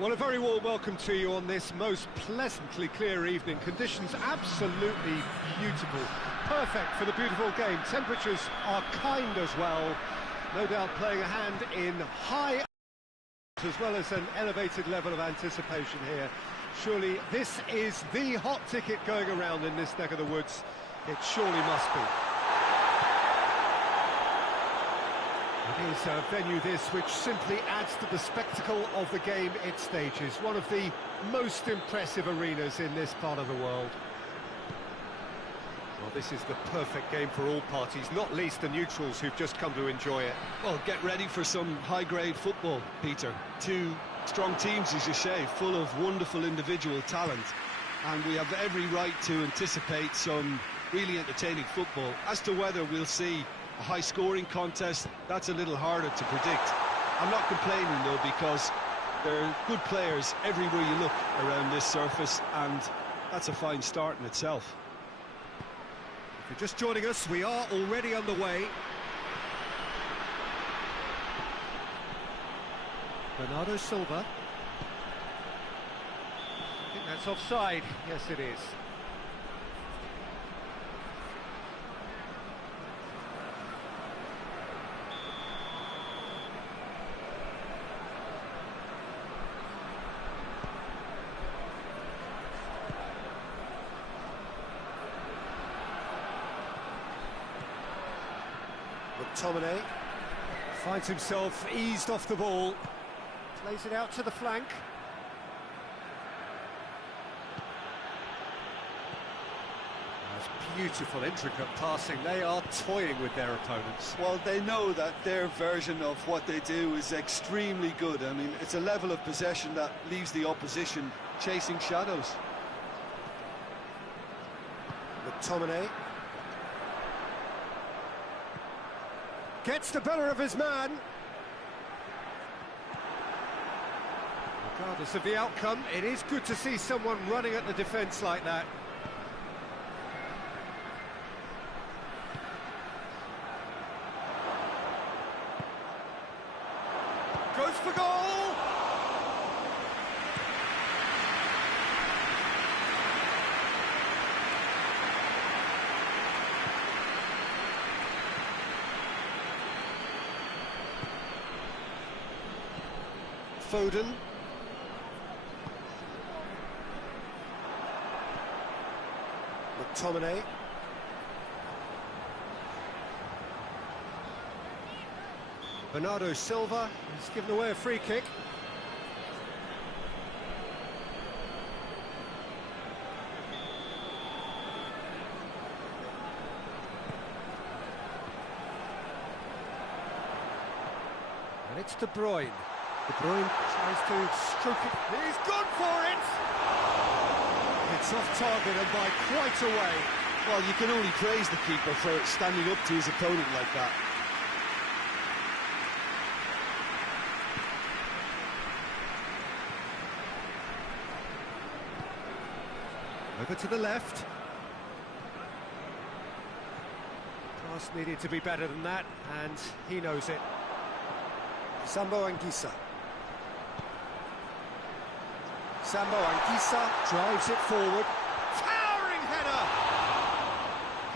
Well, a very warm welcome to you on this most pleasantly clear evening. Conditions absolutely beautiful. Perfect for the beautiful game. Temperatures are kind as well. No doubt playing a hand in high as well as an elevated level of anticipation here. Surely this is the hot ticket going around in this neck of the woods. It surely must be. It is a venue this which simply adds to the spectacle of the game it stages. One of the most impressive arenas in this part of the world. Well, this is the perfect game for all parties, not least the neutrals who've just come to enjoy it. Well, get ready for some high-grade football, Peter. Two strong teams, as you say, full of wonderful individual talent. And we have every right to anticipate some really entertaining football. As to whether we'll see a high-scoring contest, that's a little harder to predict. I'm not complaining, though, because there are good players everywhere you look around this surface, and that's a fine start in itself. If you're just joining us, we are already underway. Bernardo Silva. I think that's offside. Yes, it is. McTominay finds himself eased off the ball, plays it out to the flank. That's beautiful, intricate passing. They are toying with their opponents. Well, they know that their version of what they do is extremely good. I mean, it's a level of possession that leaves the opposition chasing shadows. McTominay gets the better of his man. Regardless of the outcome, it is good to see someone running at the defence like that. Goes for goal! Foden. McTominay. Bernardo Silva has given away a free kick. And it's De Bruyne. De Bruyne tries to stroke it. He's gone for it! It's off target and by quite a way. Well, you can only praise the keeper for standing up to his opponent like that. Over to the left. Pass needed to be better than that, and he knows it. Sambo Anguissa. Sambo Anguissa drives it forward. Towering header!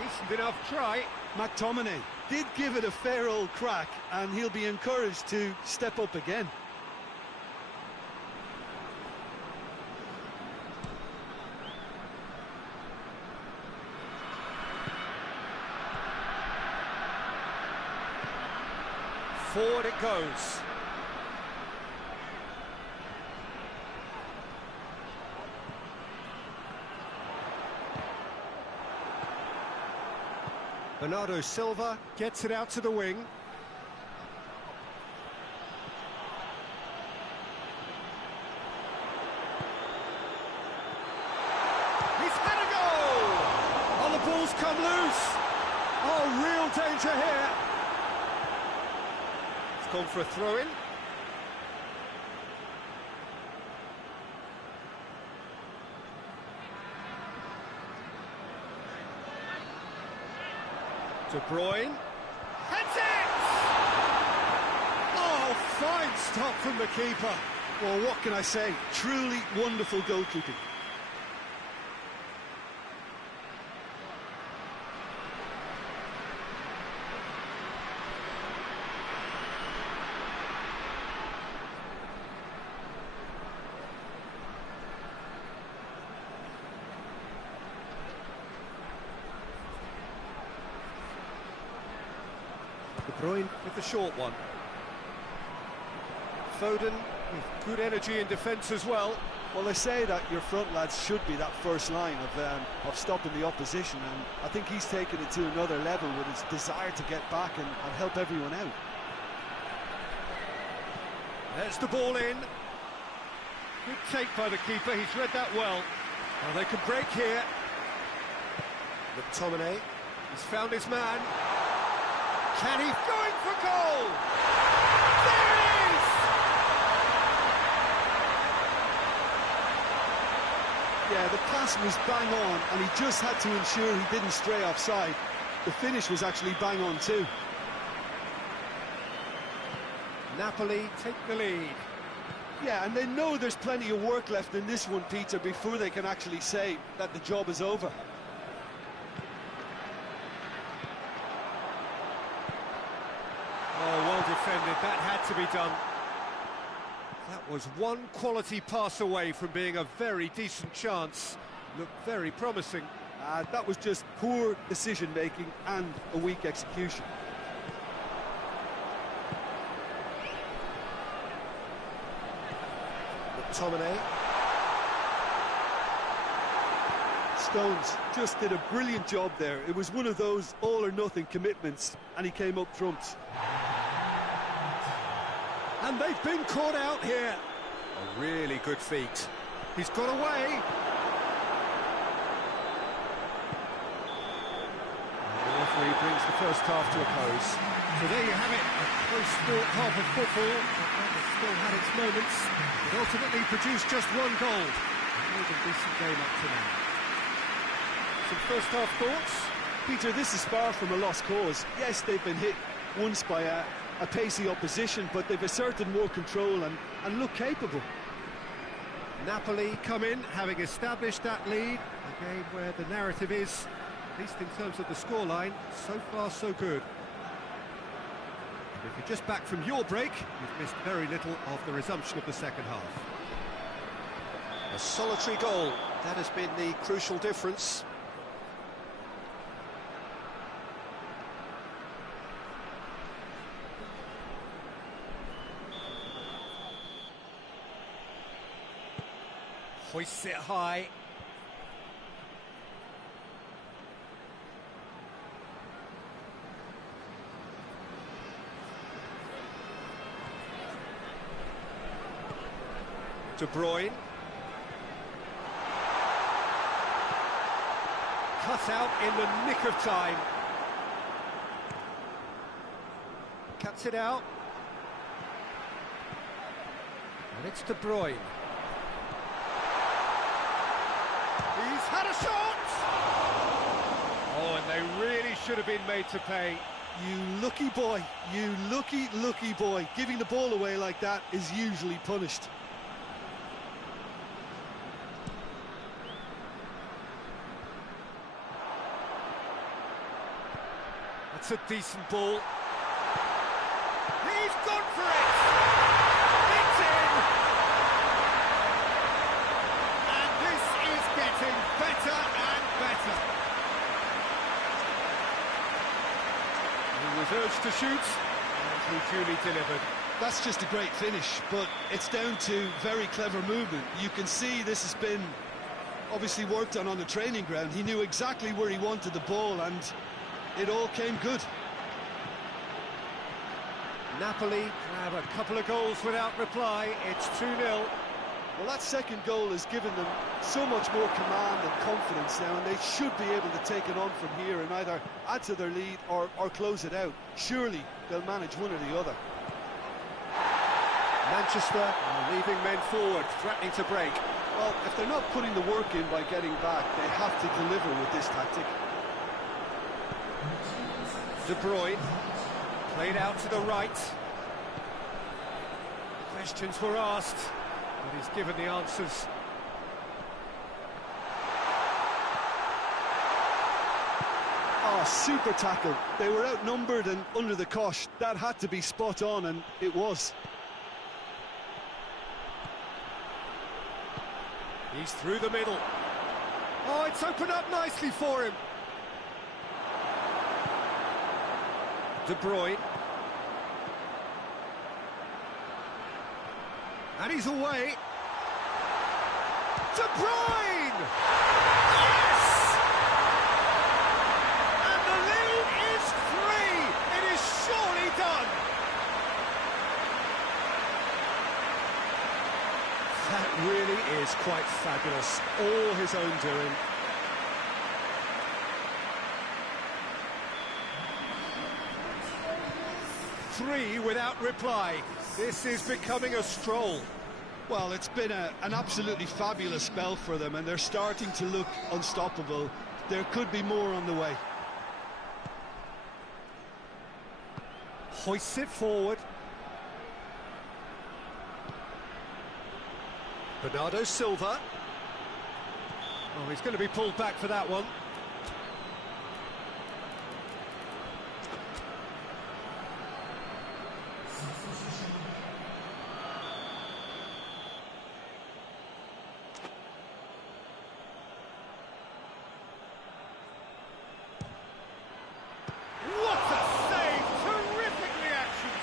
Decent enough try. McTominay did give it a fair old crack, and he'll be encouraged to step up again. Forward it goes. Bernardo Silva gets it out to the wing. He's had a goal! Oh, the ball's come loose. Oh, real danger here. It's gone for a throw-in. De Bruyne. Heads it! Oh, fine stop from the keeper. Well, what can I say? Truly wonderful goalkeeping. De Bruyne with the short one. Foden with good energy in defence as well. Well, they say that your front lads should be that first line of stopping the opposition, and I think he's taken it to another level with his desire to get back and help everyone out. There's the ball in. Good take by the keeper, he's read that well. Well, they can break here. McTominay, he's found his man. Can he going for goal? There it is! Yeah, the pass was bang on, and he just had to ensure he didn't stray offside. The finish was actually bang on too. Napoli take the lead. Yeah, and they know there's plenty of work left in this one, Peter, before they can actually say that the job is over. Oh, well defended, that had to be done. That was one quality pass away from being a very decent chance. Looked very promising. That was just poor decision-making and a weak execution. McTominay. Stones just did a brilliant job there. It was one of those all-or-nothing commitments, and he came up trumps. And they've been caught out here. A really good feat. He's got away. The referee brings the first half to a close. So there you have it, a close sport half of football. It still had its moments. It ultimately produced just one goal. A more than decent game up to now. Some first half thoughts? Peter, this is far from a lost cause. Yes, they've been hit once by a pacey opposition, but they've asserted more control and look capable. Napoli come in, having established that lead. A game where the narrative is, at least in terms of the scoreline, so far so good. And if you're just back from your break, you've missed very little of the resumption of the second half. A solitary goal, that has been the crucial difference. Hoists it high. De Bruyne. Cut out in the nick of time. Cuts it out. And it's De Bruyne. He's had a shot! Oh, and they really should have been made to pay. You lucky boy, you lucky boy. Giving the ball away like that is usually punished. That's a decent ball. He's gone for it! It's in! And this is getting better and better. He was urged to shoot, and he duly delivered. That's just a great finish, but it's down to very clever movement. You can see this has been obviously worked on the training ground. He knew exactly where he wanted the ball, and it all came good. Napoli have a couple of goals without reply. It's 2-0. Well, that second goal has given them so much more command and confidence now, and they should be able to take it on from here and either add to their lead or close it out. Surely they'll manage one or the other. Manchester are leaving men forward, threatening to break. Well, if they're not putting the work in by getting back, they have to deliver with this tactic. De Bruyne, played out to the right. Questions were asked. But he's given the answers. Oh, super tackle. They were outnumbered and under the cosh. That had to be spot on, and it was. He's through the middle. Oh, it's opened up nicely for him. De Bruyne. And he's away. De Bruyne! Yes! And the lead is free! It is surely done! That really is quite fabulous. All his own doing. Three without reply. This is becoming a stroll. Well, it's been an absolutely fabulous spell for them, and they're starting to look unstoppable. There could be more on the way. Hoists it forward. Bernardo Silva. Oh, he's going to be pulled back for that one. What a save! Terrific reactions!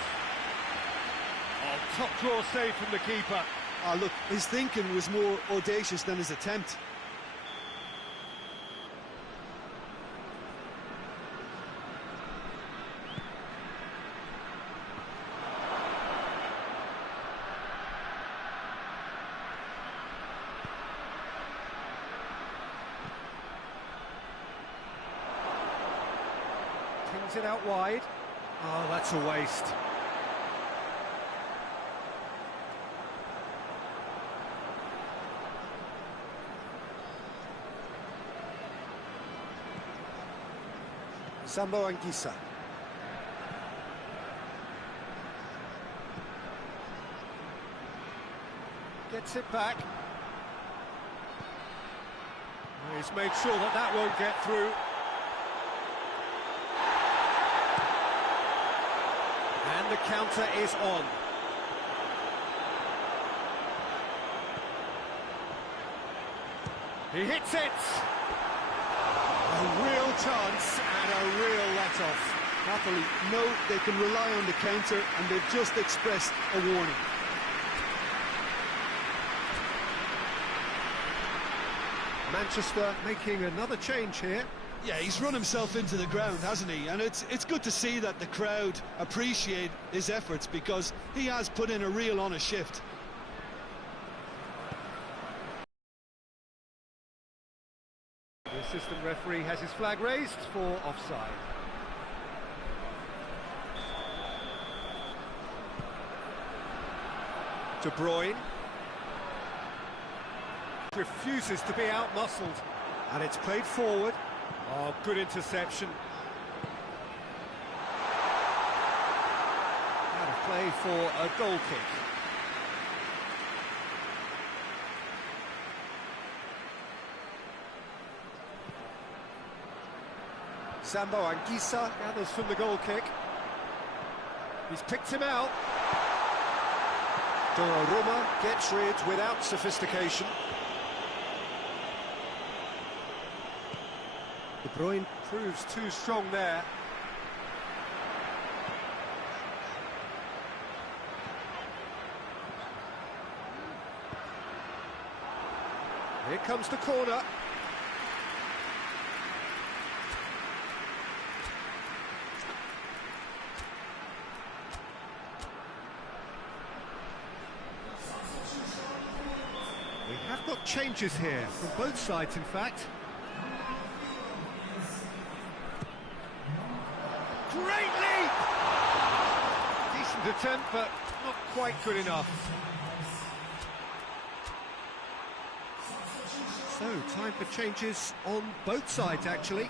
Oh, top draw save from the keeper. Ah, look, his thinking was more audacious than his attempt. Pings it out wide. Oh, that's a waste. Sambo Anguissa. Gets it back. He's made sure that that won't get through. And the counter is on. He hits it! A real chance and a real let-off. Napoli know they can rely on the counter, and they've just expressed a warning. Manchester making another change here. Yeah, he's run himself into the ground, hasn't he? And it's good to see that the crowd appreciate his efforts, because he has put in a real honest shift. The assistant referee has his flag raised for offside. De Bruyne refuses to be out-muscled, and it's played forward. Oh, good interception. Out of play for a goal kick. Sambo Anguissa gathers from the goal kick. He's picked him out. Donnarumma gets rid without sophistication. De Bruyne proves too strong there. Here comes the corner. We have got changes here, from both sides in fact. Great leap! Decent attempt, but not quite good enough. So, time for changes on both sides, actually.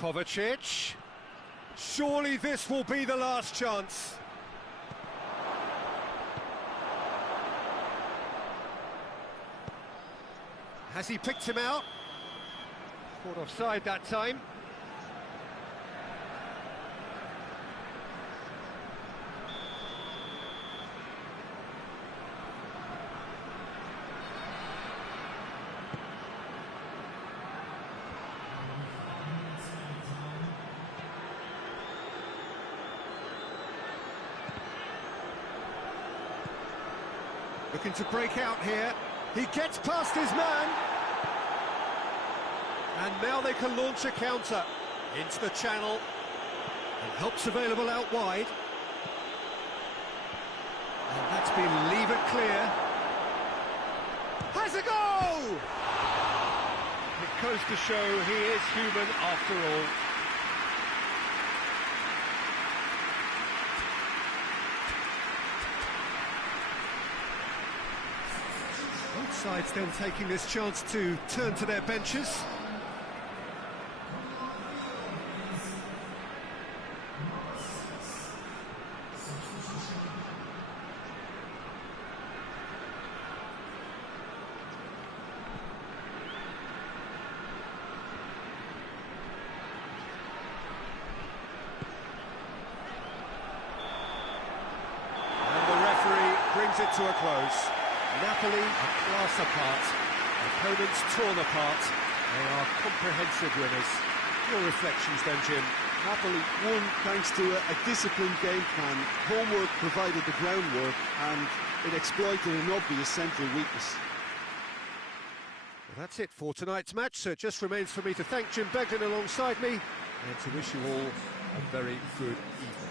Kovacic. Surely this will be the last chance. Has he picked him out? Caught offside that time. Looking to break out here. He gets past his man. And now they can launch a counter into the channel. And help's available out wide. And that's been levered clear. Has a goal! It goes to show he is human after all. Both sides then taking this chance to turn to their benches. And the referee brings it to a close. Napoli are class apart, opponents torn apart, they are comprehensive winners. Your reflections then, Jim? Napoli won thanks to a disciplined game plan. Homework provided the groundwork and it exploited an obvious central weakness. Well, that's it for tonight's match, so it just remains for me to thank Jim Beglin alongside me and to wish you all a very good evening.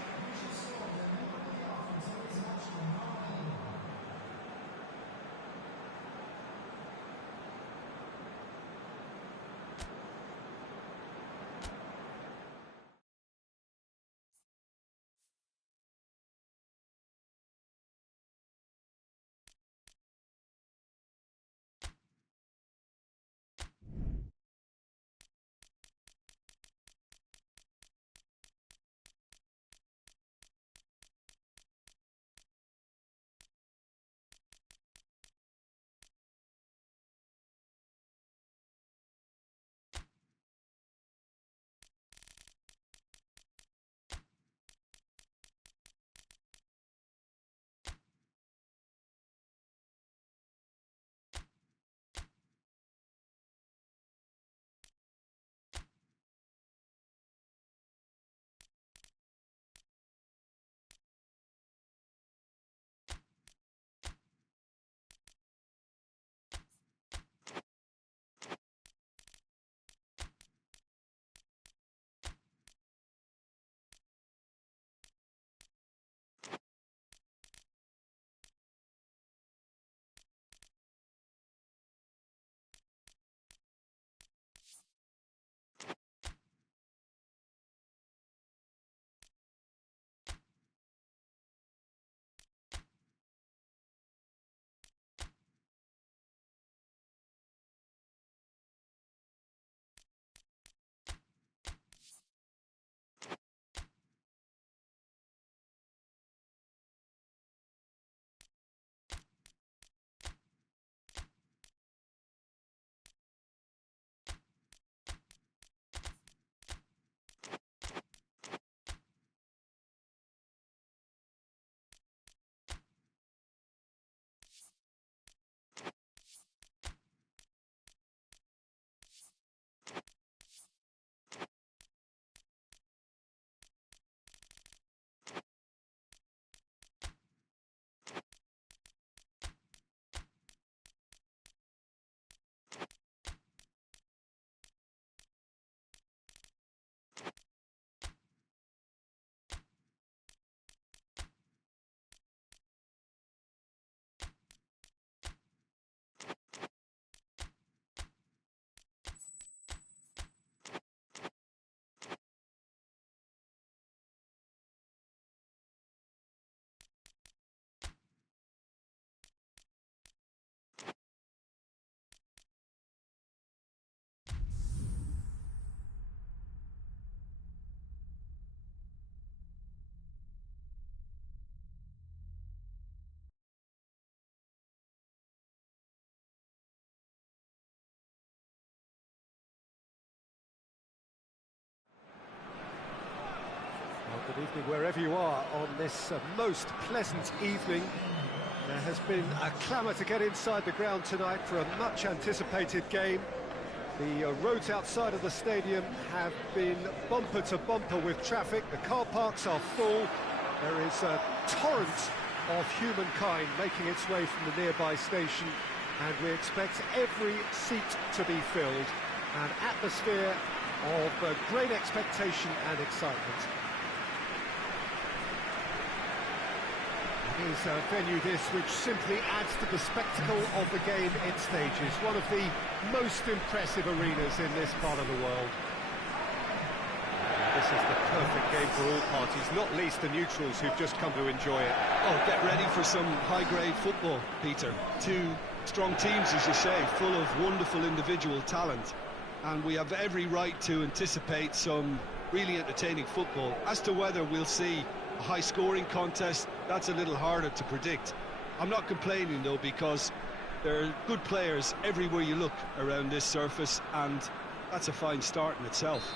Good evening wherever you are on this most pleasant evening. There has been a clamour to get inside the ground tonight for a much-anticipated game. The roads outside of the stadium have been bumper to bumper with traffic. The car parks are full. There is a torrent of humankind making its way from the nearby station, and we expect every seat to be filled. An atmosphere of great expectation and excitement. It is a venue this which simply adds to the spectacle of the game it stages. One of the most impressive arenas in this part of the world. This is the perfect game for all parties, not least the neutrals who've just come to enjoy it. Oh, get ready for some high-grade football, Peter. Two strong teams, as you say, full of wonderful individual talent. And we have every right to anticipate some really entertaining football. As to whether we'll see a high-scoring contest, that's a little harder to predict. I'm not complaining, though, because there are good players everywhere you look around this surface, and that's a fine start in itself.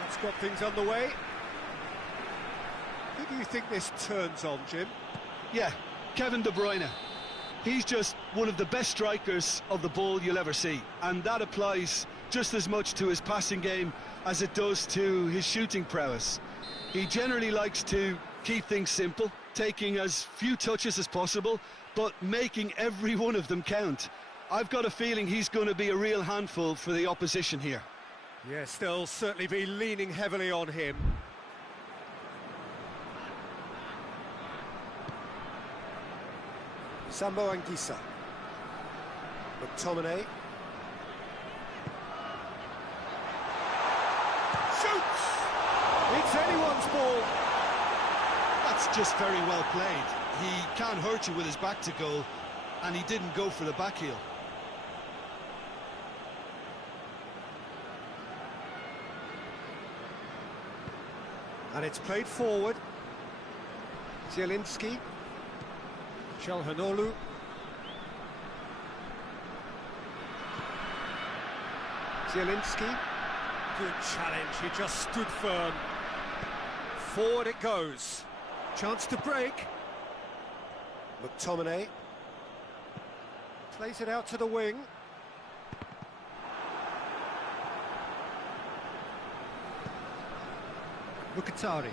That's got things underway. Who do you think this turns on, Jim? Yeah, Kevin De Bruyne. He's just one of the best strikers of the ball you'll ever see, and that applies just as much to his passing game as it does to his shooting prowess. He generally likes to keep things simple, taking as few touches as possible, but making every one of them count. I've got a feeling he's going to be a real handful for the opposition here. Yes, they'll certainly be leaning heavily on him. Sambo Anguissa. McTominay. Shoots! It's anyone's ball. That's just very well played. He can't hurt you with his back to goal, and he didn't go for the back heel. And it's played forward. Zielinski. Çalhanoğlu. Zielinski. Good challenge, he just stood firm. Forward it goes. Chance to break. McTominay. Plays it out to the wing. Mkhitaryan.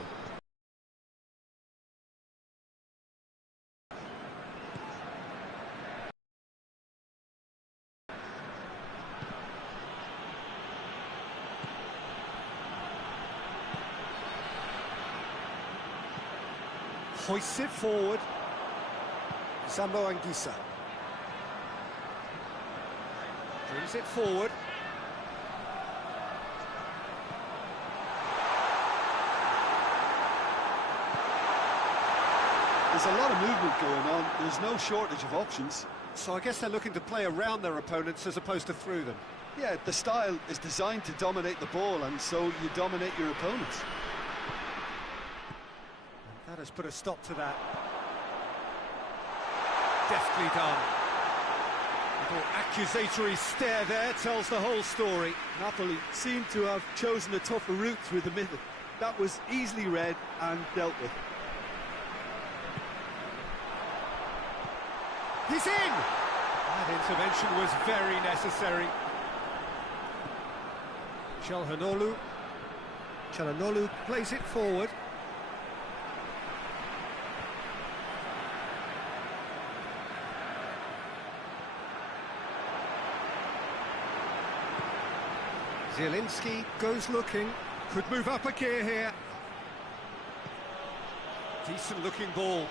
Hoists it forward. Sambo Anguissa. Brings it forward. There's a lot of movement going on. There's no shortage of options. So I guess they're looking to play around their opponents as opposed to through them. Yeah, the style is designed to dominate the ball, and so you dominate your opponents. And that has put a stop to that. Deftly done. Little accusatory stare there tells the whole story. Napoli seem to have chosen a tougher route through the middle. That was easily read and dealt with. He's in! That intervention was very necessary. Çalhanoğlu plays it forward. Zielinski goes looking, could move up a gear here. Decent looking ball.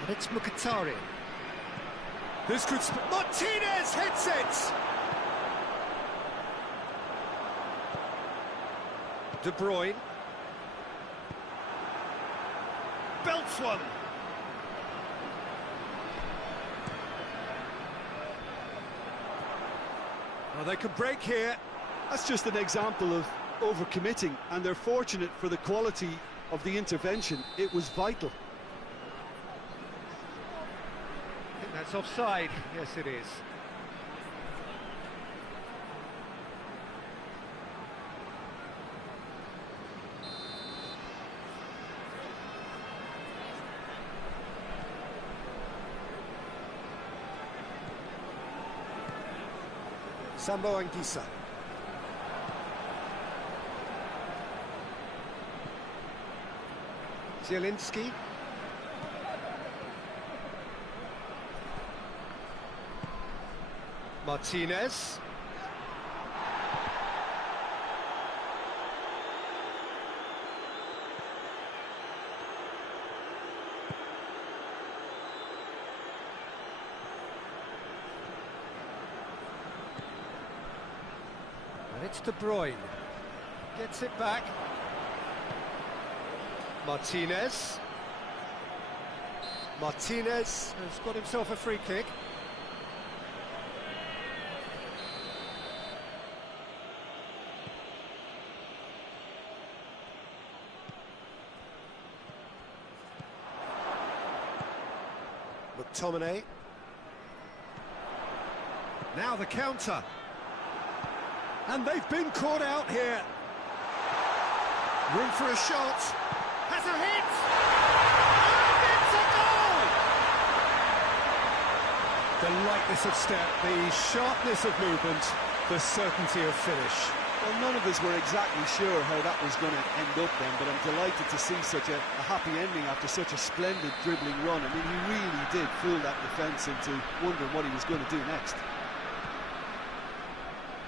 And it's Mkhitaryan. This could... Martinez hits it! De Bruyne. Belts one. Oh, they can break here. That's just an example of overcommitting, and they're fortunate for the quality of the intervention. It was vital. I think that's offside. Yes, it is. Sambo Anguissa. Zielinski. Martinez. And it's De Bruyne. Gets it back. Martinez. Martinez has got himself a free kick. McTominay. Now the counter. And they've been caught out here. Room for a shot. Has a hit! And it's a goal! The lightness of step, the sharpness of movement, the certainty of finish. Well, none of us were exactly sure how that was going to end up then, but I'm delighted to see such a happy ending after such a splendid dribbling run. I mean, he really did fool that defence into wondering what he was going to do next.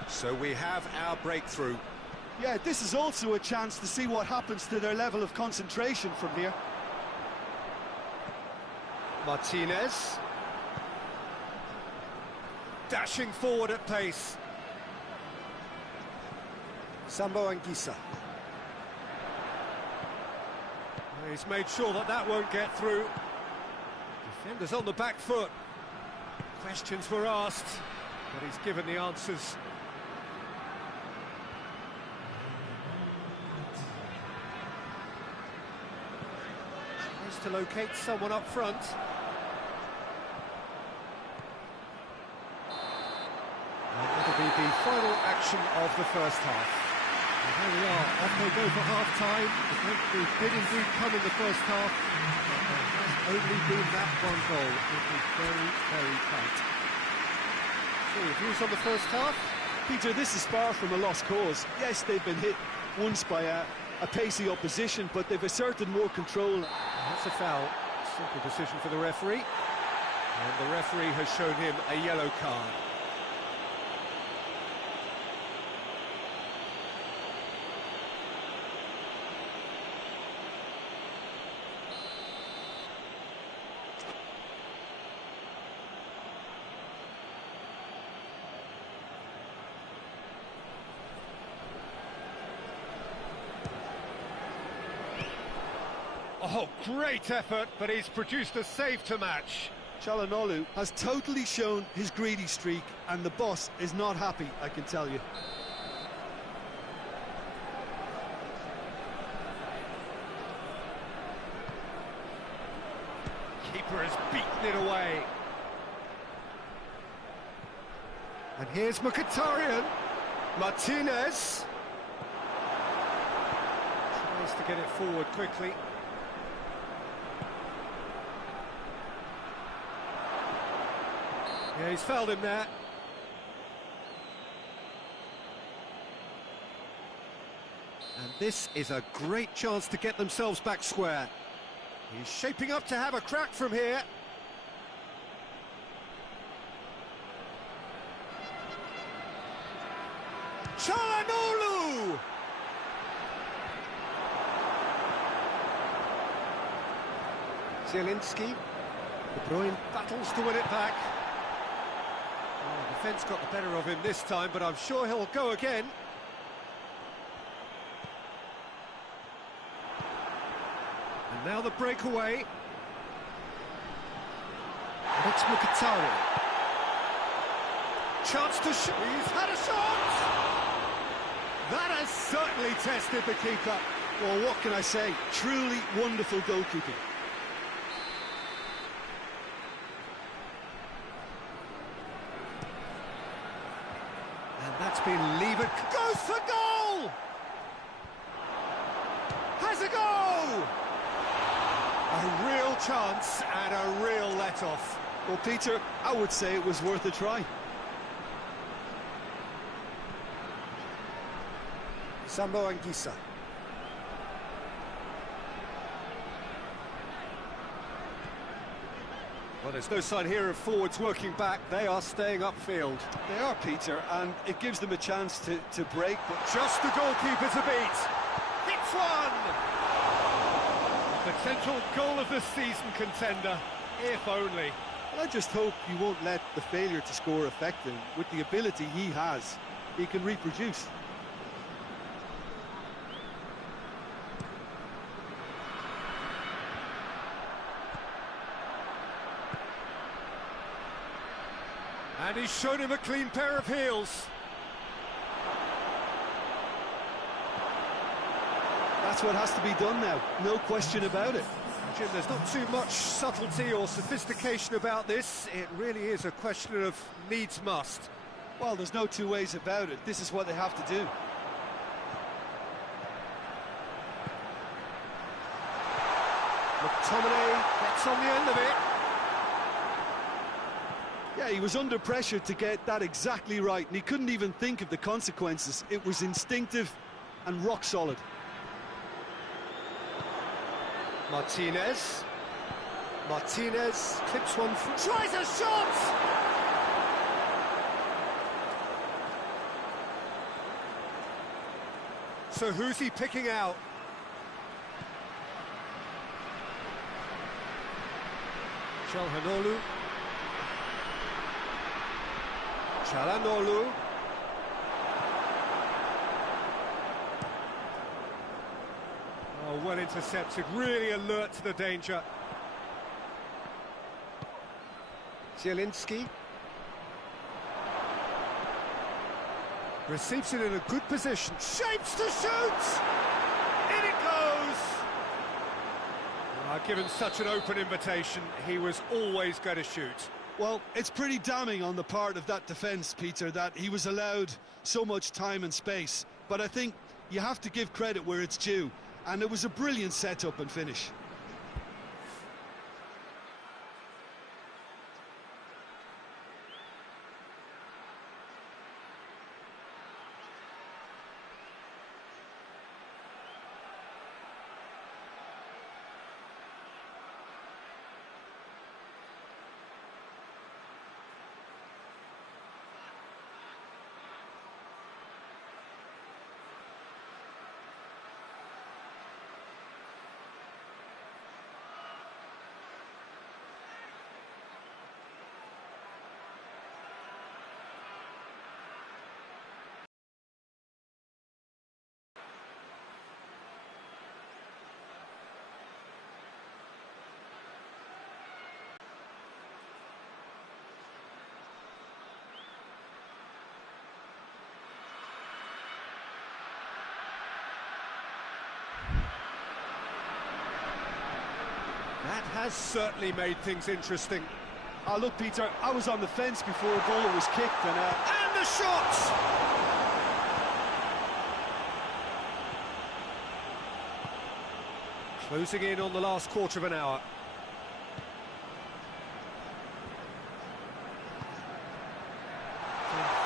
So we have our breakthrough. Yeah, this is also a chance to see what happens to their level of concentration from here. Martinez. Dashing forward at pace. Sambo Anguissa. He's made sure that that won't get through. Defenders on the back foot. Questions were asked, but he's given the answers. Tries to locate someone up front. And that'll be the final action of the first half. And here we are, off they go for half-time. The breakthrough did indeed come in the first half, but there has only been that one goal. It was very, very tight. So, your views on the first half? Peter, this is far from a lost cause. Yes, they've been hit once by a pacey opposition, but they've asserted more control. That's a foul. Simple decision for the referee. And the referee has shown him a yellow card. Oh, great effort, but he's produced a save to match. Çalhanoğlu has totally shown his greedy streak, and the boss is not happy, I can tell you. Keeper has beaten it away. And here's Mkhitaryan. Martinez. Tries to get it forward quickly. Yeah, he's fouled him there. And this is a great chance to get themselves back square. He's shaping up to have a crack from here. Çalhanoğlu! Zielinski. De Bruyne battles to win it back. Oh, defence got the better of him this time, but I'm sure he'll go again. And now the breakaway. And it's Mkhitaryan. Chance to shoot. He's had a shot! That has certainly tested the keeper. Well, what can I say? Truly wonderful goalkeeping. And that's been levered. Goes for goal! Has a go! A real chance and a real let-off. Well, Peter, I would say it was worth a try. Sambo Anguissa. Well, there's no sign here of forwards working back. They are staying upfield. They are, Peter, and it gives them a chance to break. But just the goalkeeper to beat. Hits one! Potential goal of the season contender, if only. I just hope you won't let the failure to score affect him. With the ability he has, he can reproduce. And he's shown him a clean pair of heels. That's what has to be done now, no question about it. Jim, there's not too much subtlety or sophistication about this. It really is a question of needs must. Well, there's no two ways about it. This is what they have to do. McTominay gets on the end of it. Yeah, he was under pressure to get that exactly right, and he couldn't even think of the consequences. It was instinctive and rock solid. Martinez clips one through, tries a shot! So who's he picking out? Çalhanoğlu. Oh, well intercepted, really alert to the danger. Zielinski. Receives it in a good position. Shapes to shoot! In it goes! Given such an open invitation, he was always going to shoot. Well, it's pretty damning on the part of that defence, Peter, that he was allowed so much time and space. But I think you have to give credit where it's due. And it was a brilliant setup and finish. That has certainly made things interesting. Look, Peter, I was on the fence before a goal was kicked, and the shot! Closing in on the last quarter of an hour.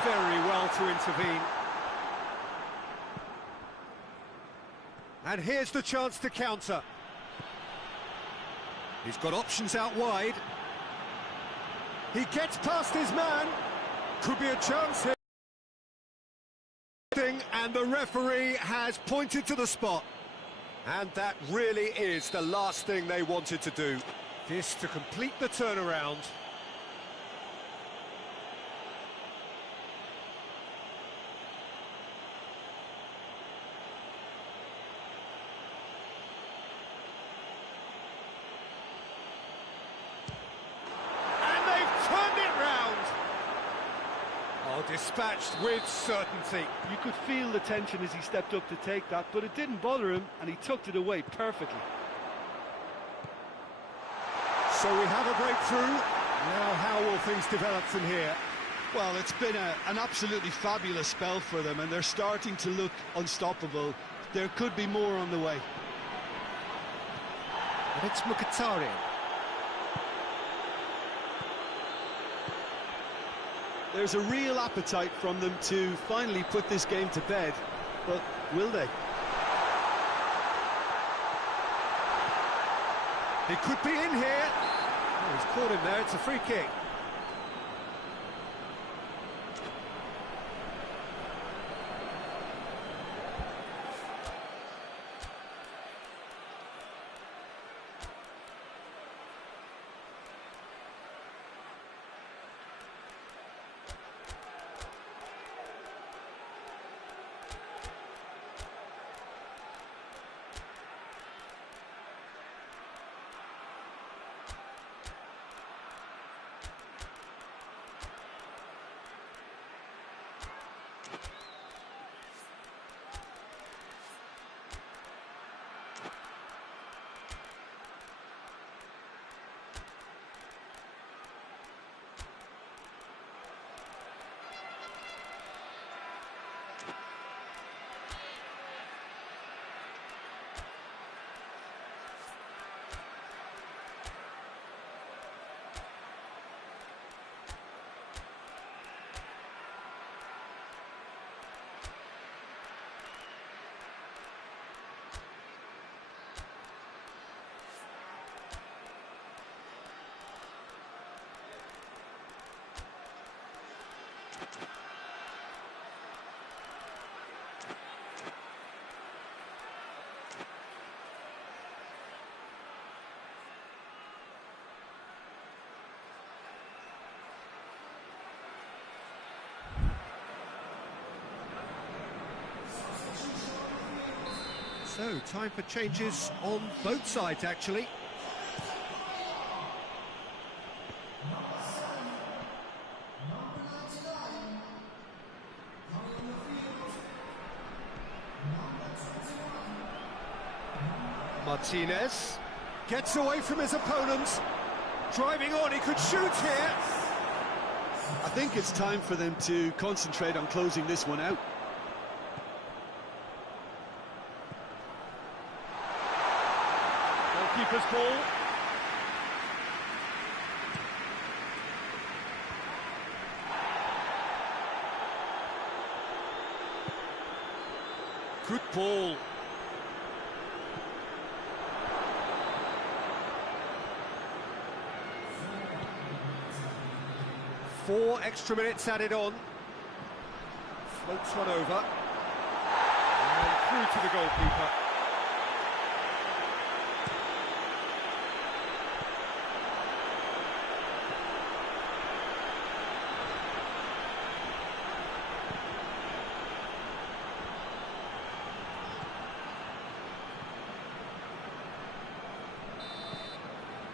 Did very well to intervene. And here's the chance to counter. He's got options out wide. He gets past his man. Could be a chance here. And the referee has pointed to the spot. And that really is the last thing they wanted to do. This to complete the turnaround. Dispatched with certainty. You could feel the tension as he stepped up to take that, but it didn't bother him, and he tucked it away perfectly. So we have a breakthrough. Now how will things develop from here? Well, it's been an absolutely fabulous spell for them, and they're starting to look unstoppable. There could be more on the way. And it's Mkhitaryan. There's a real appetite from them to finally put this game to bed, but will they? He could be in here. Oh, he's caught him there, it's a free kick. So, time for changes on both sides, actually. Martinez gets away from his opponent. Driving on, he could shoot here. I think it's time for them to concentrate on closing this one out. Goalkeeper's ball. Good ball. Four extra minutes added on. Floats one over. And through to the goalkeeper.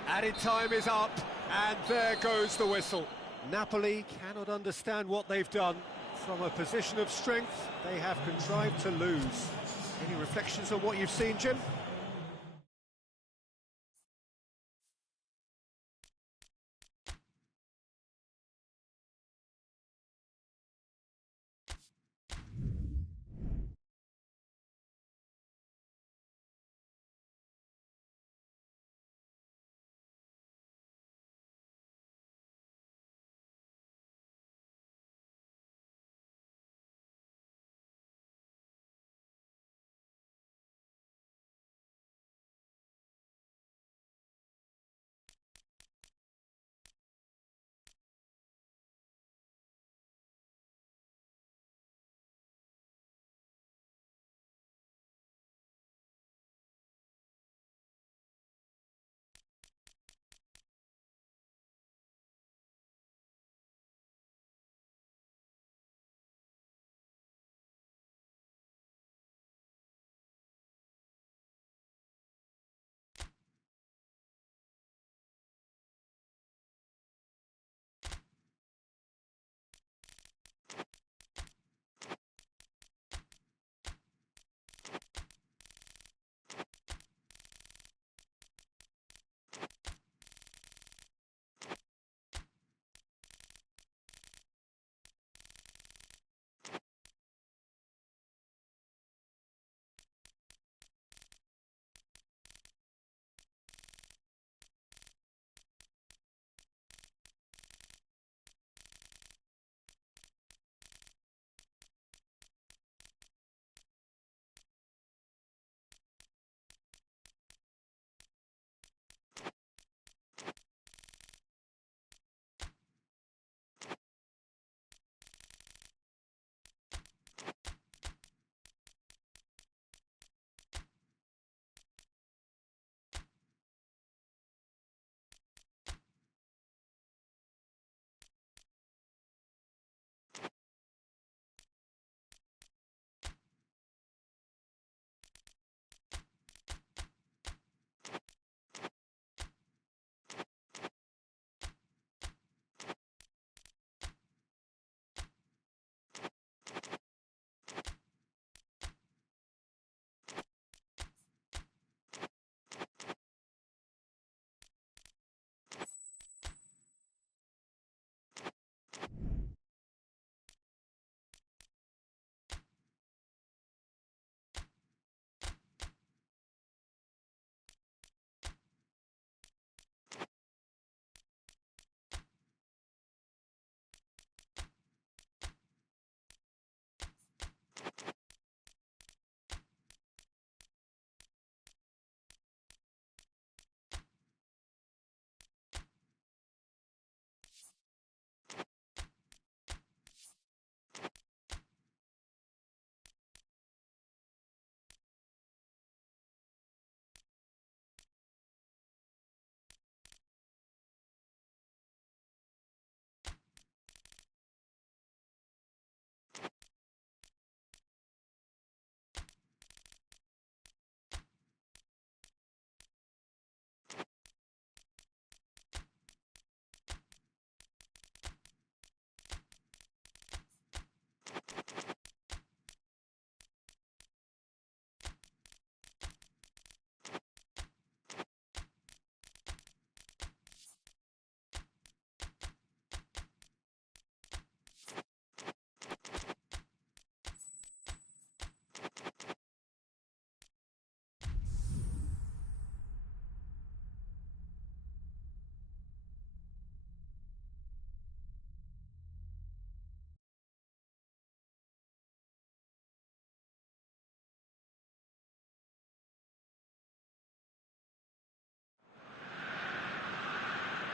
Added time is up, and there goes the whistle. Napoli cannot understand what they've done. From a position of strength, they have contrived to lose. Any reflections on what you've seen, Jim?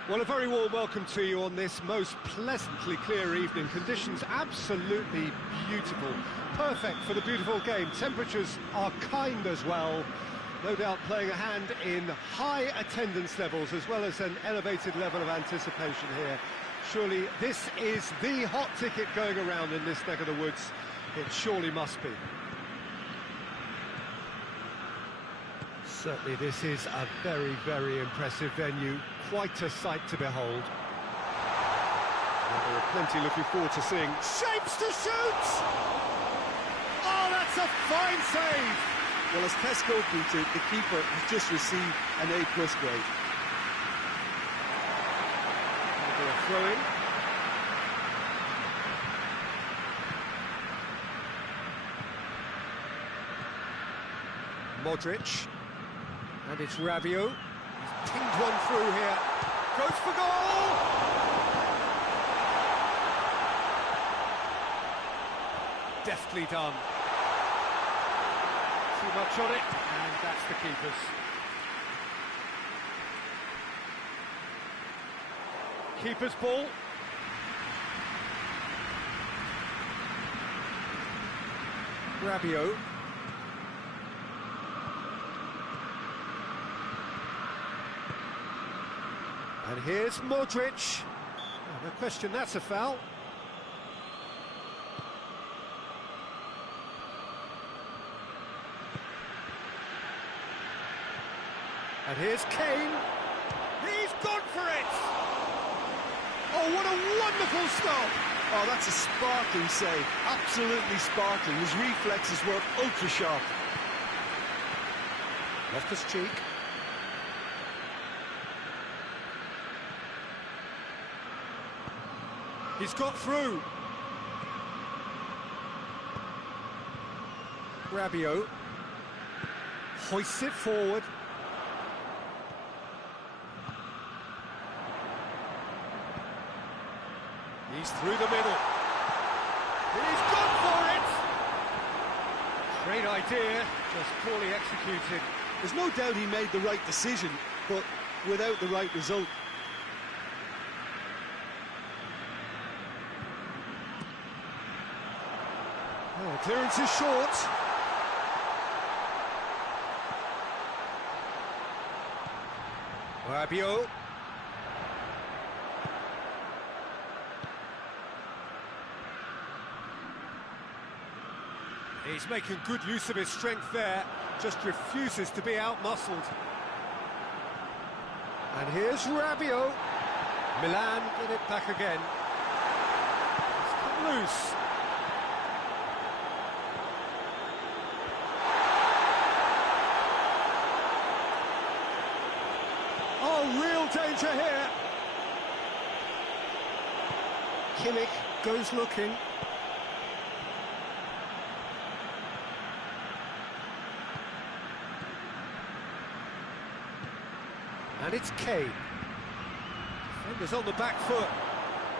Well, a very warm welcome to you on this most pleasantly clear evening. Conditions absolutely beautiful. Perfect for the beautiful game. Temperatures are kind as well. No doubt playing a hand in high attendance levels as well as an elevated level of anticipation here. Surely this is the hot ticket going around in this neck of the woods. It surely must be. Certainly this is a very, very impressive venue. Quite a sight to behold. Well, there are plenty looking forward to seeing. Shapes to shoot! Oh, that's a fine save! Well, as Tesco, Peter, the keeper has just received an A+ grade. There'll be a throw-in. Modric. And it's Rabiot. He's pinged one through here. Goes for goal! Deftly done. Too much on it, and that's the keeper's. Keeper's ball. Rabiot. And here's Modric. Oh, no question, that's a foul. And here's Kane. He's gone for it! Oh, what a wonderful stop! Oh, that's a sparkling save. Absolutely sparkling. His reflexes were ultra sharp. Loftus-Cheek. He's got through. Rabiot hoists it forward. He's through the middle. He's gone for it! Great idea, just poorly executed. There's no doubt he made the right decision, but without the right result. Oh, clearance is short. Rabiot. He's making good use of his strength there, just refuses to be out-muscled. And here's Rabiot. Milan get it back again. It's come loose. Oh, real danger here. Kimmich goes looking. And it's Kane. Defenders on the back foot.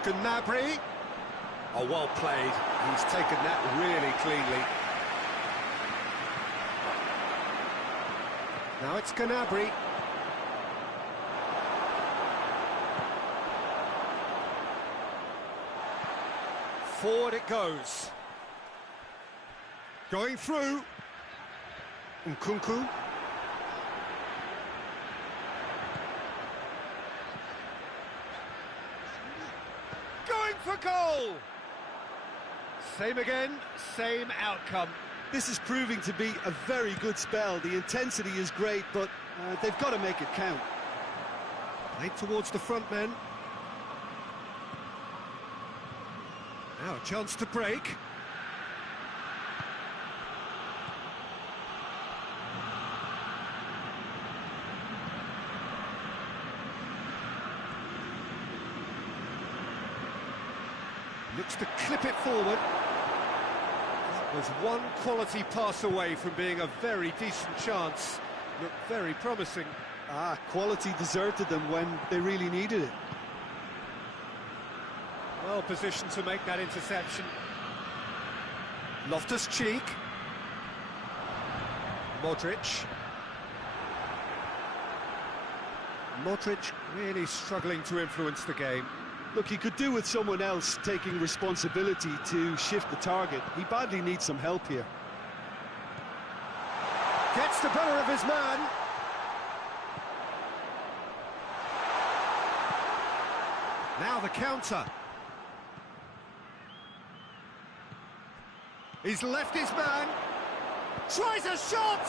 Gnabry. Oh, well played. He's taken that really cleanly. Now it's Gnabry. Forward it goes. Going through. Nkunku. Going for goal! Same again, same outcome. This is proving to be a very good spell. The intensity is great, but they've got to make it count. Played towards the front men. Now a chance to break. Looks to clip it forward. That was one quality pass away from being a very decent chance. Looked very promising. Quality deserted them when they really needed it. Well positioned to make that interception. Loftus-Cheek. Modric. Modric really struggling to influence the game. Look, he could do with someone else taking responsibility to shift the target. He badly needs some help here. Gets the better of his man. Now the counter. He's left his man. Tries a shot!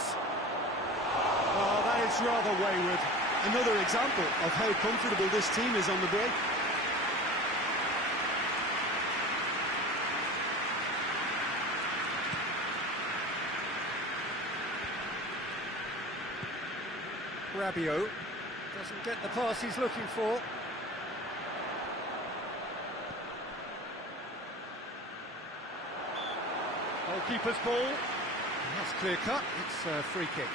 Oh, that is rather wayward. Another example of how comfortable this team is on the break. Rabiot doesn't get the pass he's looking for. Goalkeeper's ball. That's clear cut. It's a free kick.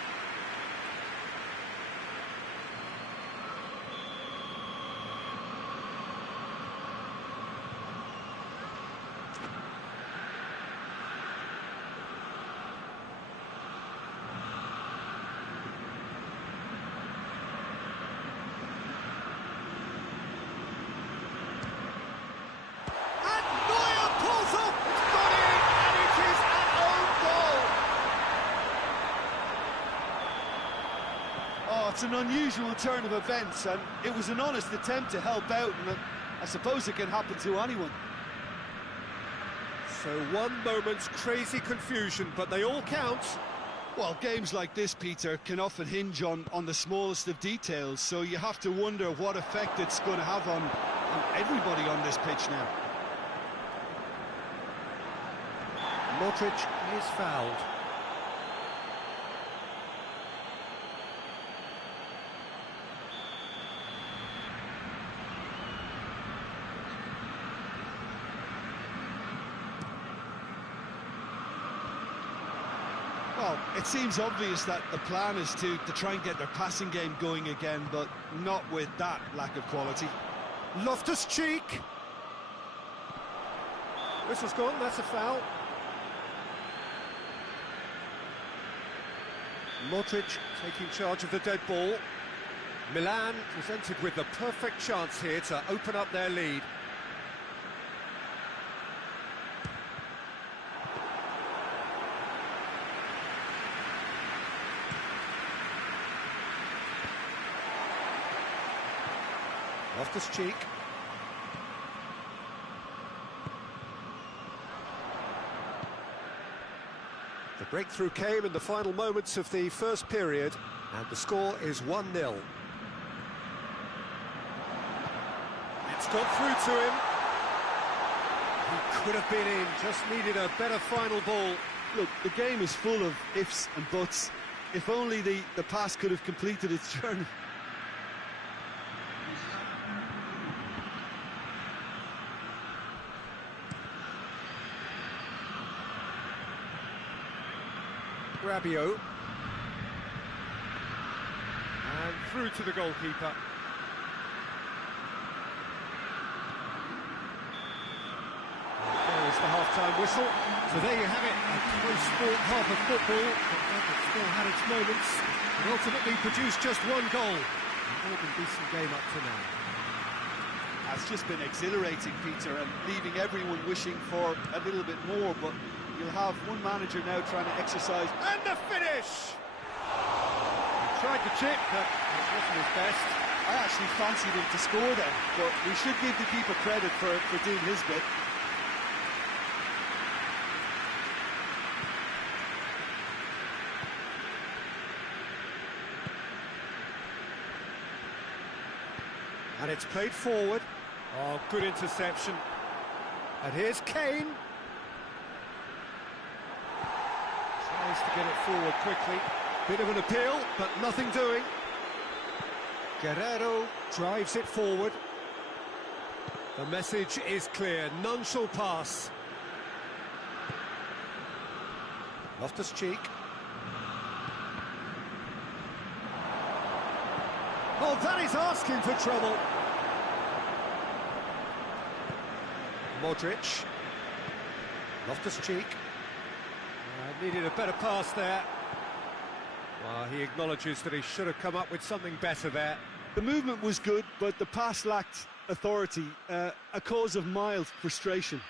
It's an unusual turn of events, and it was an honest attempt to help out, and I suppose it can happen to anyone. So one moment's crazy confusion, but they all count. Well, games like this, Peter, can often hinge on the smallest of details, so you have to wonder what effect it's going to have on everybody on this pitch now. Modric is fouled. Well, it seems obvious that the plan is to try and get their passing game going again, but not with that lack of quality. Loftus-Cheek. Whistle's gone, that's a foul. Modric taking charge of the dead ball. Milan presented with the perfect chance here to open up their lead. Loftus-Cheek. The breakthrough came in the final moments of the first period, and the score is 1-0. It's got through to him. He could have been in, just needed a better final ball. Look, the game is full of ifs and buts. If only the pass could have completed its journey. Rabiot. And through to the goalkeeper. There is the half-time whistle. So there you have it, a close-fought half of football, but it still had its moments, and ultimately produced just one goal. An more than decent game up to now. It's just been exhilarating, Peter, and leaving everyone wishing for a little bit more, but you'll have one manager now trying to exercise. And the finish! He tried the chip, but it wasn't his best. I actually fancied him to score then, but we should give the keeper credit for doing his bit. And it's played forward. Oh, good interception. And here's Kane. Tries to get it forward quickly. Bit of an appeal, but nothing doing. Guerrero drives it forward. The message is clear, none shall pass. Loftus-Cheek. Oh, that is asking for trouble. Modric. Loftus-Cheek. Needed a better pass there. Well, he acknowledges that he should have come up with something better there. The movement was good, but the pass lacked authority, a cause of mild frustration.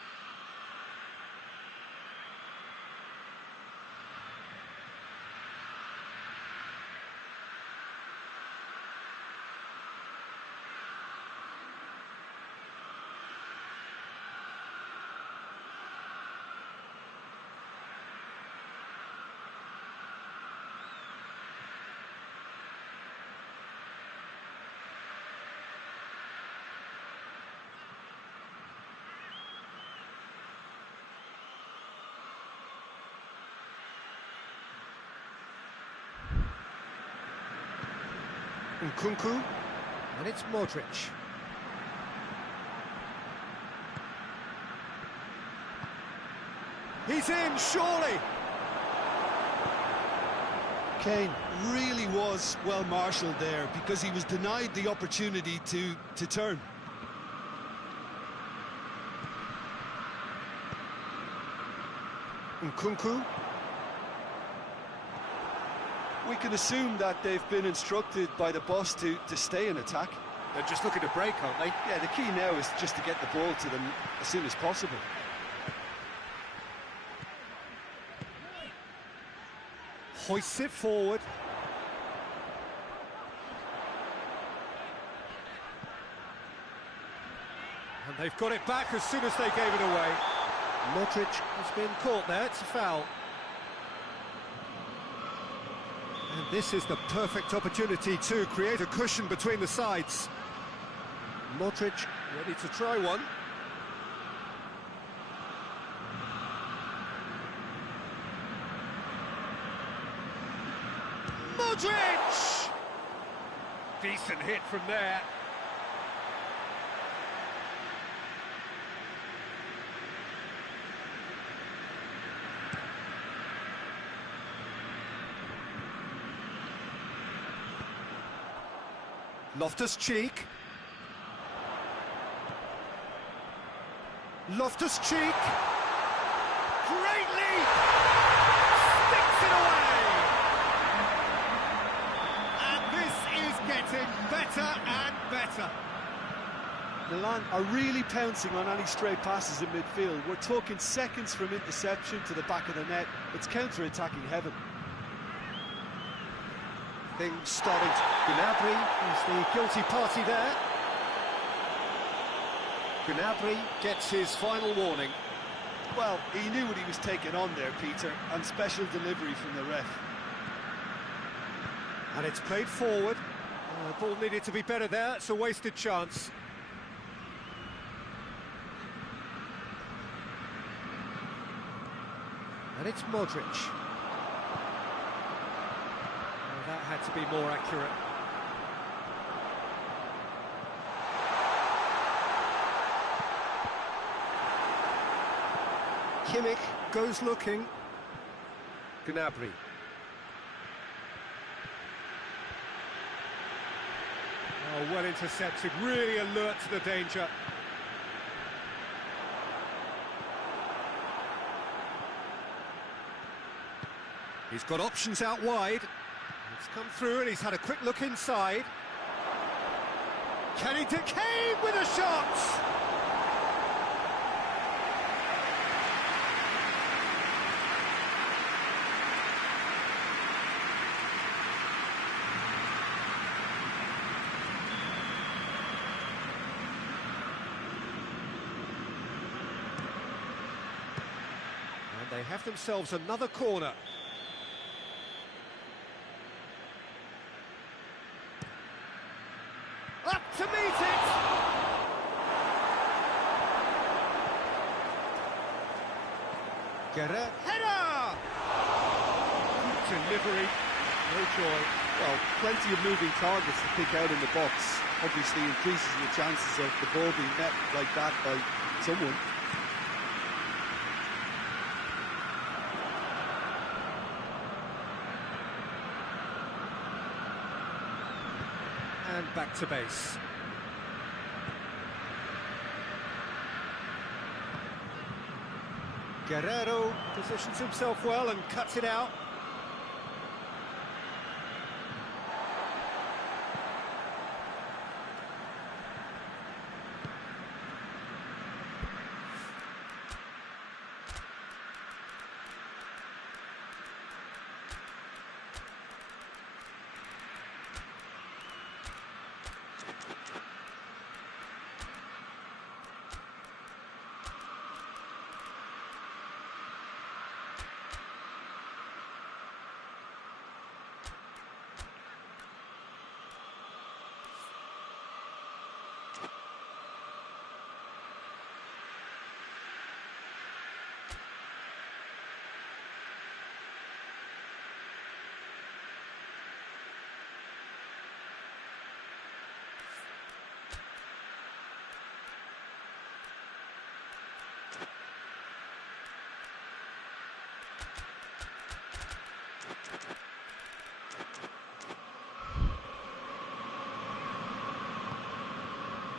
Nkunku, and it's Modric. He's in, surely! Kane really was well marshalled there because he was denied the opportunity to turn. Nkunku. We can assume that they've been instructed by the boss to stay in attack. They're just looking to break, aren't they? Yeah, the key now is just to get the ball to them as soon as possible. Hoists it forward. And they've got it back as soon as they gave it away. Modric has been caught there, it's a foul. And this is the perfect opportunity to create a cushion between the sides. Modric ready to try one. Modric! Decent hit from there. Loftus-Cheek. Loftus-Cheek. Great leap! Sticks it away! And this is getting better and better. Milan are really pouncing on any stray passes in midfield. We're talking seconds from interception to the back of the net. It's counter-attacking heaven. Things starting to... Gnabry is the guilty party there. Gnabry gets his final warning. Well, he knew what he was taking on there, Peter, and special delivery from the ref. And it's played forward. The ball needed to be better there, it's a wasted chance. And it's Modric. That had to be more accurate. Kimmich goes looking. Gnabry. Oh, well intercepted, really alert to the danger. He's got options out wide. It's come through and he's had a quick look inside. Can he do... Kane with a shot! And they have themselves another corner. Up to meet it! Guerrero, header! Good delivery, no joy. Well, plenty of moving targets to pick out in the box. Obviously increases the chances of the ball being met like that by someone. And back to base. Guerrero positions himself well and cuts it out.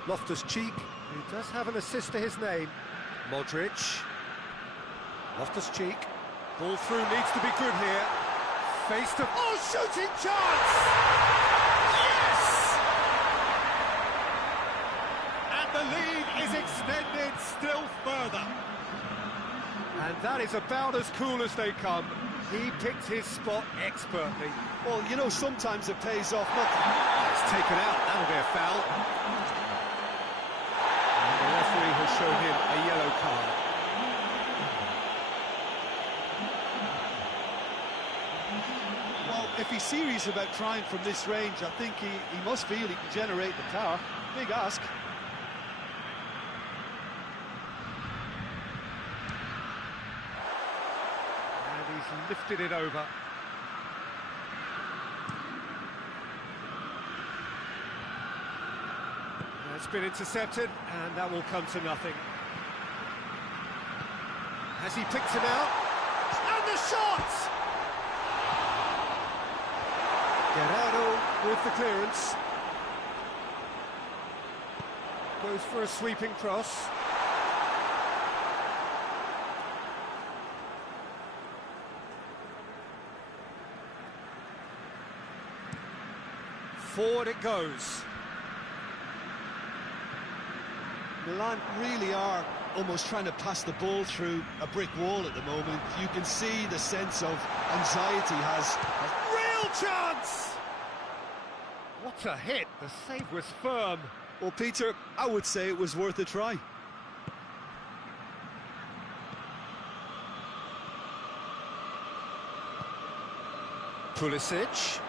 Loftus-Cheek, who does have an assist to his name. Modric. Loftus-Cheek. Ball through, needs to be good here. Face to... Oh, shooting chance! Yes! And the lead is extended still further. And that is about as cool as they come. He picked his spot expertly. Well, you know, sometimes it pays off nothing. It's taken out, that'll be a foul. And the referee has shown him a yellow card. Well, if he's serious about trying from this range, I think he must feel he can generate the power. Big ask. And he's lifted it over. It's been intercepted, and that will come to nothing. Has he picked him out? And the shot! Gerardo with the clearance. Goes for a sweeping cross. Forward it goes. Milan really are almost trying to pass the ball through a brick wall at the moment. You can see the sense of anxiety has... Real chance! What a hit! The save was firm. Well, Peter, I would say it was worth a try. Pulisic.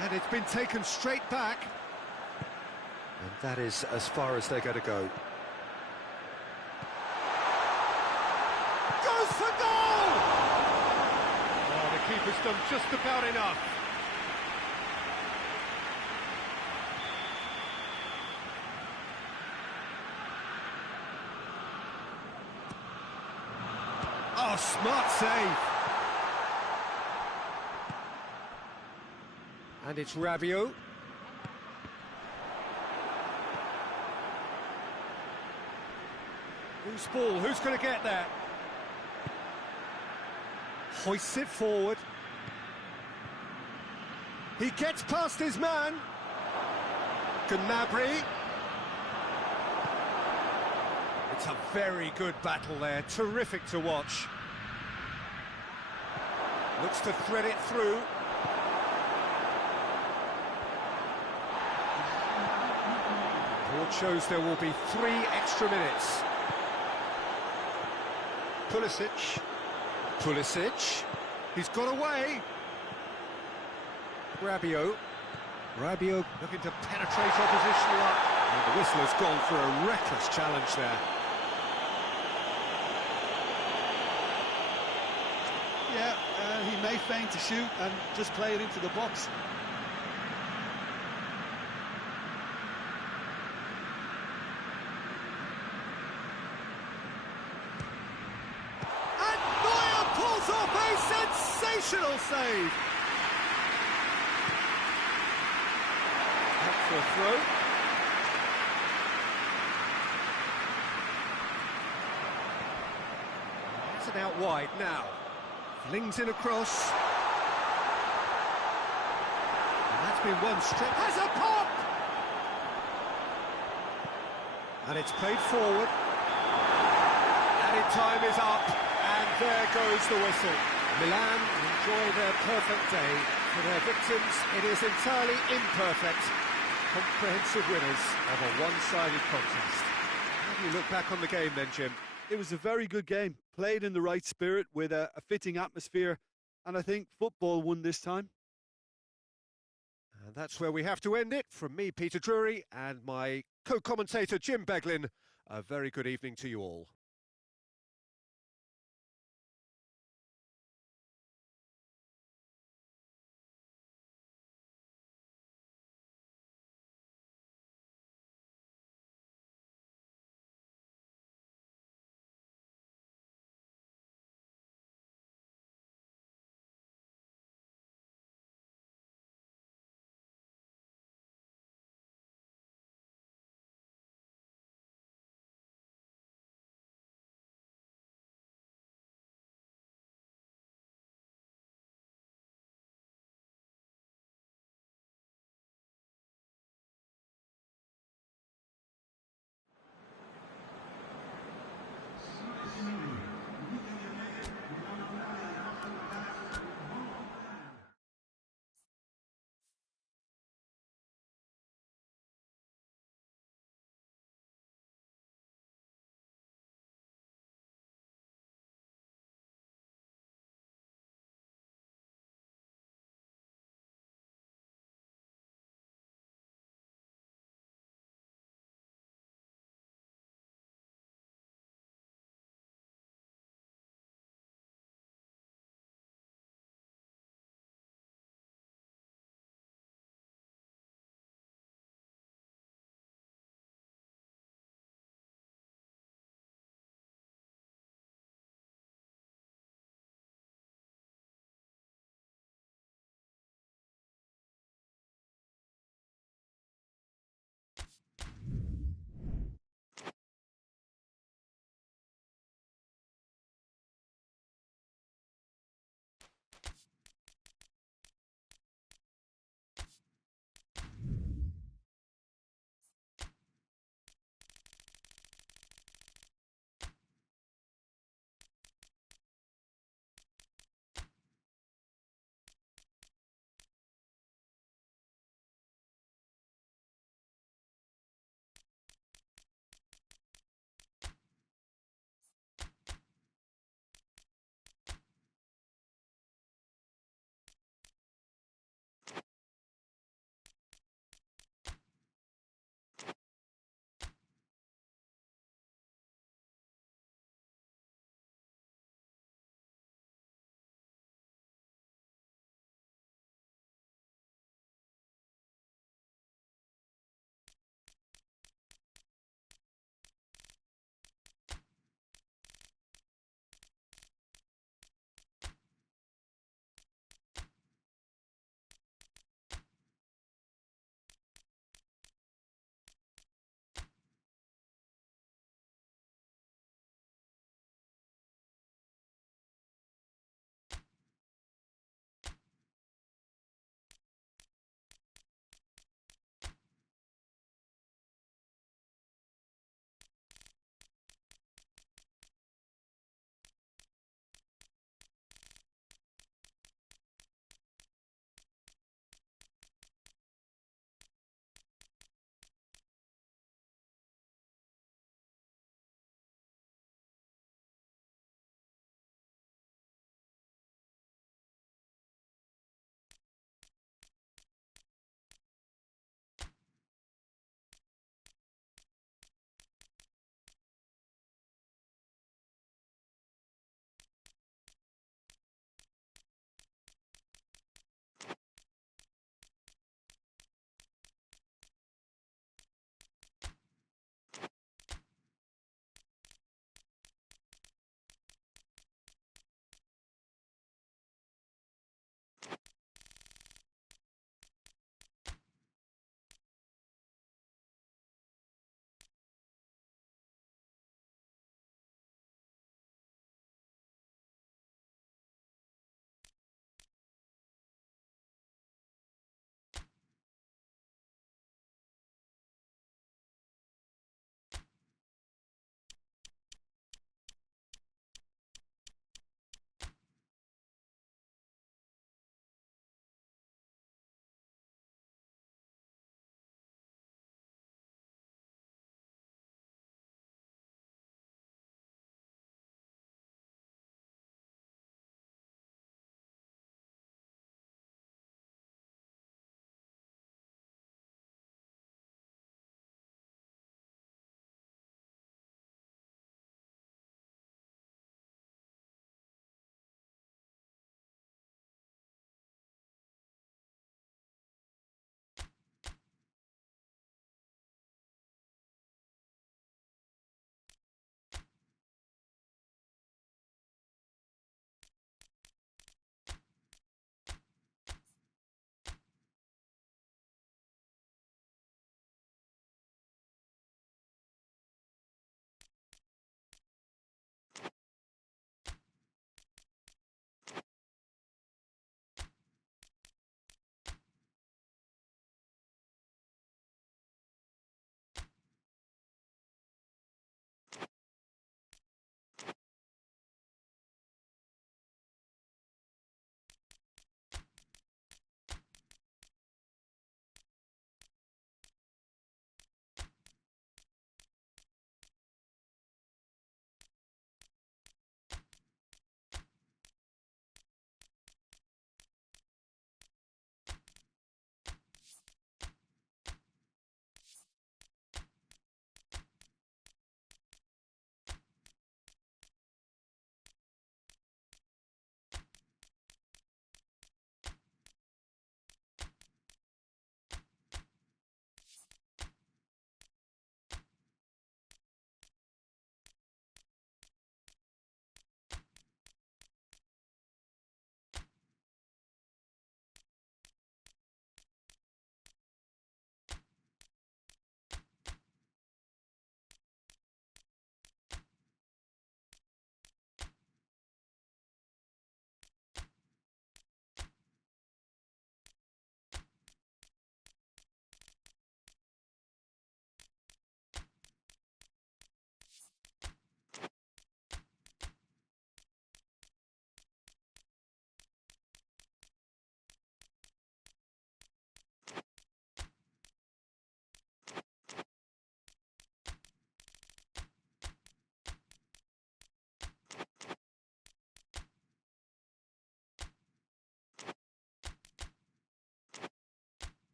And it's been taken straight back. And that is as far as they're going to go. Goes for goal! Oh, the keeper's done just about enough. Oh, smart save. And it's Rabiot. Who's ball? Who's going to get that? Hoists it forward. He gets past his man. Gnabry. It's a very good battle there. Terrific to watch. Looks to thread it through. Board shows there will be 3 extra minutes. Pulisic. He's got away. Rabiot looking to penetrate opposition up. And the whistle has gone for a reckless challenge there. Yeah, he may feign to shoot and just play it into the box. Sensational save! Up for a throw. That's it out wide now. Flings in across. And that's been one strip. Has a pop! And it's played forward. Added time is up. And there goes the whistle. Milan enjoy their perfect day. For their victims, it is entirely imperfect. Comprehensive winners of a one-sided contest. How do you look back on the game then, Jim? It was a very good game, played in the right spirit with a fitting atmosphere, and I think football won this time. And that's where we have to end it. From me, Peter Drury, and my co-commentator, Jim Beglin, a very good evening to you all.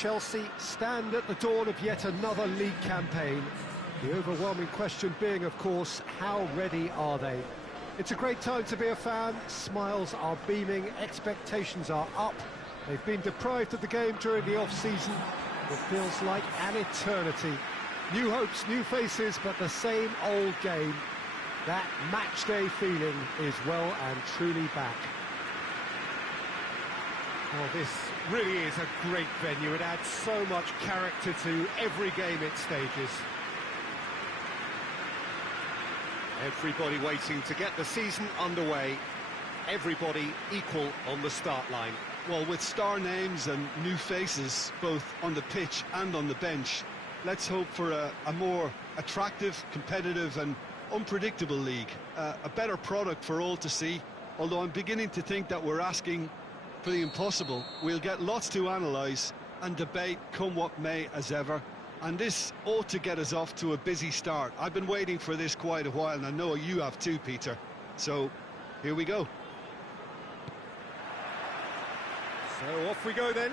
Chelsea stand at the dawn of yet another league campaign. The overwhelming question being, of course, how ready are they? It's a great time to be a fan. Smiles are beaming, expectations are up. They've been deprived of the game during the off-season. It feels like an eternity. New hopes, new faces, but the same old game. That match-day feeling is well and truly back. Well, this really is a great venue. It adds so much character to every game it stages. Everybody waiting to get the season underway. Everybody equal on the start line. Well, with star names and new faces, both on the pitch and on the bench, let's hope for a more attractive, competitive and unpredictable league. A better product for all to see, although I'm beginning to think that we're asking for the impossible. We'll get lots to analyse and debate, come what may, as ever. And this ought to get us off to a busy start. I've been waiting for this quite a while, and I know you have too, Peter. So, here we go. So, off we go then.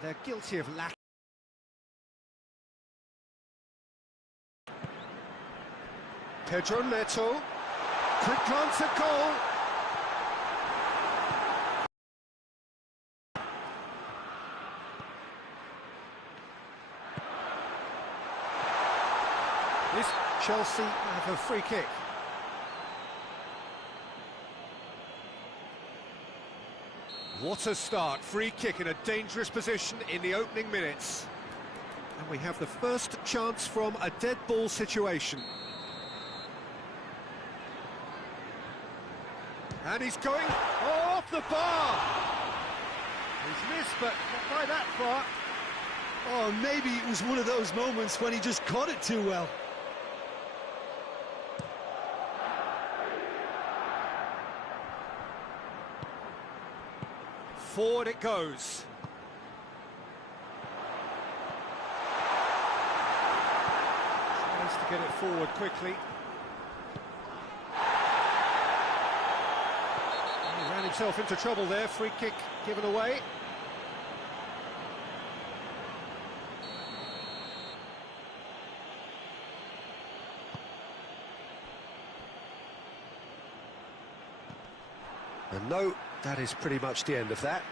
They're guilty of lack. Pedro Neto, quick glance at goal. This Chelsea have a free kick. What a start, free kick in a dangerous position in the opening minutes. And we have the first chance from a dead ball situation. And he's going off the bar. He's missed, but not by that far. Oh, maybe it was one of those moments when he just caught it too well. Forward it goes. Tries to get it forward quickly. He ran himself into trouble there. Free kick given away. And no, that is pretty much the end of that.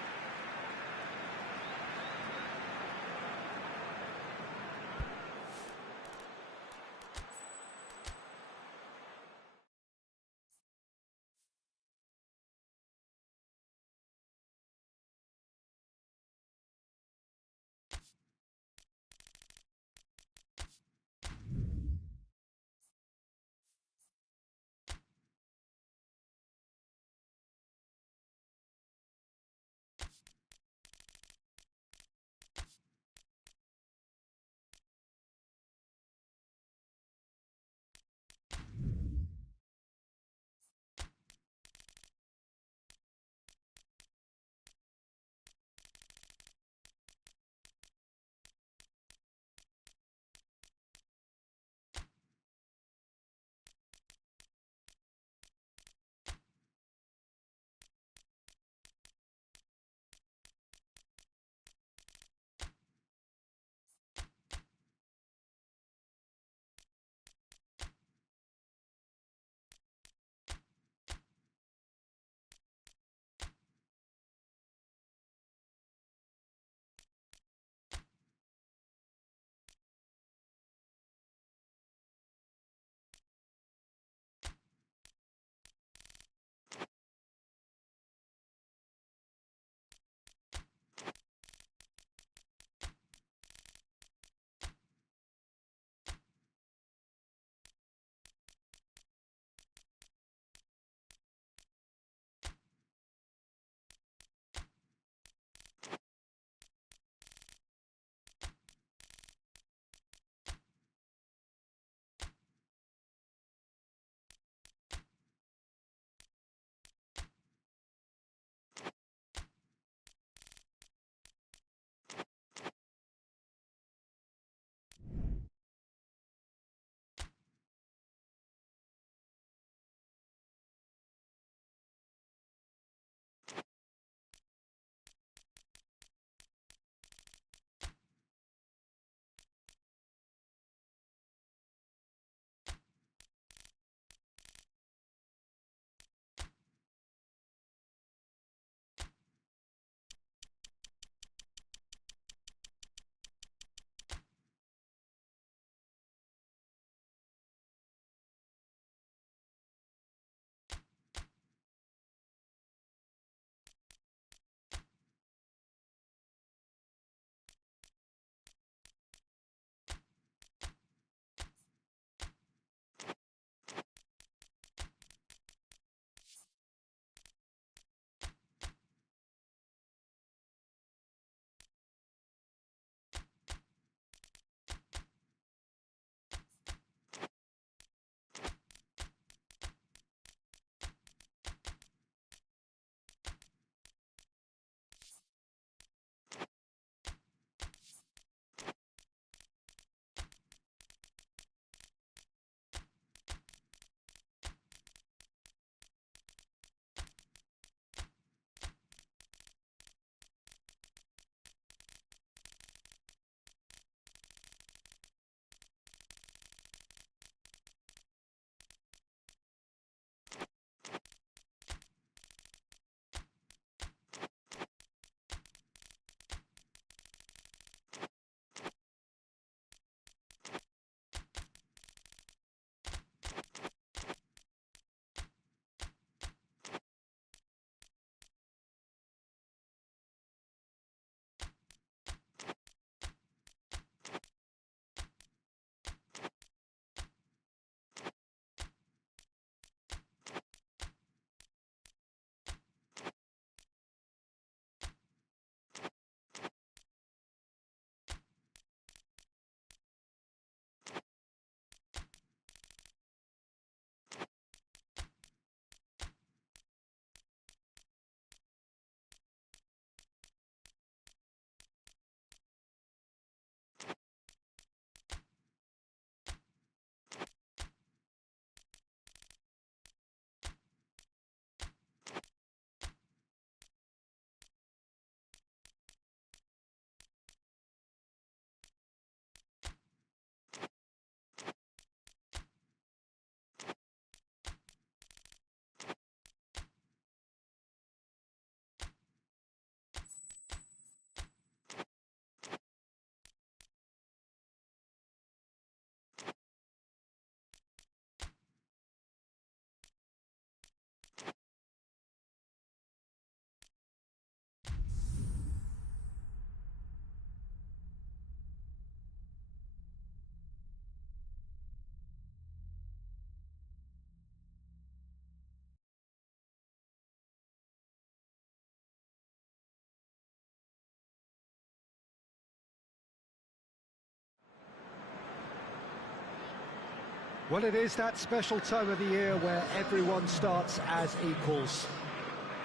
Well, it is that special time of the year where everyone starts as equals.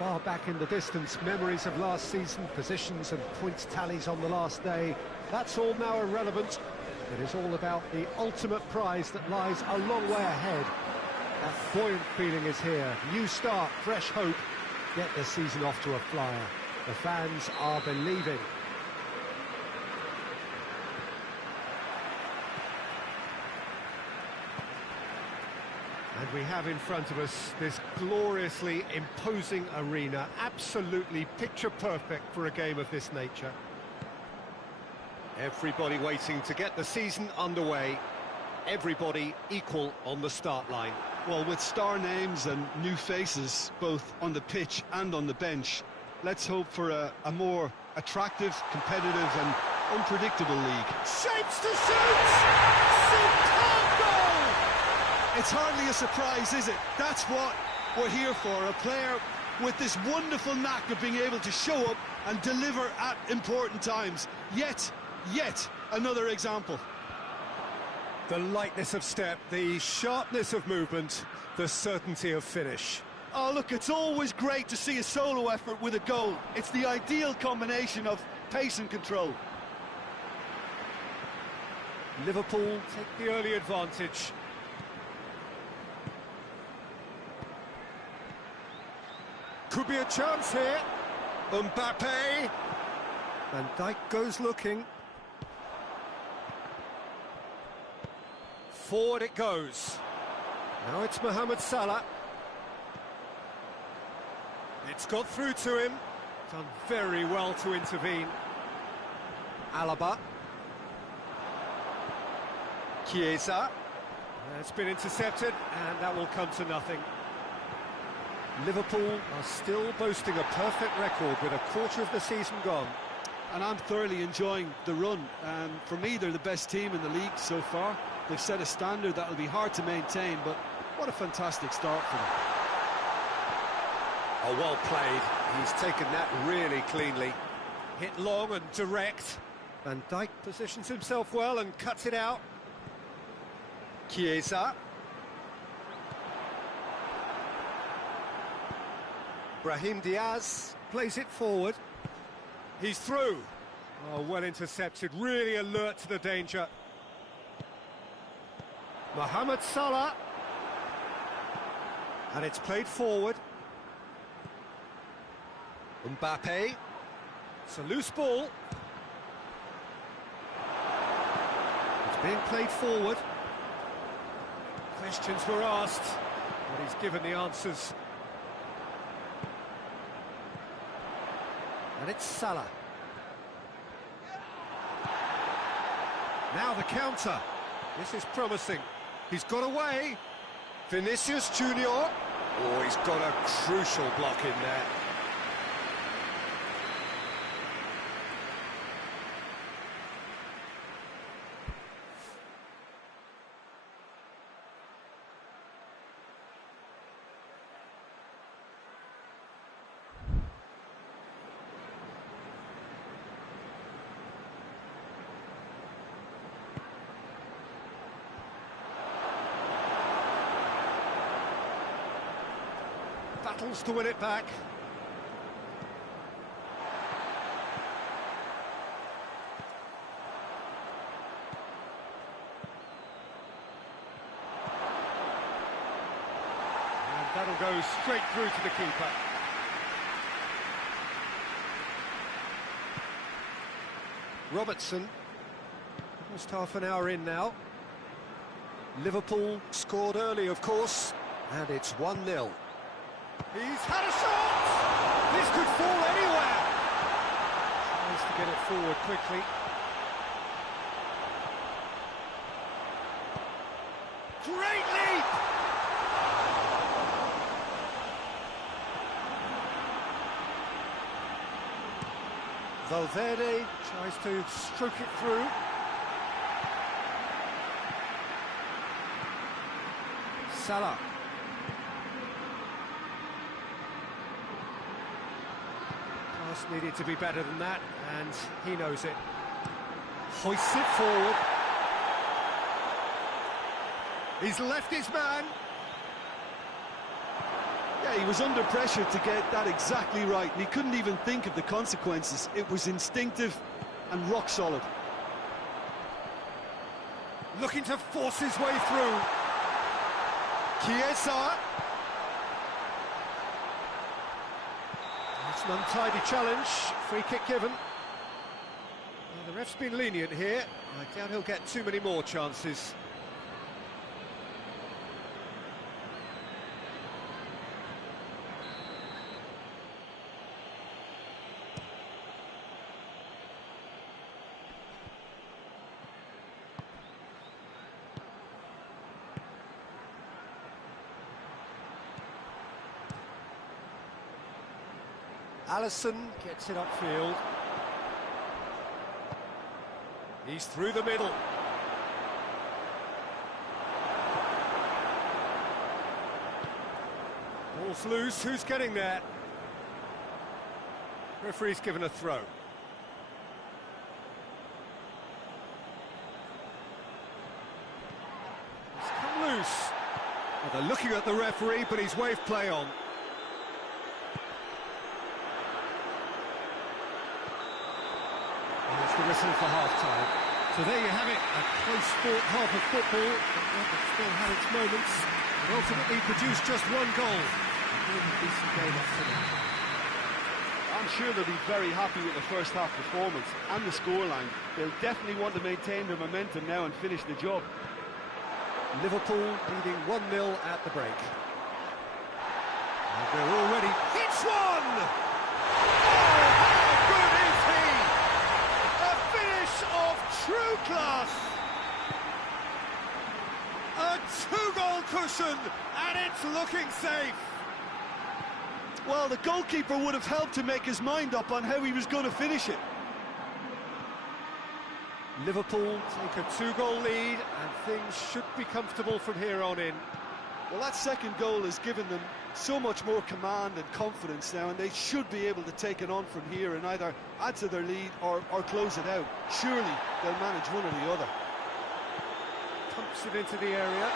Far back in the distance, memories of last season, positions and points tallies on the last day, that's all now irrelevant. It is all about the ultimate prize that lies a long way ahead. That buoyant feeling is here. New start, fresh hope. Get the season off to a flyer. The fans are believing. And we have in front of us this gloriously imposing arena, absolutely picture perfect for a game of this nature. Everybody waiting to get the season underway. Everybody equal on the start line. Well, with star names and new faces, both on the pitch and on the bench, let's hope for a more attractive, competitive and unpredictable league. Shapes to shoot! Superb goal! It's hardly a surprise, is it? That's what we're here for, a player with this wonderful knack of being able to show up and deliver at important times. Yet another example. The lightness of step, the sharpness of movement, the certainty of finish. Oh, look, it's always great to see a solo effort with a goal. It's the ideal combination of pace and control. Liverpool take the early advantage. Could be a chance here. Mbappe. Van Dijk goes looking. Forward it goes. Now it's Mohamed Salah. It's got through to him. Done very well to intervene. Alaba. Chiesa. It's been intercepted, and that will come to nothing. Liverpool are still boasting a perfect record with a quarter of the season gone. And I'm thoroughly enjoying the run. For me, they're the best team in the league so far. They've set a standard that will be hard to maintain, but what a fantastic start for them. Oh, well played. He's taken that really cleanly. Hit long and direct. Van Dijk positions himself well and cuts it out. Chiesa. Brahim Diaz plays it forward. He's through. Oh, well intercepted, really alert to the danger. Mohamed Salah. And it's played forward. Mbappe. It's a loose ball. It's being played forward. Questions were asked, but he's given the answers. And it's Salah. Now the counter. This is promising. He's got away. Vinicius Junior. Oh, he's got a crucial block in there. Battles to win it back. And that'll go straight through to the keeper. Robertson. Almost half an hour in now. Liverpool scored early, of course, and it's 1-0. He's had a shot! This could fall anywhere! Tries to get it forward quickly. Great leap! Valverde tries to stroke it through. Salah. Pass needed to be better than that, and he knows it. Hoists it forward. He's left his man. Yeah, he was under pressure to get that exactly right, and he couldn't even think of the consequences. It was instinctive and rock solid. Looking to force his way through. Chiesa. It's an untidy challenge. Free kick given. Well, the ref's been lenient here. I doubt he'll get too many more chances. Alisson gets it upfield. He's through the middle. Ball's loose, who's getting there? Referee's given a throw. It's come loose. Well, they're looking at the referee, but he's waved play on. It's the whistle for half-time. So there you have it, a close-fought half of football, but one that still had its moments, and ultimately produced just one goal. A decent game up to now. I'm sure they'll be very happy with the first half performance and the scoreline. They'll definitely want to maintain their momentum now and finish the job. Liverpool leading 1-0 at the break. And they're already... It's one! Of true class. A two-goal cushion, and it's looking safe. Well, the goalkeeper would have helped to make his mind up on how he was going to finish it. Liverpool take a two-goal lead, and things should be comfortable from here on in. Well, that second goal has given them so much more command and confidence now, and they should be able to take it on from here and either add to their lead or close it out. Surely they'll manage one or the other. Pumps it into the area.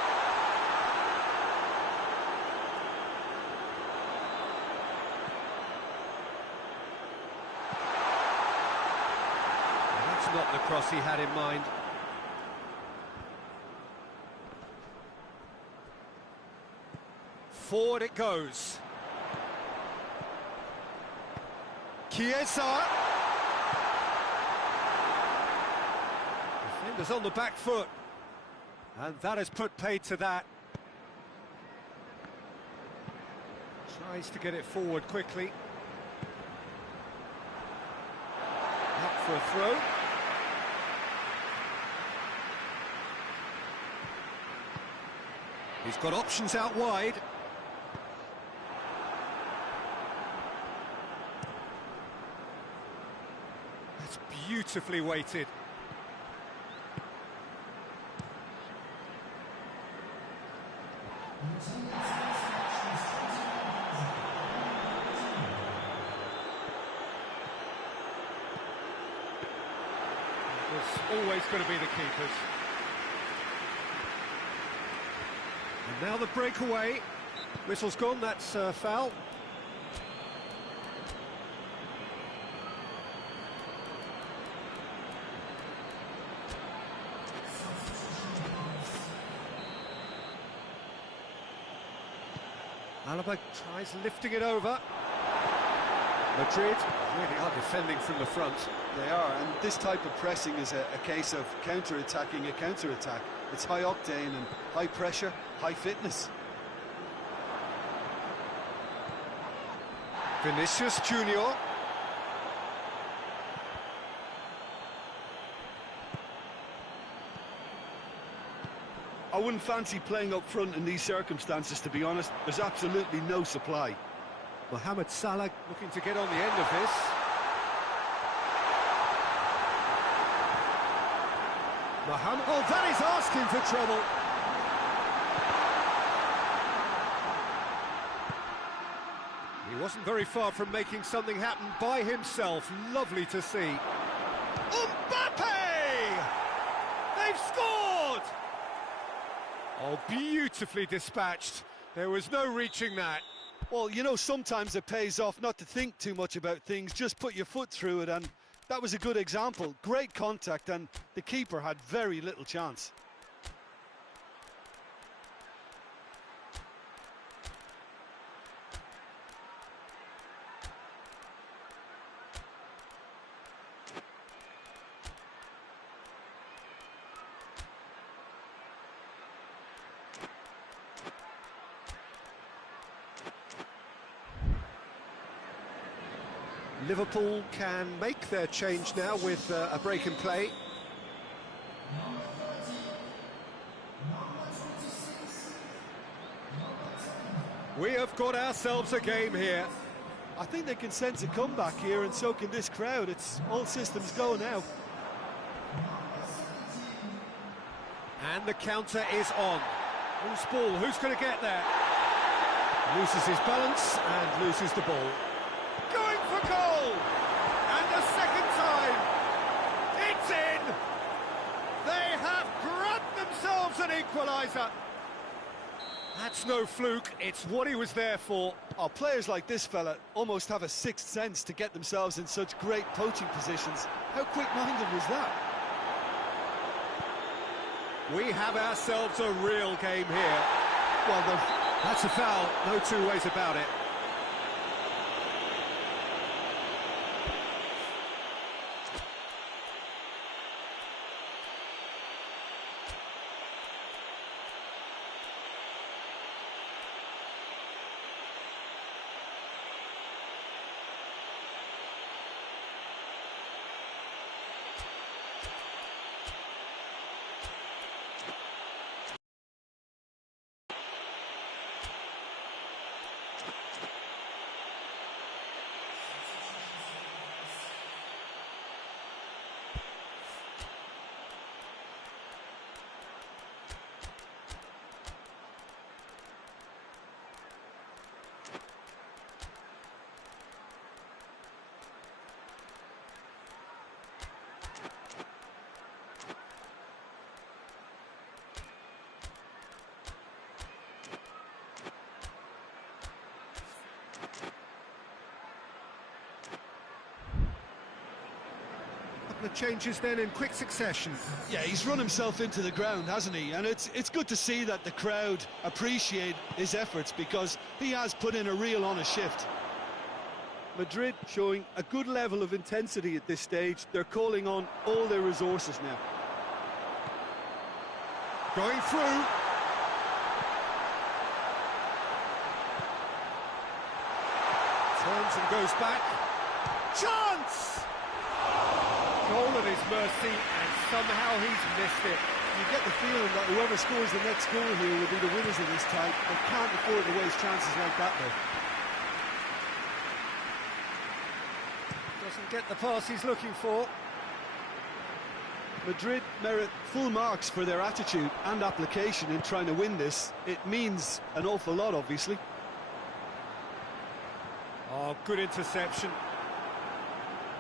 Well, that's not the cross he had in mind. Forward it goes. Chiesa. Defenders on the back foot. And that has put paid to that. Tries to get it forward quickly. Up for a throw. He's got options out wide. That's beautifully weighted. It's always going to be the keepers. And now the breakaway. Whistle's gone, that's foul. Alaba tries lifting it over. Madrid really are defending from the front. They are, and this type of pressing is a case of counter-attacking a counter-attack. It's high octane and high pressure, high fitness. Vinicius Junior. I wouldn't fancy playing up front in these circumstances, to be honest. There's absolutely no supply. Mohamed Salah looking to get on the end of this. Mohamed, oh, that is asking for trouble. He wasn't very far from making something happen by himself. Lovely to see. Mbappe! They've scored! Oh, beautifully dispatched. There was no reaching that. Well, you know, sometimes it pays off not to think too much about things, just put your foot through it, and that was a good example. Great contact, and the keeper had very little chance. Liverpool can make their change now with a break in play. We have got ourselves a game here. I think they can sense a comeback here, and so can this crowd. It's all systems go now. And the counter is on. Who's ball? Who's going to get there? Loses his balance and loses the ball. Going for goal! And the second time, it's in! They have grabbed themselves an equaliser. That's no fluke, it's what he was there for. Oh, players like this fella almost have a sixth sense to get themselves in such great poaching positions. How quick-minded was that? We have ourselves a real game here. Well, that's a foul, no two ways about it. The changes then in quick succession. Yeah, he's run himself into the ground, hasn't he? And it's good to see that the crowd appreciate his efforts, because he has put in a real honest shift. Madrid showing a good level of intensity at this stage. They're calling on all their resources now. Going through. Turns and goes back. Chance! Goal at his mercy, and somehow he's missed it. You get the feeling that whoever scores the next goal here will be the winners of this tie. They can't afford to waste chances like that, though. Doesn't get the pass he's looking for. Madrid merit full marks for their attitude and application in trying to win this. It means an awful lot, obviously. Oh, good interception.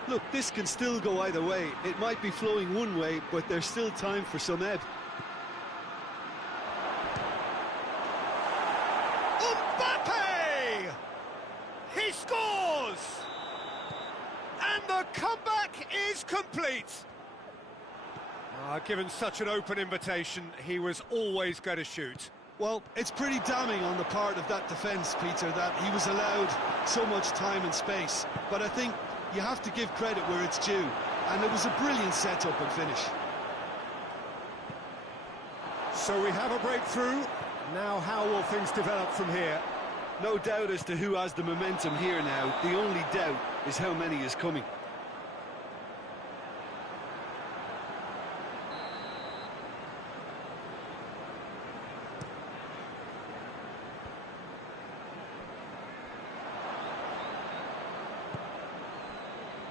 Look, this can still go either way. It might be flowing one way, but there's still time for some ebb. Mbappe! He scores! And the comeback is complete. Given such an open invitation, he was always going to shoot. Well, it's pretty damning on the part of that defence, Peter, that he was allowed so much time and space. But I think you have to give credit where it's due, and it was a brilliant setup and finish. So we have a breakthrough. Now how will things develop from here? No doubt as to who has the momentum here now. The only doubt is how many is coming.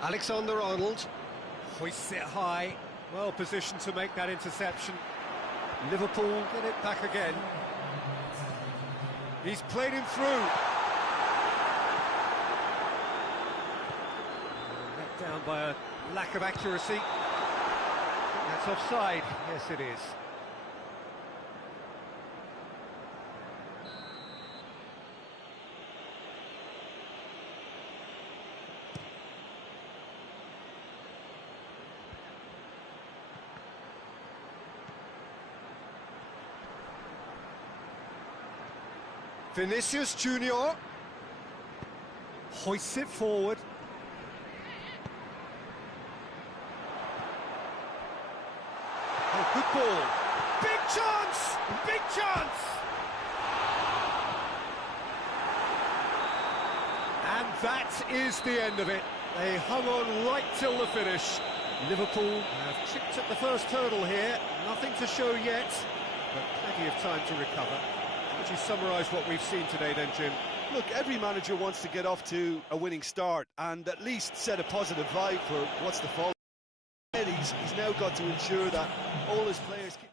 Alexander-Arnold hoists it high, well positioned to make that interception. Liverpool get it back again. He's played him through. Let down by a lack of accuracy. That's offside. Yes, it is. Vinicius Junior hoists it forward. Oh, good ball. Big chance! Big chance! And that is the end of it. They hung on right till the finish. Liverpool have chipped at the first hurdle here. Nothing to show yet, but plenty of time to recover. How would you summarise what we've seen today then, Jim? Look, every manager wants to get off to a winning start and at least set a positive vibe for what's to follow. He's now got to ensure that all his players keep...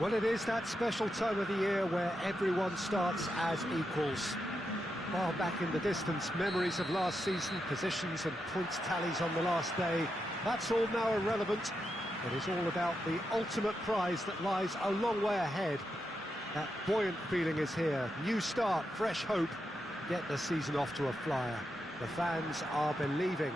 Well, it is that special time of the year where everyone starts as equals. Far back in the distance, memories of last season, positions and points tallies on the last day, that's all now irrelevant. It is all about the ultimate prize that lies a long way ahead. That buoyant feeling is here. New start, fresh hope. Get the season off to a flyer. The fans are believing.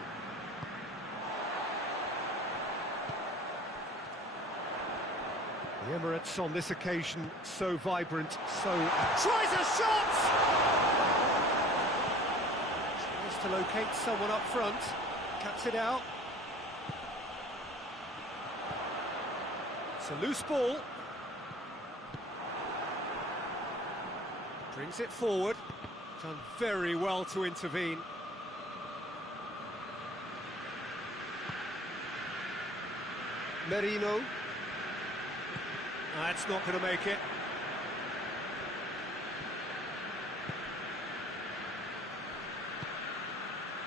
The Emirates on this occasion so vibrant, so... Tries a shot! Tries to locate someone up front. Cuts it out. It's a loose ball. Brings it forward. Done very well to intervene. Merino. That's not going to make it.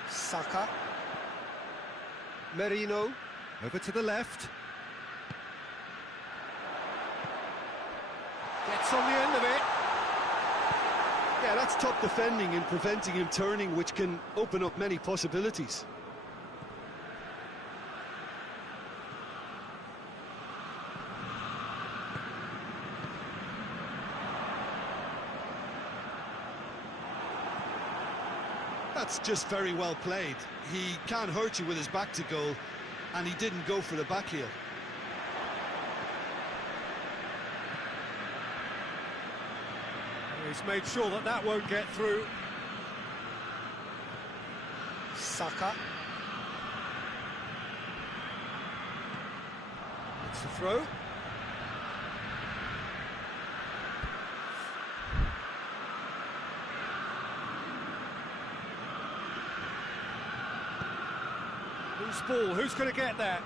Saka. Merino. Over to the left. Gets on the end of it. Yeah, that's top defending and preventing him turning, which can open up many possibilities. That's just very well played. He can hurt you with his back to goal, and he didn't go for the back heel. He's made sure that that won't get through. Saka. It's the throw. Loose ball, who's going to get that?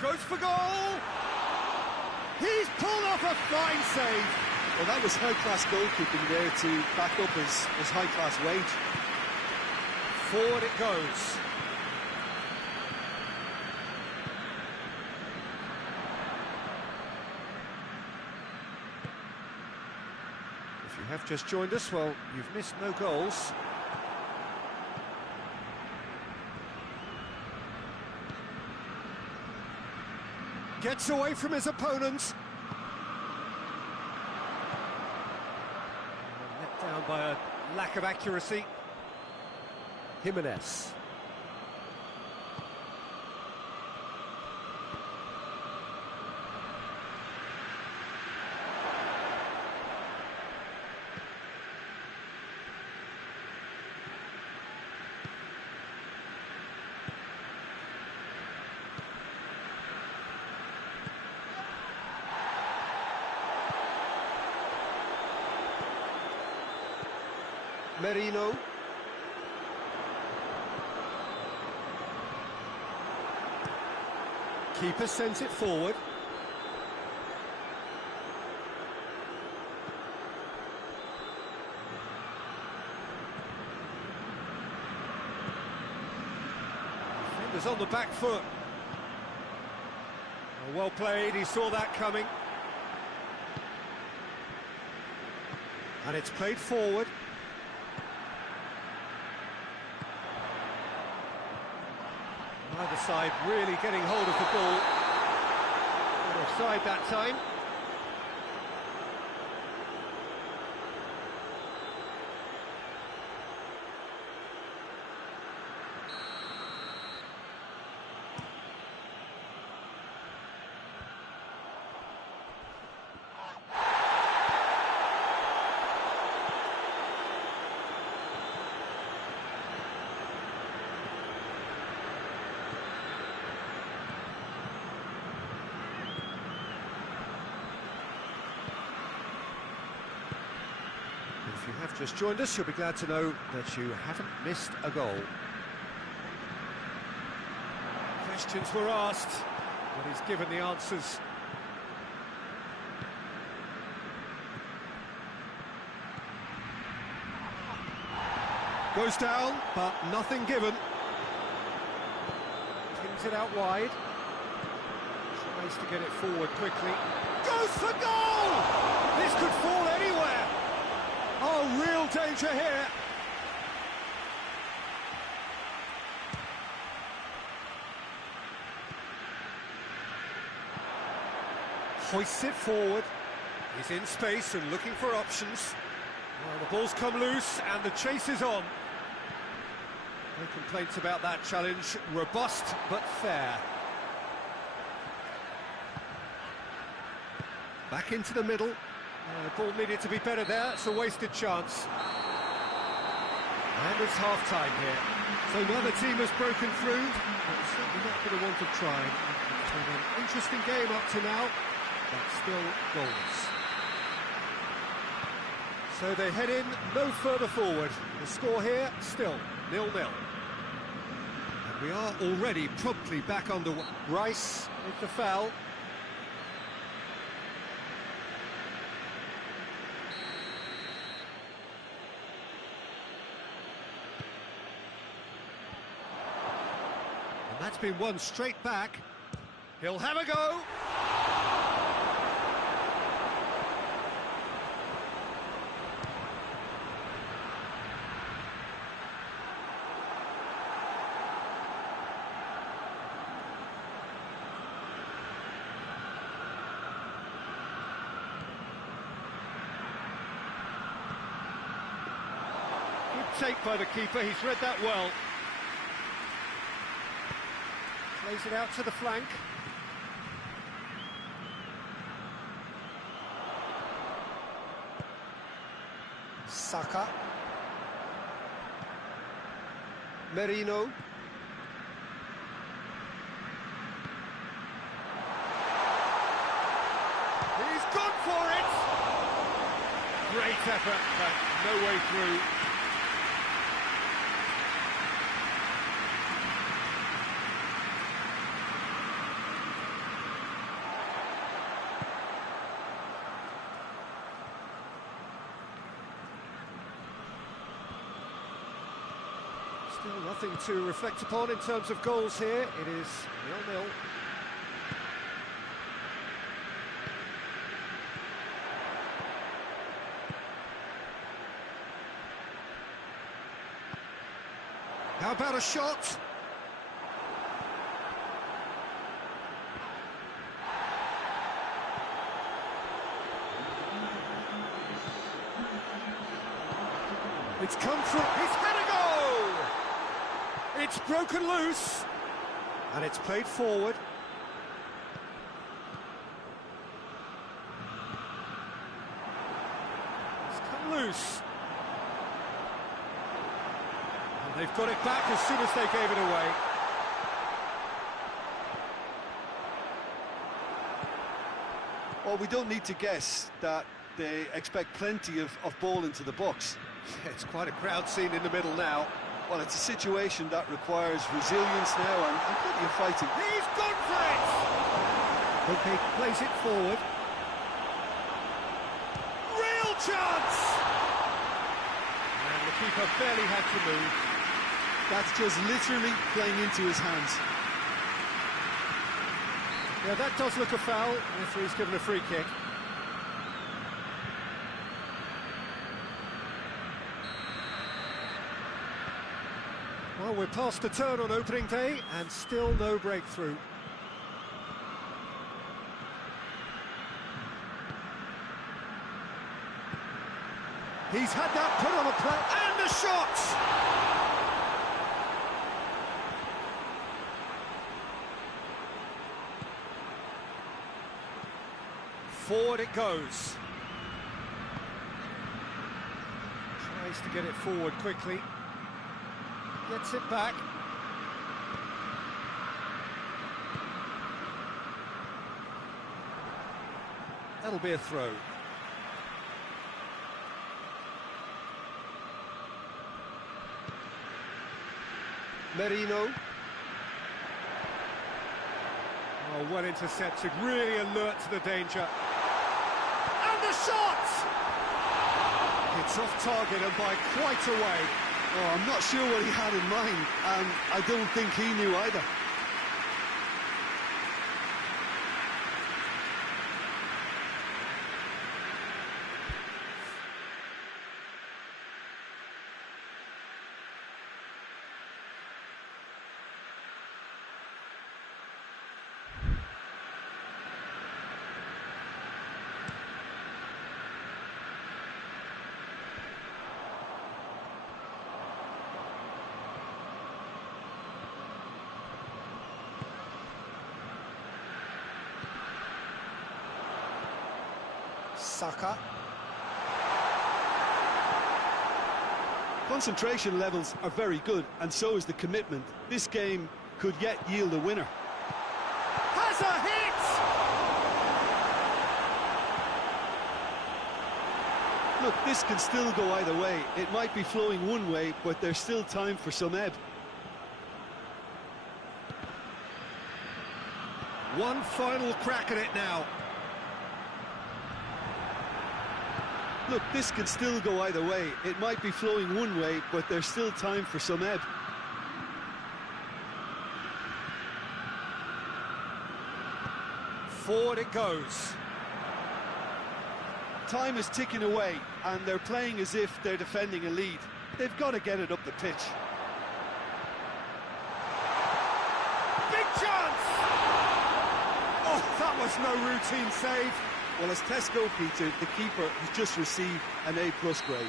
Goes for goal! He's pulled off a fine save! Well, that was high-class goalkeeping there to back up his high-class wage. Forward it goes. If you have just joined us, well, you've missed no goals. Gets away from his opponent. Let down by a lack of accuracy. Jimenez. Merino. Keeper sends it forward. Defender's on the back foot. Well played, he saw that coming. And it's played forward. Either side really getting hold of the ball. Offside that time. If you have just joined us, you'll be glad to know that you haven't missed a goal. Questions were asked, but he's given the answers. Goes down, but nothing given. Pins it out wide. Tries to get it forward quickly. Goes for goal! This could fall anywhere. Oh, real danger here. Hoists it forward. He's in space and looking for options. Well, the ball's come loose and the chase is on. No complaints about that challenge. Robust but fair. Back into the middle. The ball needed to be better there. It's a wasted chance. And it's half-time here. So neither team has broken through, but certainly not going to want to try. It's been an interesting game up to now, but still goals. So they head in no further forward. The score here, still 0-0. And we are already promptly back on the... Rice with the foul. And that's been won straight back. He'll have a go. Good take by the keeper, he's read that well. Plays it out to the flank. Saka. Merino. He's gone for it! Great effort, but no way through. Still nothing to reflect upon in terms of goals here. It is 0-0. How about a shot? It's come through. He's had a goal! It's broken loose. And it's played forward. It's come loose. And they've got it back as soon as they gave it away. Well, we don't need to guess that they expect plenty of ball into the box. It's quite a crowd scene in the middle now. Well, it's a situation that requires resilience now and plenty of fighting. He's gone for it! Okay, plays it forward. Real chance! And the keeper barely had to move. That's just literally playing into his hands. Yeah, that does look a foul. The referee's given a free kick. Well, we're past the turn on opening day, and still no breakthrough. He's had that put on a play, and the shot! Forward it goes. Tries to get it forward quickly. Gets it back. That'll be a throw. Merino. Oh, well intercepted, really alert to the danger. And the shot! It's off target and by quite a way. Oh, I'm not sure what he had in mind, and I don't think he knew either. Saka. Concentration levels are very good, and so is the commitment. This game could yet yield a winner. Has a hit! Look, this can still go either way. It might be flowing one way, but there's still time for some ebb. One final crack at it now. Look, this can still go either way. It might be flowing one way, but there's still time for some ebb. Forward it goes. Time is ticking away, and they're playing as if they're defending a lead. They've got to get it up the pitch. Big chance! Oh, that was no routine save. Well, as tests go, Peter, the keeper has just received an A+ grade.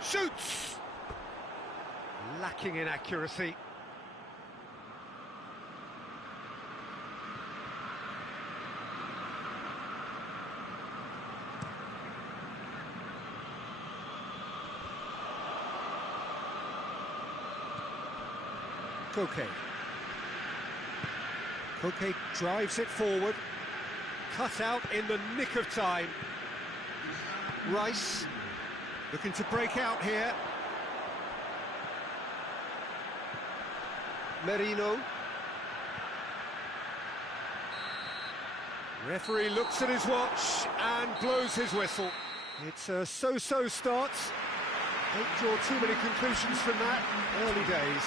Shoots! lacking in accuracy. Koke. Koke drives it forward. Cut out in the nick of time. Rice looking to break out here. Merino. Referee looks at his watch and blows his whistle. It's a so-so start. Don't draw too many conclusions from that. Early days.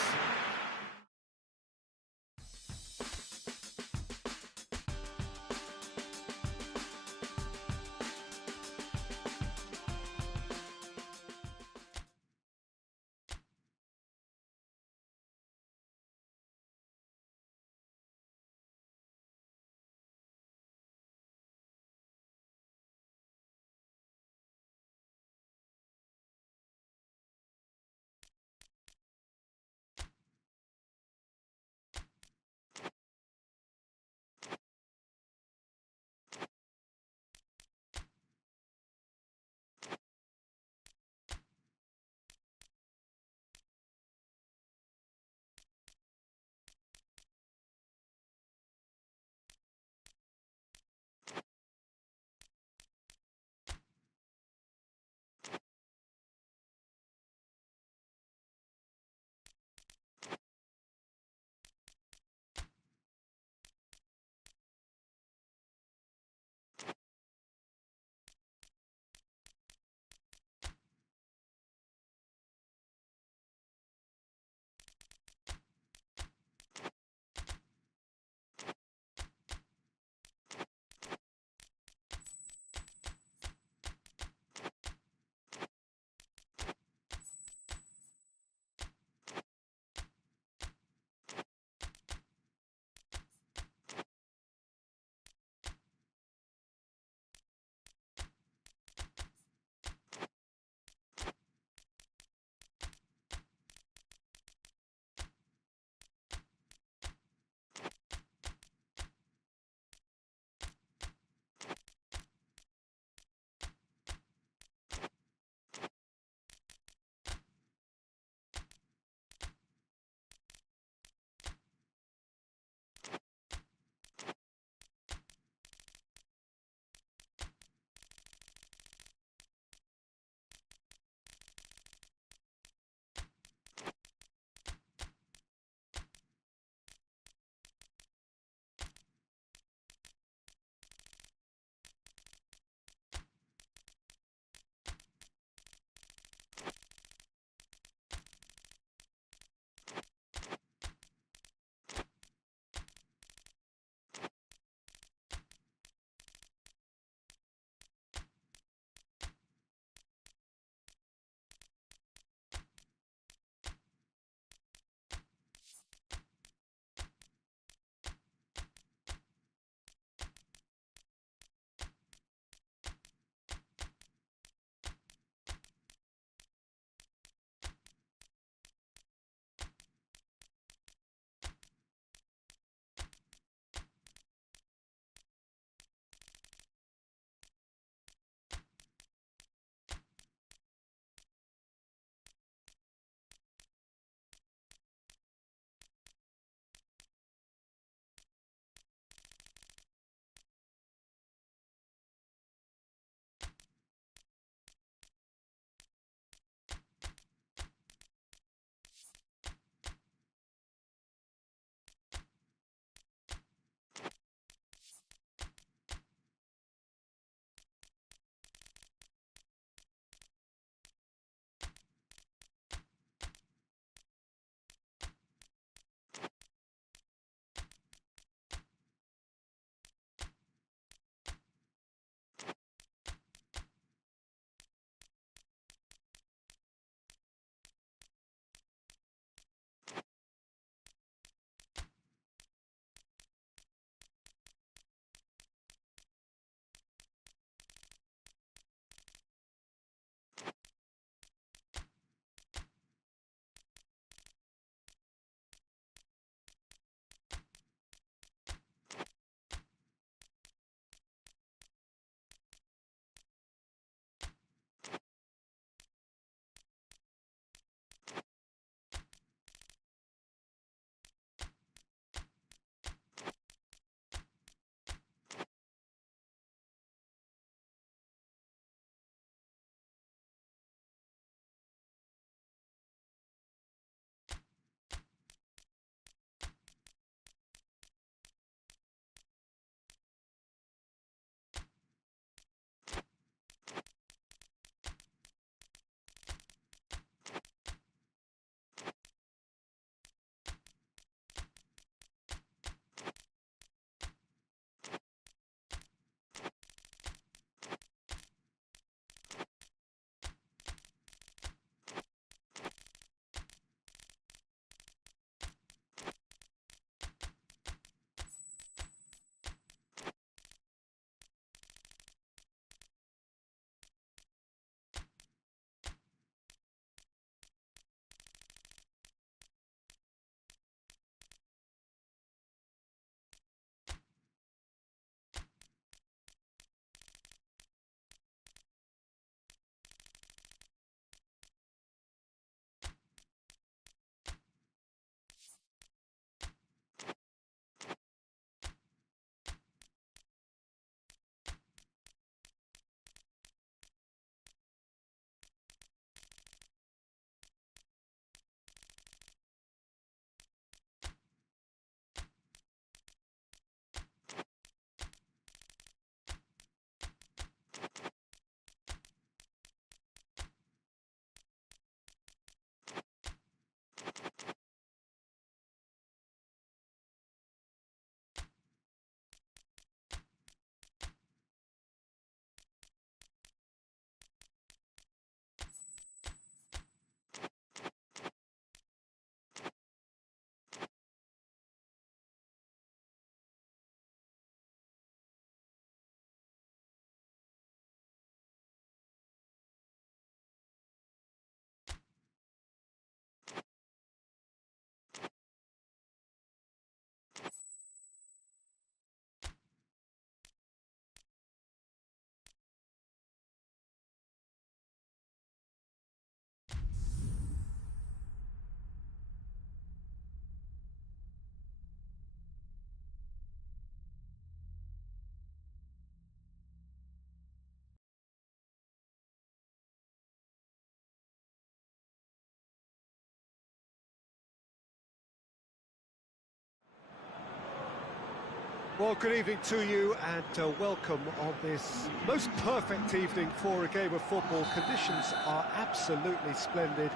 Well, good evening to you and welcome on this most perfect evening for a game of football. Conditions are absolutely splendid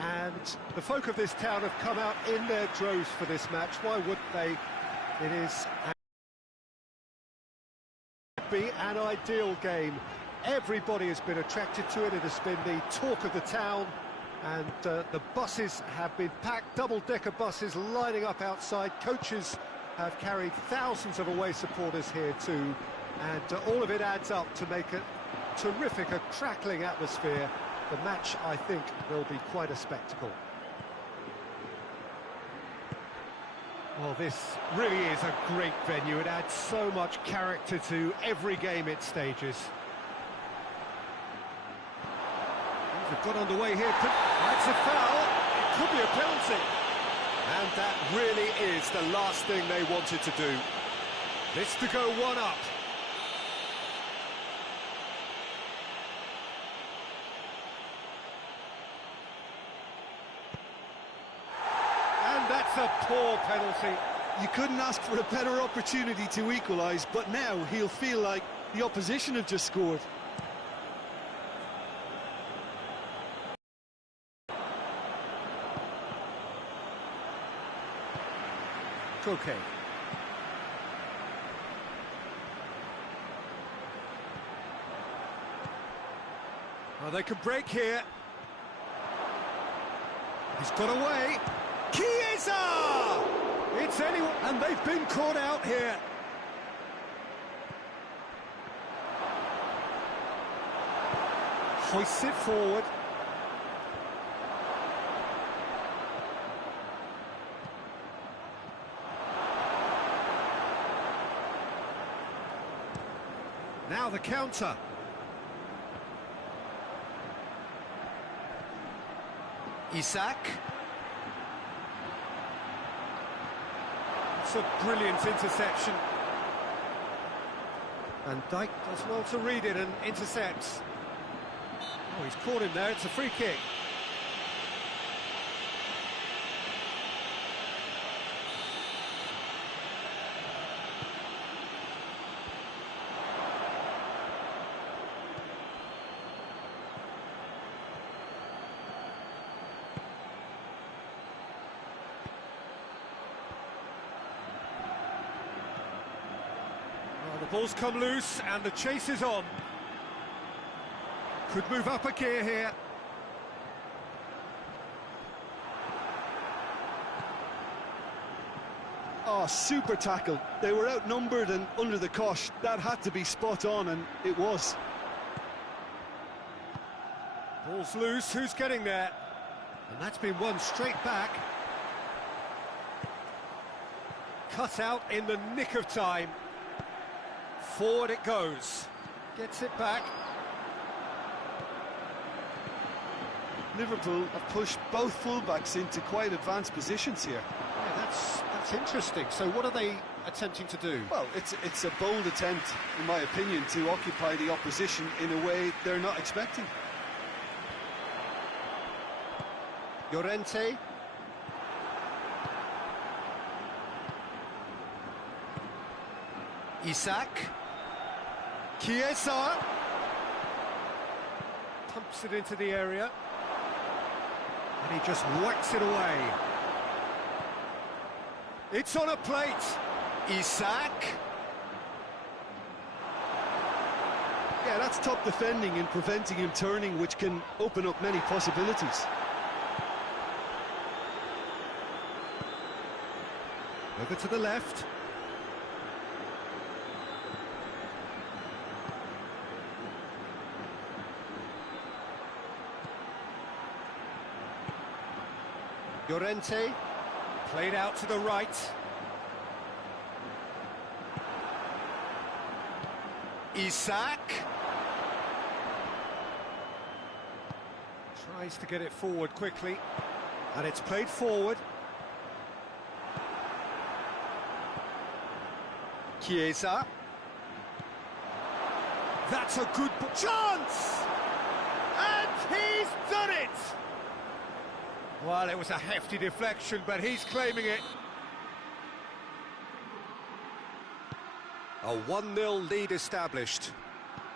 and the folk of this town have come out in their droves for this match. Why wouldn't they? It is be an ideal game. Everybody has been attracted to it. It has been the talk of the town, and the buses have been packed, double-decker buses lining up outside. Coaches have carried thousands of away supporters here too, and all of it adds up to make a terrific, a crackling atmosphere. The match, I think, will be quite a spectacle. Well, this really is a great venue. It adds so much character to every game it stages. Things have got underway here. That's a foul. It could be a penalty. And that really is the last thing they wanted to do. This to go one up. And that's a poor penalty. You couldn't ask for a better opportunity to equalise, but now he'll feel like the opposition have just scored. Okay. Well, they can break here. He's got away. Chiesa! It's anyone, and they've been caught out here. Hoists it forward. Now the counter. Isak. It's a brilliant interception. And Dijk does well to read it and intercepts. Oh, he's caught him there. It's a free kick. The ball's come loose and the chase is on. Could move up a gear here. Oh, super tackle. They were outnumbered and under the cosh. That had to be spot on, and it was. Ball's loose, who's getting there? And that's been won straight back. Cut out in the nick of time. Forward it goes. Gets it back. Liverpool have pushed both fullbacks into quite advanced positions here. Yeah, that's interesting. So what are they attempting to do? Well, it's a bold attempt, in my opinion, to occupy the opposition in a way they're not expecting. Llorente. Isak. Chiesa. Pumps it into the area. And he just whacks it away. It's on a plate. Isak. Yeah, that's top defending and preventing him turning, which can open up many possibilities. Over to the left. Llorente, played out to the right. Isak. Tries to get it forward quickly. And it's played forward. Chiesa. That's a good chance! And he's done it! Well, it was a hefty deflection, but he's claiming it. A 1-0 lead established.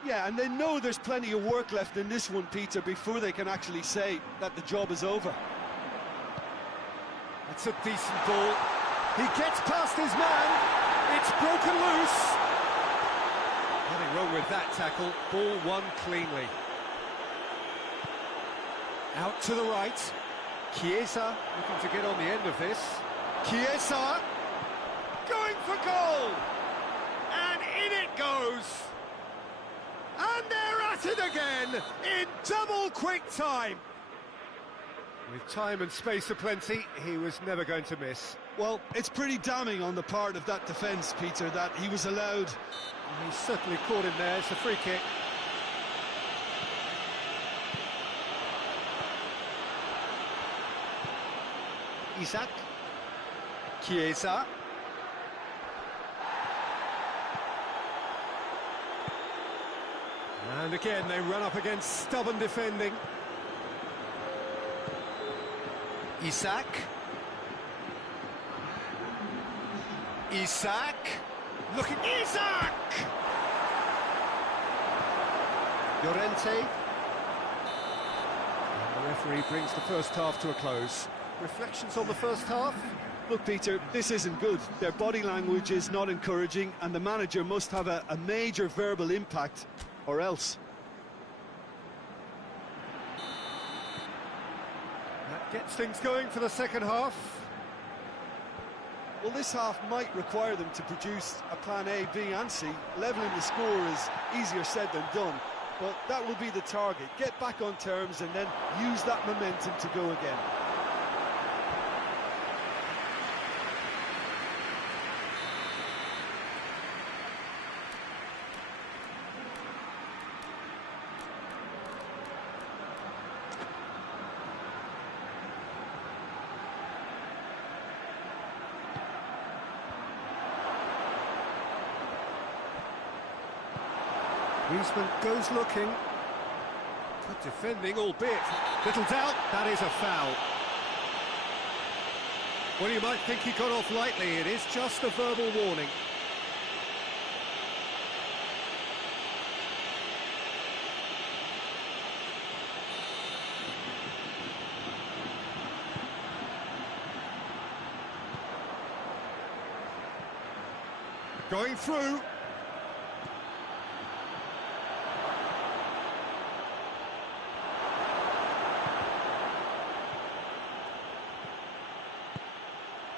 Yeah, and they know there's plenty of work left in this one, Peter, before they can actually say that the job is over. That's a decent ball. He gets past his man. It's broken loose. Nothing wrong with that tackle. Ball won cleanly. Out to the right. Chiesa looking to get on the end of this. Chiesa going for goal. And in it goes. And they're at it again in double quick time. With time and space aplenty, he was never going to miss. Well, it's pretty damning on the part of that defence, Peter, that he was allowed. He certainly caught him there. It's a free kick. Isak. Chiesa. And again, they run up against stubborn defending. Isak. Isak. Looking. Isak! Llorente. And the referee brings the first half to a close. Reflections on the first half? Look, Peter, this isn't good. Their body language is not encouraging, and the manager must have a major verbal impact, or else. That gets things going for the second half. Well, this half might require them to produce a plan A, B and C. Levelling the score is easier said than done, but that will be the target. Get back on terms and then use that momentum to go again. Griezmann goes looking. Good defending, albeit little doubt that is a foul. Well, you might think he got off lightly. It is just a verbal warning. Going through.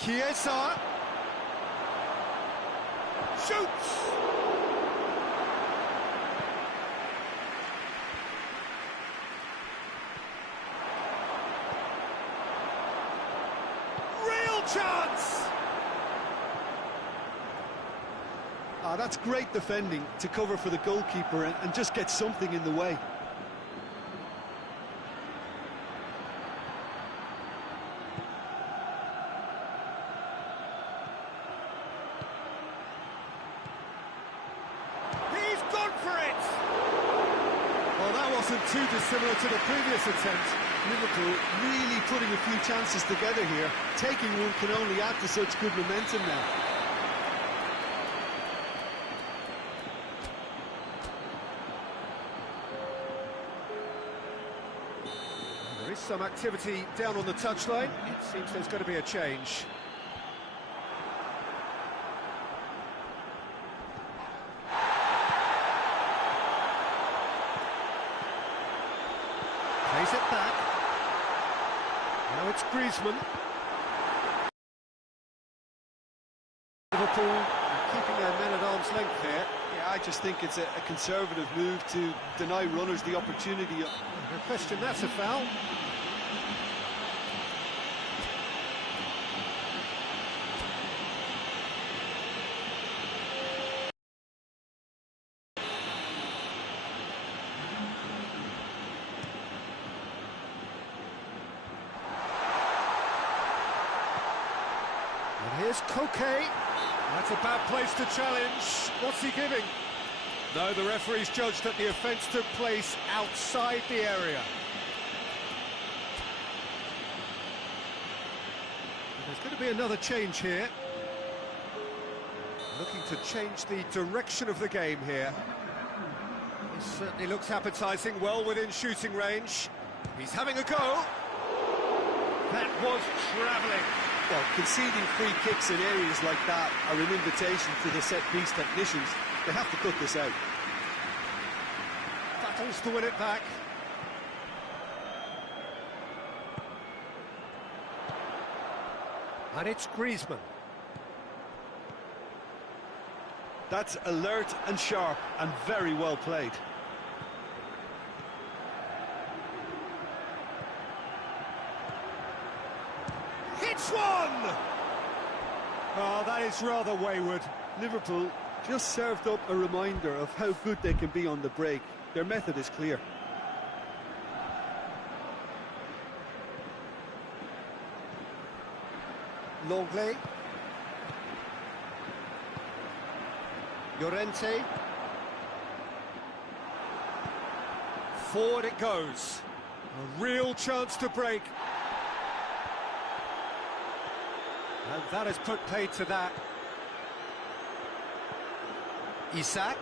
Chiesa shoots. Real chance. That's great defending to cover for the goalkeeper and just get something in the way. Too dissimilar to the previous attempt. Liverpool really putting a few chances together here. Taking one can only add to such good momentum now. There is some activity down on the touchline. It seems there's going to be a change. Plays it back. Now it's Griezmann. Liverpool keeping their men at arm's length here. Yeah, I just think it's a conservative move to deny runners the opportunity. No question, that's a foul. And here's Koke. That's a bad place to challenge. What's he giving? No, the referee's judged that the offence took place outside the area. There's going to be another change here. Looking to change the direction of the game here. He certainly looks appetising, well within shooting range. He's having a go. That was travelling. Well, conceding free kicks in areas like that are an invitation to the set-piece technicians. They have to cut this out. Battles to win it back. And it's Griezmann. That's alert and sharp and very well played. Hits one! Oh, that is rather wayward. Liverpool just served up a reminder of how good they can be on the break. Their method is clear. Longley. Llorente. Forward it goes. A real chance to break. And that has put paid to that. Isak.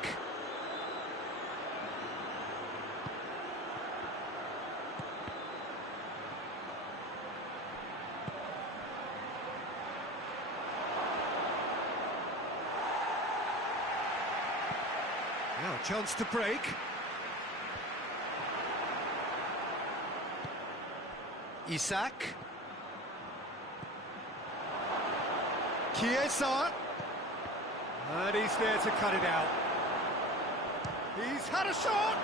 Now a chance to break. Isak. Chiesa. And he's there to cut it out. He's had a shot!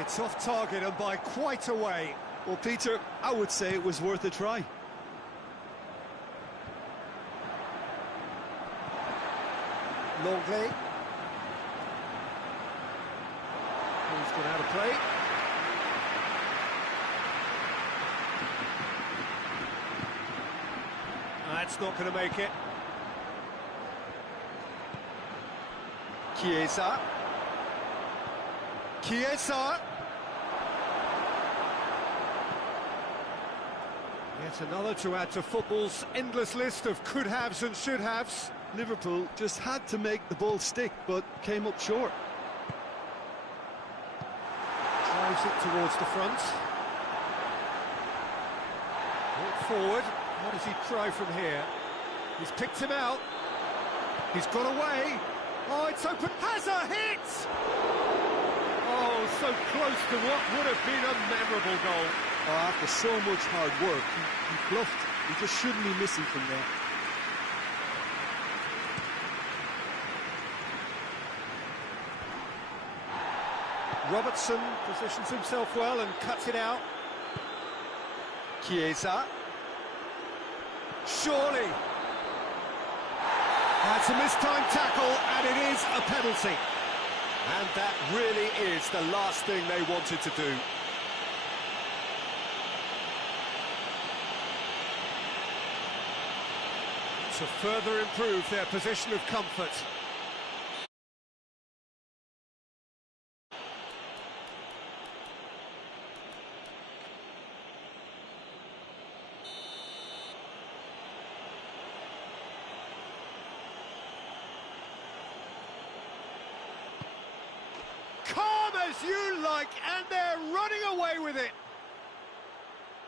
It's off target and by quite a way. Well, Peter, I would say it was worth a try. Longley. He's gone out of play. That's not going to make it. Chiesa. Chiesa. Yet another to add to football's endless list of could-haves and should-haves. Liverpool just had to make the ball stick, but came up short. Drives it towards the front. Walk forward. What does he try from here? He's picked him out. He's got away. Oh, it's open. Has a hit! Oh, so close to what would have been a memorable goal. Oh, after so much hard work, he bluffed. He just shouldn't be missing from there. Robertson positions himself well and cuts it out. Chiesa. Surely. That's a mistimed tackle, and it is a penalty. And that really is the last thing they wanted to do. To further improve their position of comfort. Calm as you like, and they're running away with it.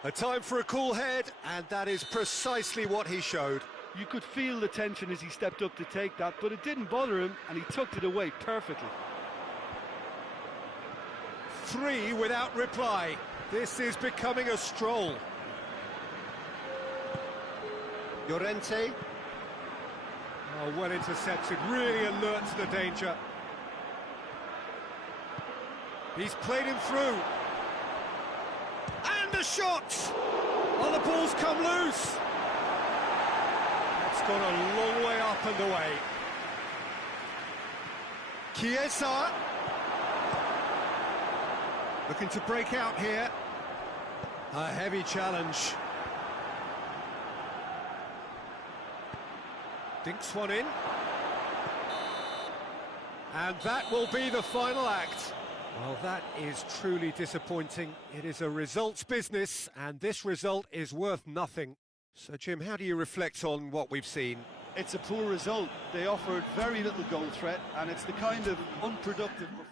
A time for a cool head, and that is precisely what he showed. You could feel the tension as he stepped up to take that, but it didn't bother him, and he tucked it away perfectly. 3 without reply. This is becoming a stroll. Llorente. Oh, well intercepted, really alert to the danger. He's played him through. And the shot! Oh, the ball's come loose. That's gone a long way up and away. Chiesa. Looking to break out here. A heavy challenge. Dinks one in. And that will be the final act. Well, that is truly disappointing. It is a results business, and this result is worth nothing. So, Jim, how do you reflect on what we've seen? It's a poor result. They offered very little goal threat, and it's the kind of unproductive performance.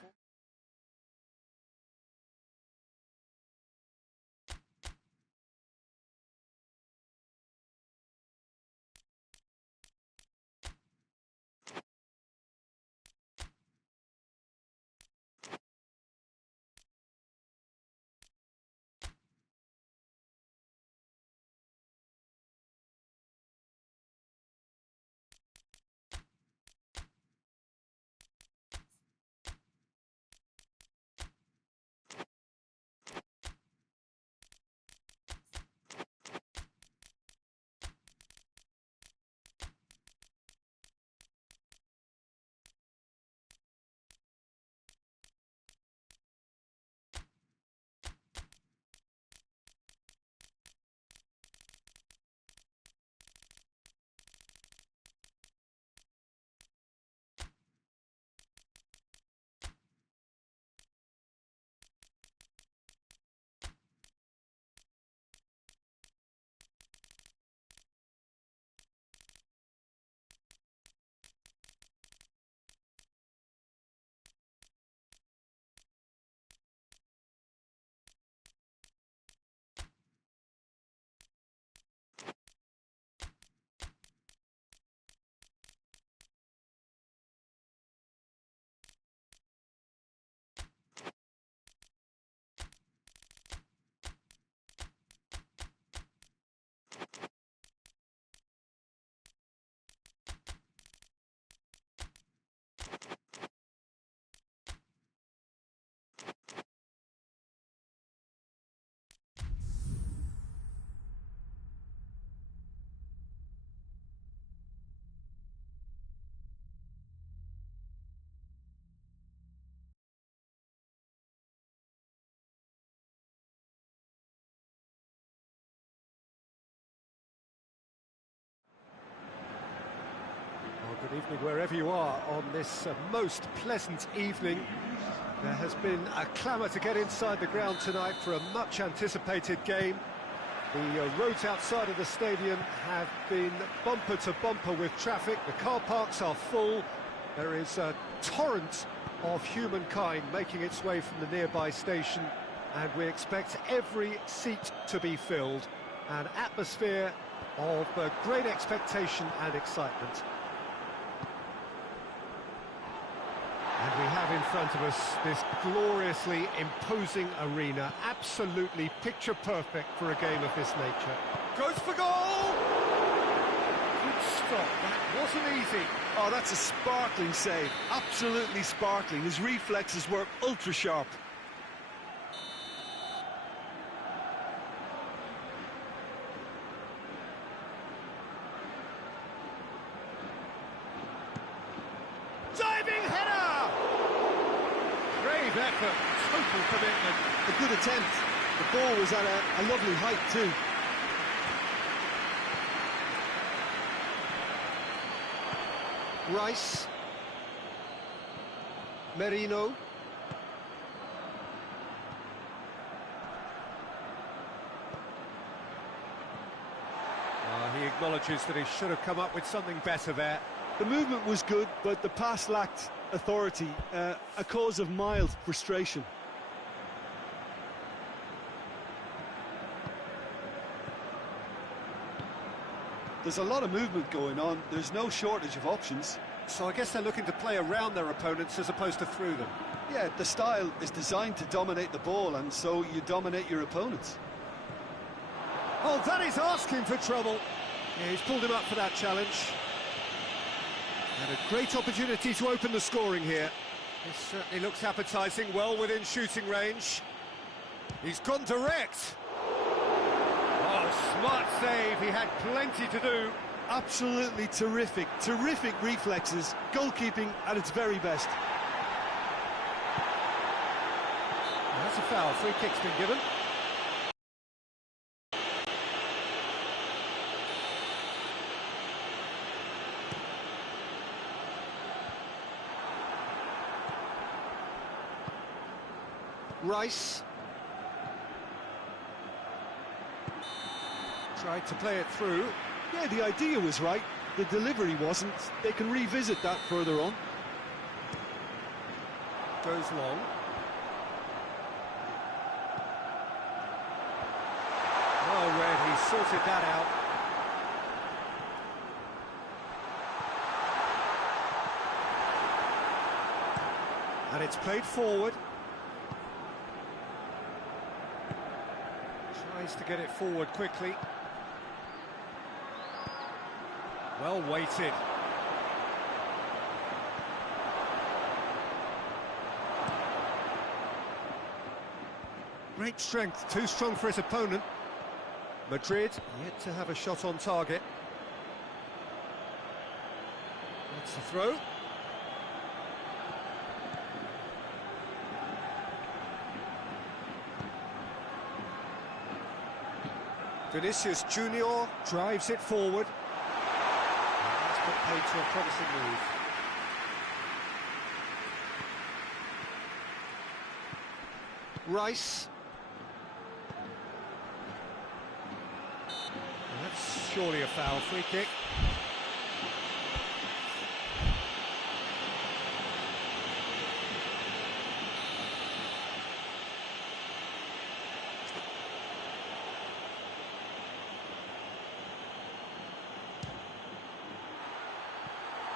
Good evening wherever you are on this most pleasant evening. There has been a clamour to get inside the ground tonight for a much anticipated game. The roads outside of the stadium have been bumper to bumper with traffic. The car parks are full. There is a torrent of humankind making its way from the nearby station, and we expect every seat to be filled. An atmosphere of great expectation and excitement. And we have in front of us this gloriously imposing arena, absolutely picture perfect for a game of this nature. Goes for goal! Good stop, that wasn't easy. Oh, that's a sparkling save, absolutely sparkling. His reflexes were ultra sharp. Diving header! Brave effort, total commitment. A good attempt. The ball was at a lovely height too. Rice. Merino. He acknowledges that he should have come up with something better there. The movement was good, but the pass lacked authority, a cause of mild frustration. There's a lot of movement going on. There's no shortage of options. So I guess they're looking to play around their opponents as opposed to through them. Yeah, the style is designed to dominate the ball, and so you dominate your opponents. Oh, that is asking for trouble. Yeah, he's pulled him up for that challenge. And a great opportunity to open the scoring here. This certainly looks appetising, well within shooting range. He's gone direct. Oh, smart save, he had plenty to do. Absolutely terrific, terrific reflexes, goalkeeping at its very best. That's a foul, free kick's been given. Rice tried to play it through. Yeah, the idea was right. the delivery wasn't. They can revisit that further on. Goes long. Well read, he sorted that out. And it's played forward. Tries to get it forward quickly. Well weighted. Great strength, too strong for his opponent. Madrid yet to have a shot on target. That's the throw. Vinicius Junior drives it forward. That's put paid to a promising move. Rice. That's surely a foul. Free kick.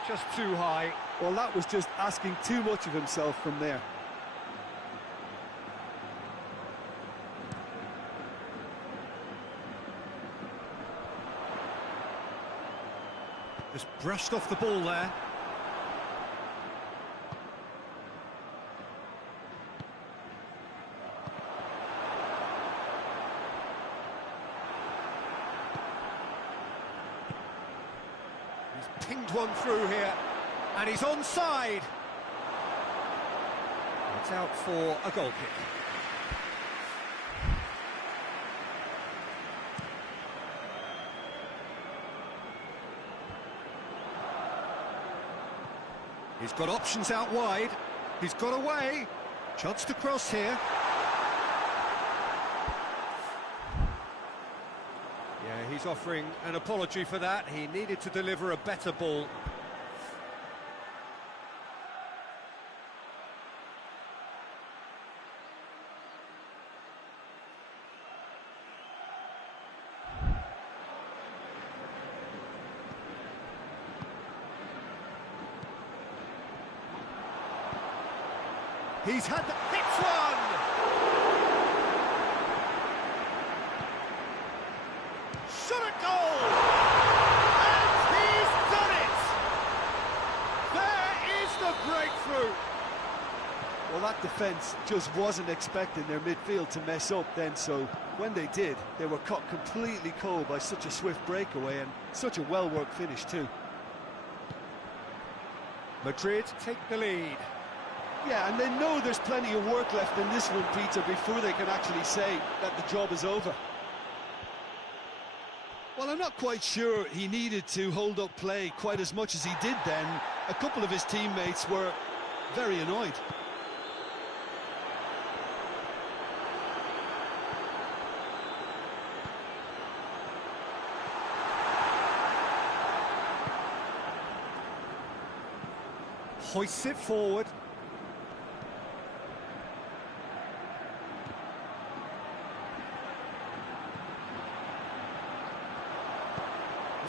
Just too high. Well, that was just asking too much of himself from there. Just brushed off the ball there. He's pinged one through here, and he's onside. It's out for a goal kick. He's got options out wide. He's got away. Chance to cross here. Yeah, he's offering an apology for that. He needed to deliver a better ball. He's had the... Hits one! Shot at goal! And he's done it! There is the breakthrough! Well, that defence just wasn't expecting their midfield to mess up then, so when they did, they were caught completely cold by such a swift breakaway and such a well-worked finish too. Madrid take the lead. Yeah, and they know there's plenty of work left in this one, Peter, before they can actually say that the job is over. Well, I'm not quite sure he needed to hold up play quite as much as he did then. A couple of his teammates were very annoyed. Hoists it forward.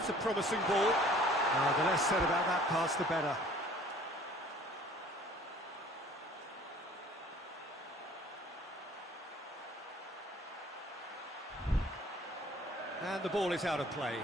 It's a promising ball. The less said about that pass, the better. And the ball is out of play.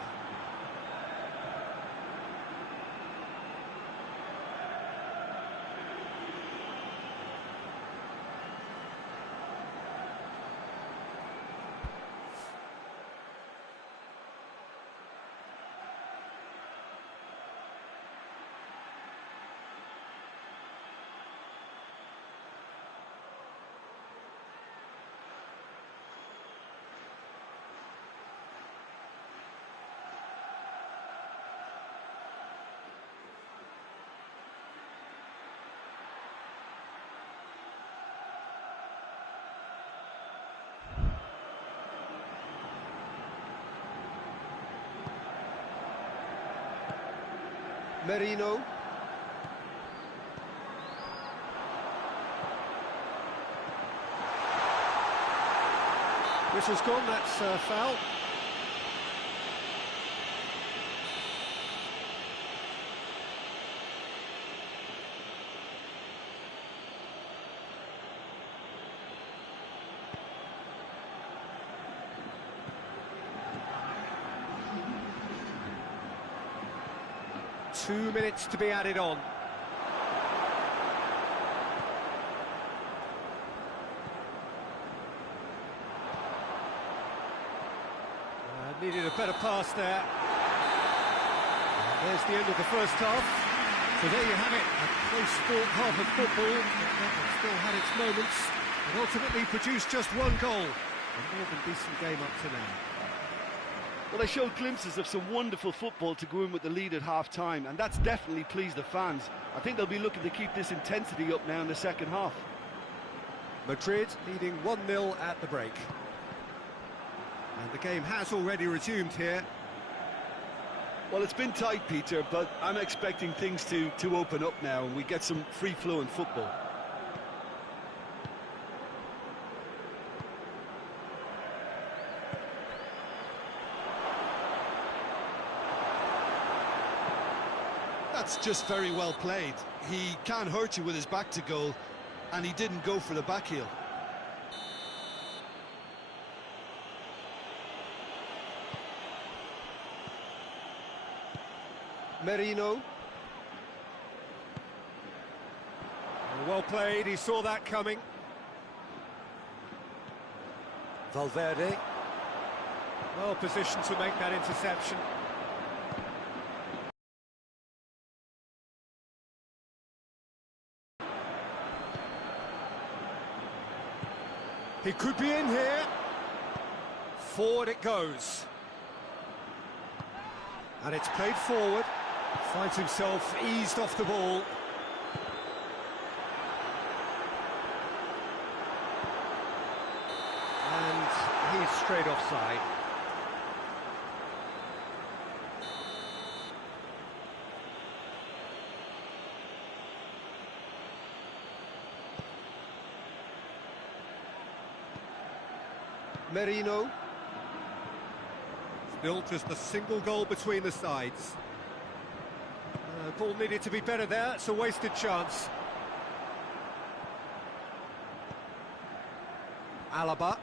Merino. Whistle's gone, that's a foul. Two minutes to be added on. Needed a better pass there. There's the end of the first half. So there you have it, a close-fought half of football that still had its moments, and ultimately produced just one goal. A more than decent game up to now. Well, they showed glimpses of some wonderful football to go in with the lead at half-time, and that's definitely pleased the fans. I think they'll be looking to keep this intensity up now in the second half. Madrid leading 1-0 at the break. And the game has already resumed here. Well, it's been tight, Peter, but I'm expecting things to open up now and we get some free-flowing football. That's just very well played. He can't hurt you with his back to goal, and he didn't go for the back heel. Merino. Well played, he saw that coming. Valverde. Well positioned to make that interception. He could be in here. Forward it goes. And it's played forward. Finds himself eased off the ball. And he's straight offside. Merino. Still just a single goal between the sides. Ball needed to be better there, it's a wasted chance. Alaba.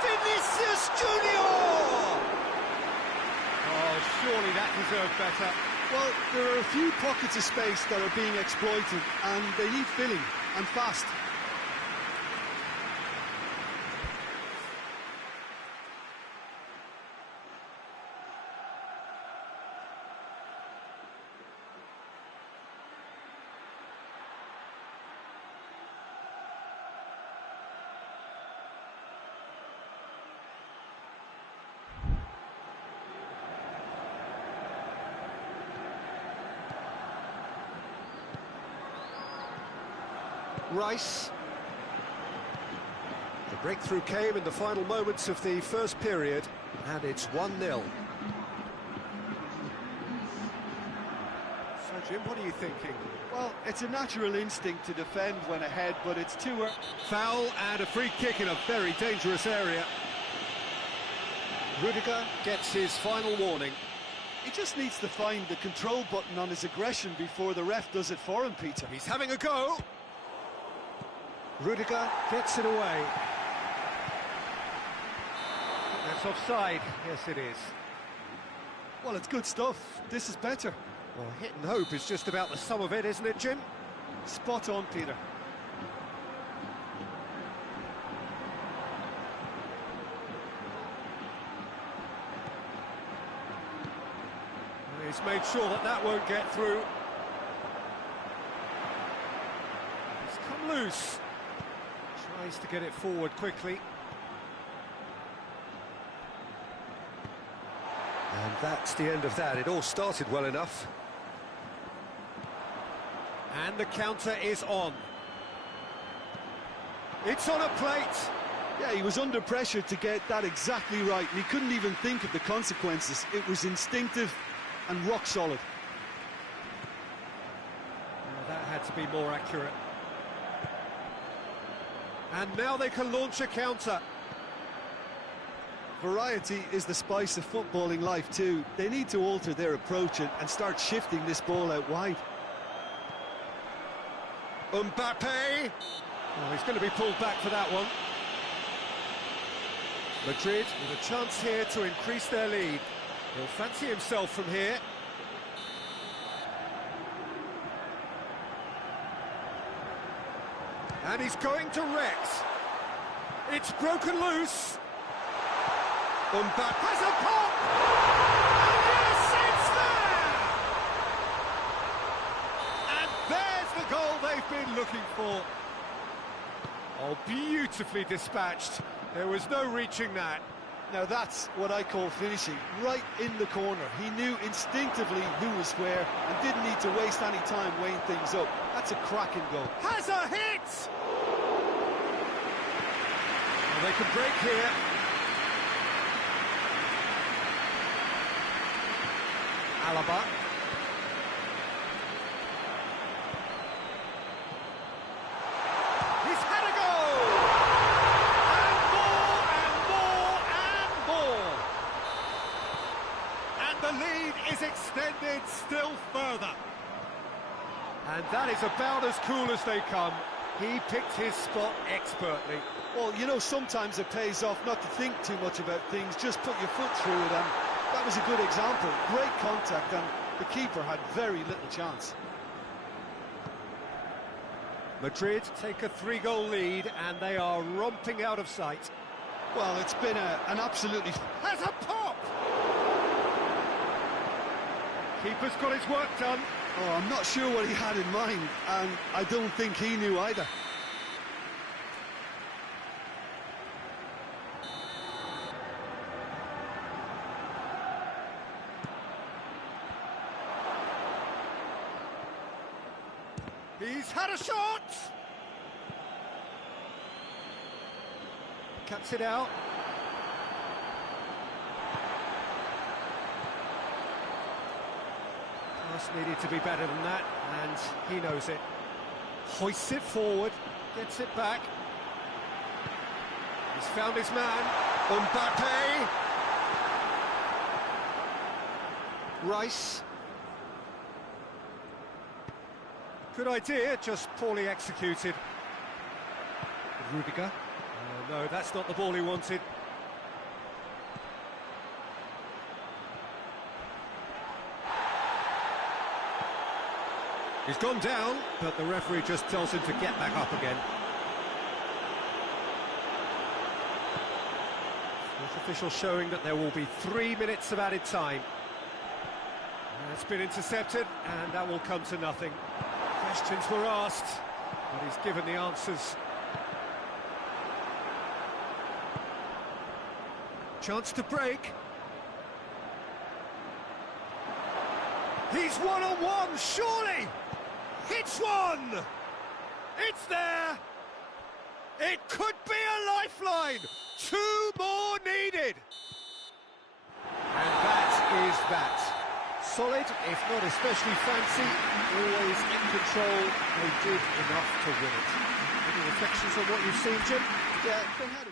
Vinicius Junior! Oh, surely that deserved better. Well, there are a few pockets of space that are being exploited, and they need filling, and fast. Rice. The breakthrough came in the final moments of the first period, and it's 1-0. So, Jim, what are you thinking? Well, it's a natural instinct to defend when ahead, but it's too early. Foul and a free kick in a very dangerous area. Rudiger gets his final warning. He just needs to find the control button on his aggression before the ref does it for him, Peter. He's having a go. Rudiger gets it away. That's offside. Yes, it is. Well, it's good stuff. This is better. Well, hit and hope is just about the sum of it, isn't it, Jim? Spot on, Peter. He's made sure that that won't get through. He's come loose. Tries to get it forward quickly. And that's the end of that. It all started well enough. And the counter is on. It's on a plate. Yeah, he was under pressure to get that exactly right, and he couldn't even think of the consequences. It was instinctive and rock solid. Well, that had to be more accurate. And now they can launch a counter. Variety is the spice of footballing life too. They need to alter their approach and start shifting this ball out wide. Mbappe! Oh, he's going to be pulled back for that one. Madrid with a chance here to increase their lead. He'll fancy himself from here. And he's going to Rex. It's broken loose. Mbappe has a pop! And yes, it's there! And there's the goal they've been looking for. Oh, beautifully dispatched. There was no reaching that. Now that's what I call finishing, right in the corner. He knew instinctively who was where and didn't need to waste any time weighing things up. That's a cracking goal. Has a hit! Well, they can break here. Alaba. He's had a goal! And more! And the lead is extended still further. And that is about as cool as they come. He picked his spot expertly. Well, you know, sometimes it pays off not to think too much about things, just put your foot through it, and that was a good example. Great contact, and the keeper had very little chance. Madrid take a 3-goal lead, and they are romping out of sight. Well, it's been an absolutely... Has a pop! Keeper's got his work done. Oh, I'm not sure what he had in mind, and I don't think he knew either. He's had a shot! Cuts it out. Pass needed to be better than that, and he knows it. Hoists it forward, gets it back. He's found his man. Mbappe! Rice. Good idea, just poorly executed. Rudiger. Oh, no, that's not the ball he wanted. He's gone down, but the referee just tells him to get back up again. Fourth official showing that there will be 3 minutes of added time. It's been intercepted, and that will come to nothing. Questions were asked, but he's given the answers. Chance to break. He's one-on-one, surely! Hits one! It's there! It could be a lifeline! 2 more needed! And that is that. Solid, if not especially fancy, always in control. They did enough to win it. Any reflections on what you've seen, Jim? Yeah, they had a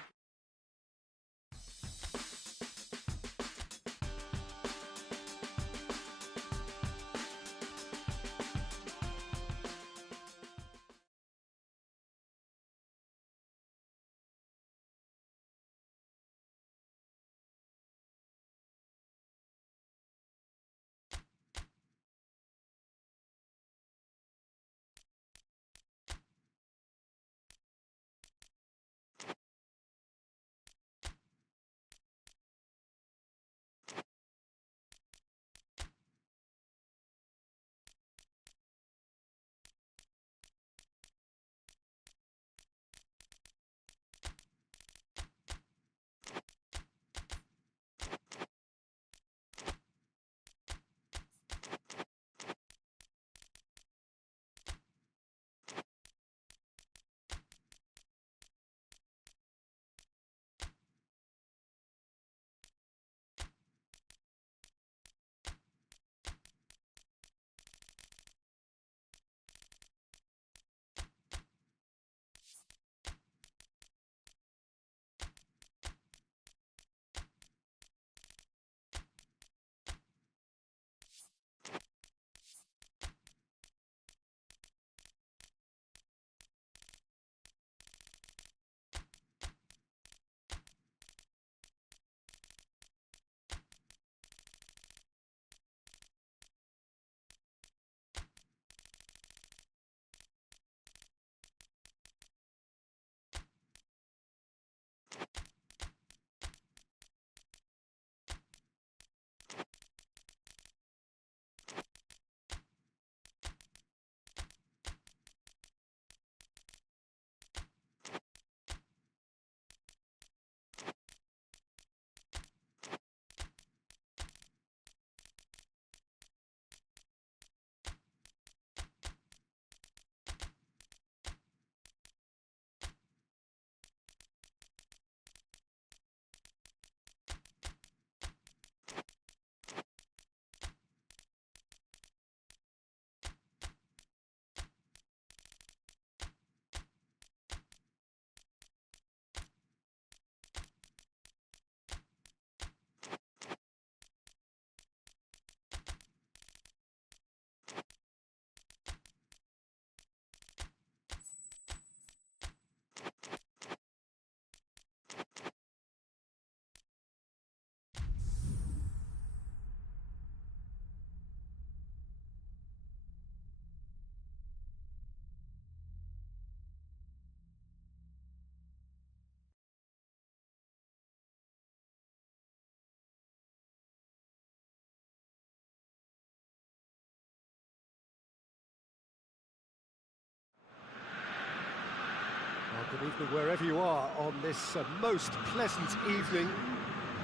Good evening wherever you are on this most pleasant evening.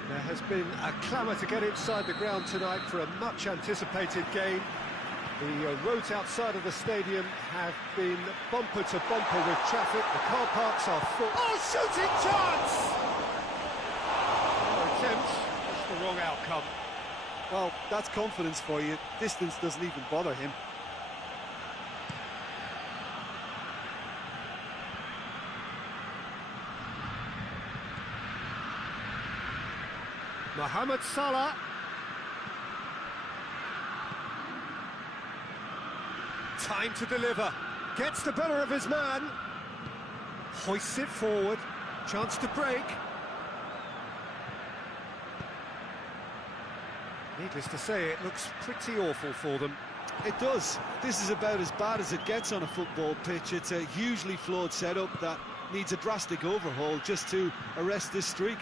There has been a clamour to get inside the ground tonight for a much anticipated game. The roads outside of the stadium have been bumper to bumper with traffic. The car parks are full. Oh, shooting chance! No attempt, that's the wrong outcome. Well, that's confidence for you. Distance doesn't even bother him. Mohamed Salah. Time to deliver. Gets the better of his man. Hoists it forward. Chance to break. Needless to say, it looks pretty awful for them. It does. This is about as bad as it gets on a football pitch. It's a hugely flawed setup that needs a drastic overhaul just to arrest this streak.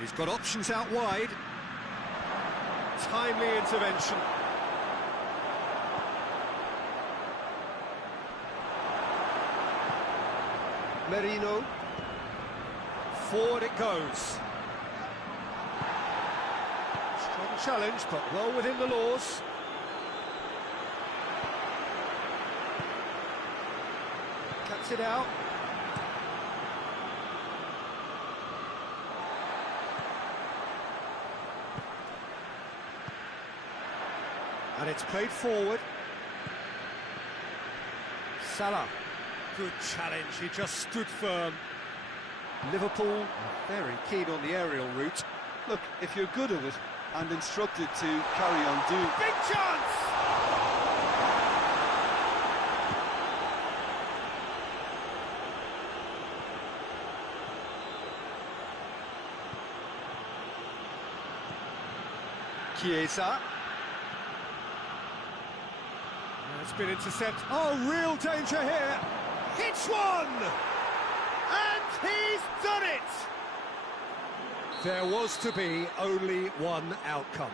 He's got options out wide. Timely intervention. Merino. Forward it goes. Strong challenge, but well within the laws. Cuts it out. And it's played forward. Salah. Good challenge, he just stood firm. Liverpool very keen on the aerial route. Look, if you're good at it and instructed to carry on doing... Big chance! Chiesa. It's been intercepted. Oh, real danger here. Hits one! And he's done it! There was to be only one outcome.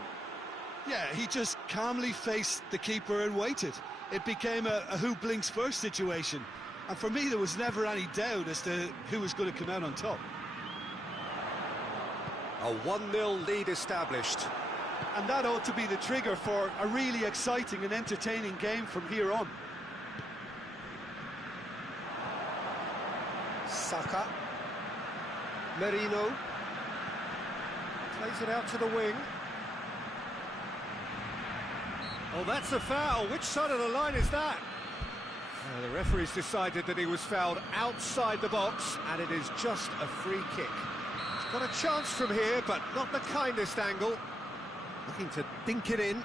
Yeah, he just calmly faced the keeper and waited. It became a who blinks first situation. And for me, there was never any doubt as to who was going to come out on top. A 1-0 lead established. And that ought to be the trigger for a really exciting and entertaining game from here on. Saka. Merino. Plays it out to the wing. Oh, that's a foul. Which side of the line is that? The referee's decided that he was fouled outside the box, and it is just a free kick. He's got a chance from here, but not the kindest angle. Looking to dink it in.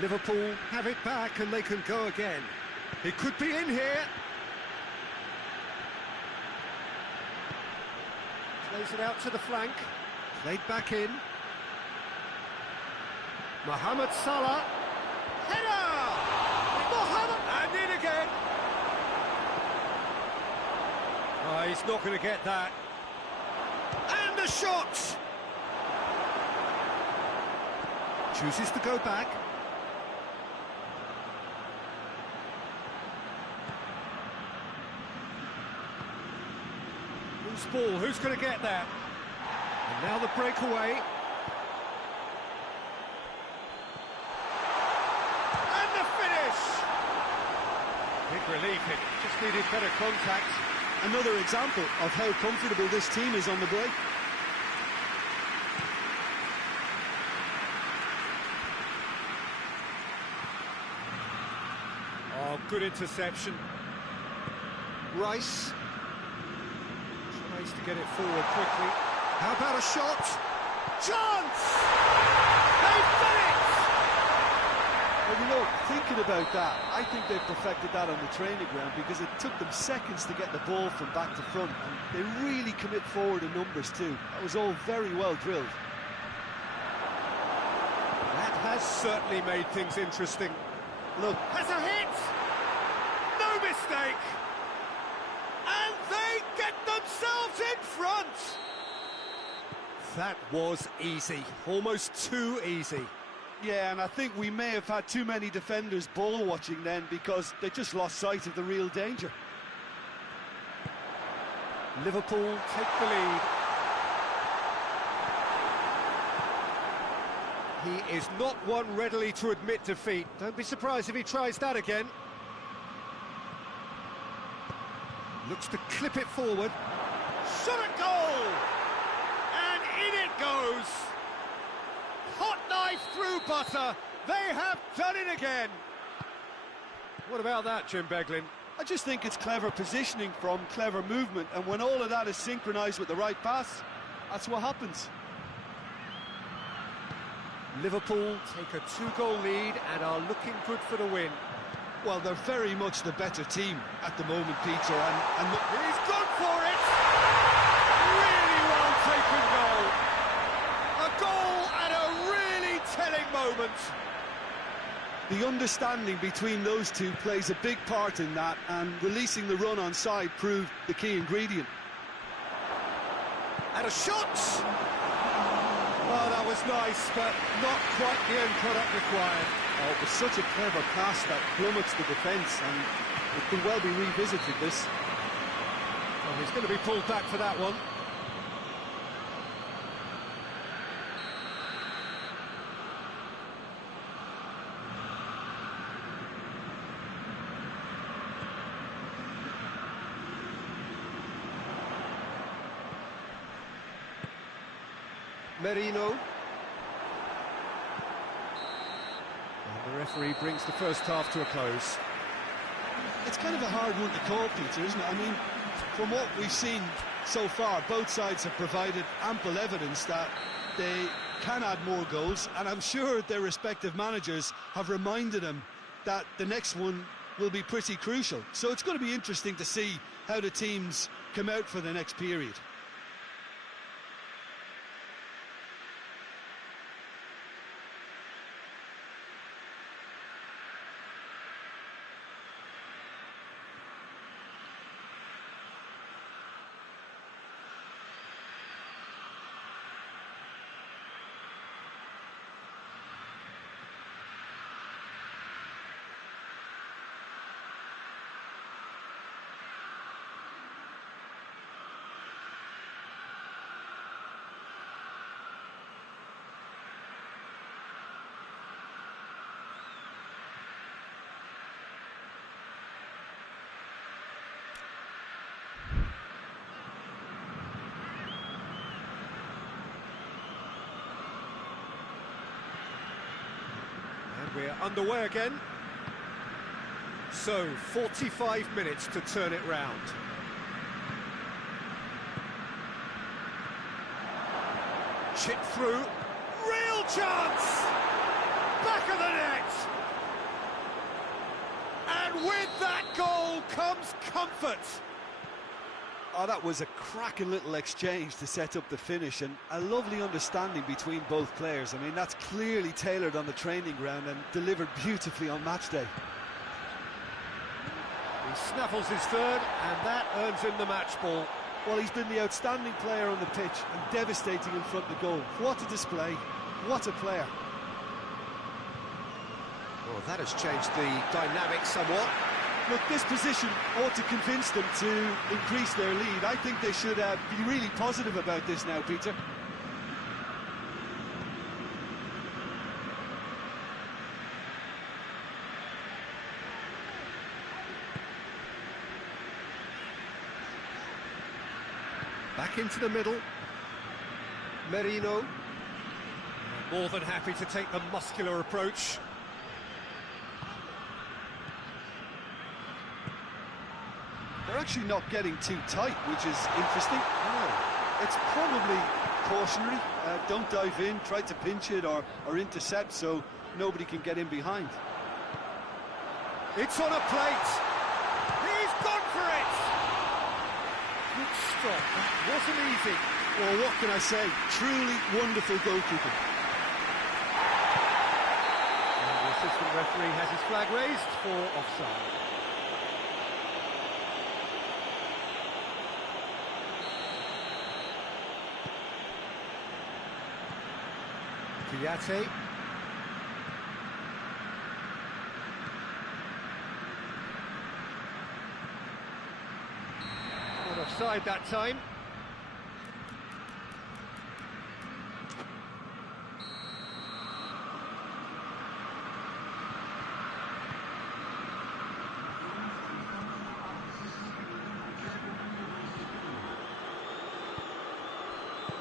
Liverpool have it back and they can go again. He could be in here. Plays it out to the flank. Played back in. Mohamed Salah. Header! Mohamed! And in again. Oh, he's not going to get that. And the shot! Chooses to go back. Loose ball, who's going to get that? And now the breakaway. And the finish! Big relief, it just needed better contact. Another example of how comfortable this team is on the break. Oh, good interception. Rice tries to get it forward quickly. How about a shot? Chance! They've done it! Well, you know, thinking about that, I think they've perfected that on the training ground because it took them seconds to get the ball from back to front, and they really commit forward in numbers too. That was all very well drilled. That has certainly made things interesting. Look, Has a hit! No mistake! And they get themselves in front! That was easy, almost too easy. Yeah, and I think we may have had too many defenders ball watching then, because they just lost sight of the real danger. Liverpool take the lead. He is not one readily to admit defeat. Don't be surprised if he tries that again. Looks to clip it forward. Shot at goal! And in it goes! Hot knife through butter. They have done it again. What about that, Jim Beglin? I just think it's clever positioning from clever movement, and when all of that is synchronised with the right pass, that's what happens. Liverpool take a 2-goal lead and are looking good for the win. Well, they're very much the better team at the moment, Peter, and he's gone for it! Really well taken goal. A goal at a really telling moment. The understanding between those two plays a big part in that, and releasing the run on side proved the key ingredient. And a shot! Oh, that was nice, but not quite the end product required. Oh, it was such a clever pass that plummets the defence, and it could well be revisited, this. Oh, he's going to be pulled back for that one. Merino. And the referee brings the first half to a close. It's kind of a hard one to call, Peter, isn't it? I mean, from what we've seen so far, both sides have provided ample evidence that they can add more goals, and I'm sure their respective managers have reminded them that the next one will be pretty crucial. So it's going to be interesting to see how the teams come out for the next period. We're underway again. So, 45 minutes to turn it round. Chip through. Real chance! Back of the net! And with that goal comes comfort. Oh, that was a cracking little exchange to set up the finish, and a lovely understanding between both players. I mean, that's clearly tailored on the training ground and delivered beautifully on match day. He snaffles his third, and that earns him the match ball. Well, he's been the outstanding player on the pitch and devastating in front of the goal. What a display, what a player. Well, that has changed the dynamic somewhat. Look, this position ought to convince them to increase their lead. I think they should be really positive about this now, Peter. Back into the middle. Merino. More than happy to take the muscular approach. They're actually not getting too tight, which is interesting. Oh. It's probably cautionary. Don't dive in, try to pinch it or intercept so nobody can get in behind. It's on a plate. He's gone for it. Good stop. That wasn't easy. Well, what can I say? Truly wonderful goalkeeping. And the assistant referee has his flag raised for offside. Piatti. Not offside that time.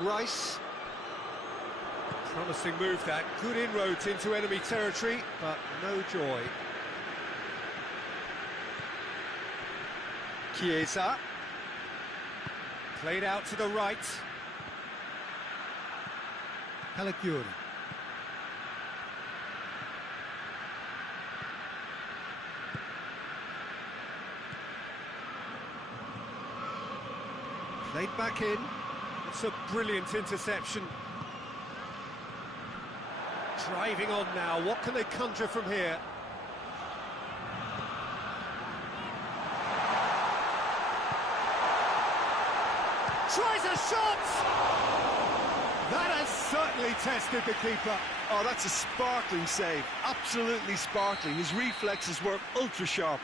Rice. Promising move that, good inroads into enemy territory, but no joy. Chiesa. Played out to the right. Calagiuri. Played back in. It's a brilliant interception. Driving on now, what can they conjure from here? Tries a shot! That has certainly tested the keeper. Oh, that's a sparkling save, absolutely sparkling. His reflexes were ultra sharp.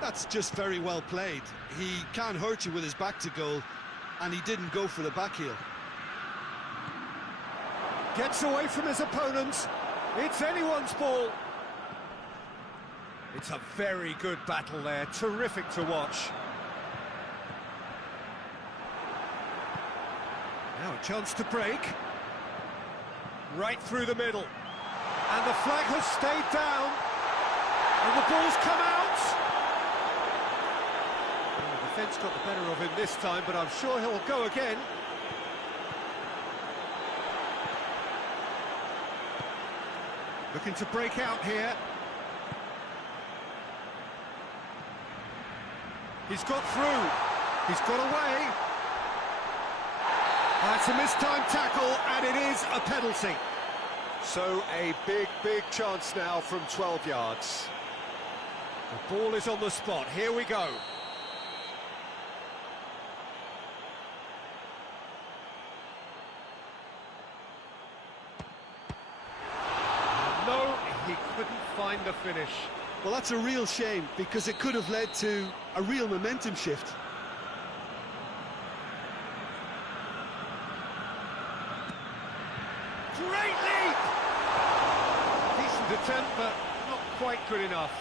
That's just very well played. He can't hurt you with his back to goal, and he didn't go for the back heel. Gets away from his opponent. It's anyone's ball. It's a very good battle there, terrific to watch. Now a chance to break. Right through the middle. And the flag has stayed down. And the ball's come out. The defence got the better of him this time, but I'm sure he'll go again. Looking to break out here. He's got through. He's got away. That's a mistimed tackle, and it is a penalty. So a big chance now from 12 yards. The ball is on the spot. Here we go. No, he couldn't find the finish. Well, that's a real shame, because it could have led to a real momentum shift. Great leap! Decent attempt, but not quite good enough.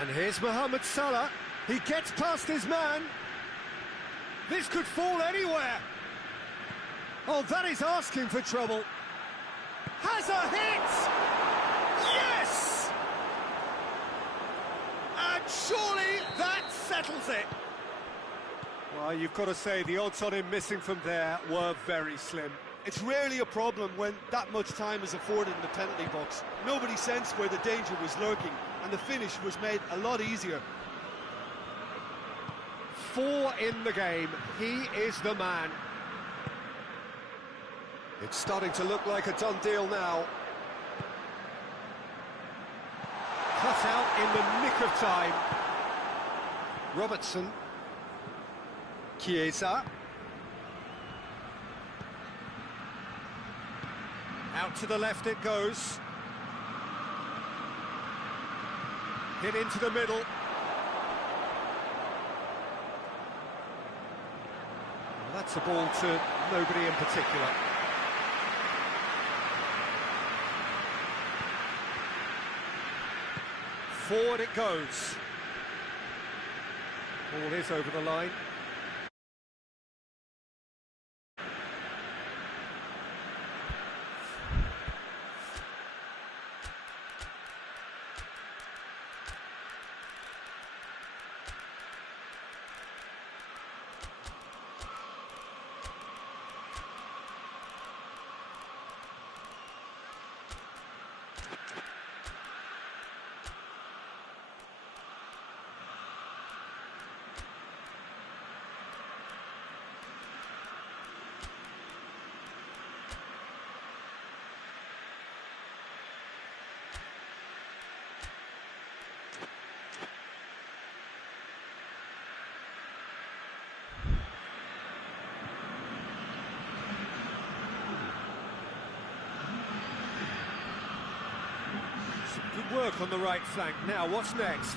And here's Mohamed Salah. He gets past his man. This could fall anywhere. Oh, that is asking for trouble. Has a hit! Yes! And surely that settles it. Well, you've got to say the odds on him missing from there were very slim. It's rarely a problem when that much time is afforded in the penalty box. Nobody sensed where the danger was lurking, and the finish was made a lot easier. 4 in the game, he is the man. It's starting to look like a done deal now. Cut out in the nick of time. Robertson. Chiesa. Out to the left it goes. Hit into the middle. That's a ball to nobody in particular. Forward it goes. Ball is over the line. work on the right flank. Now, what's next?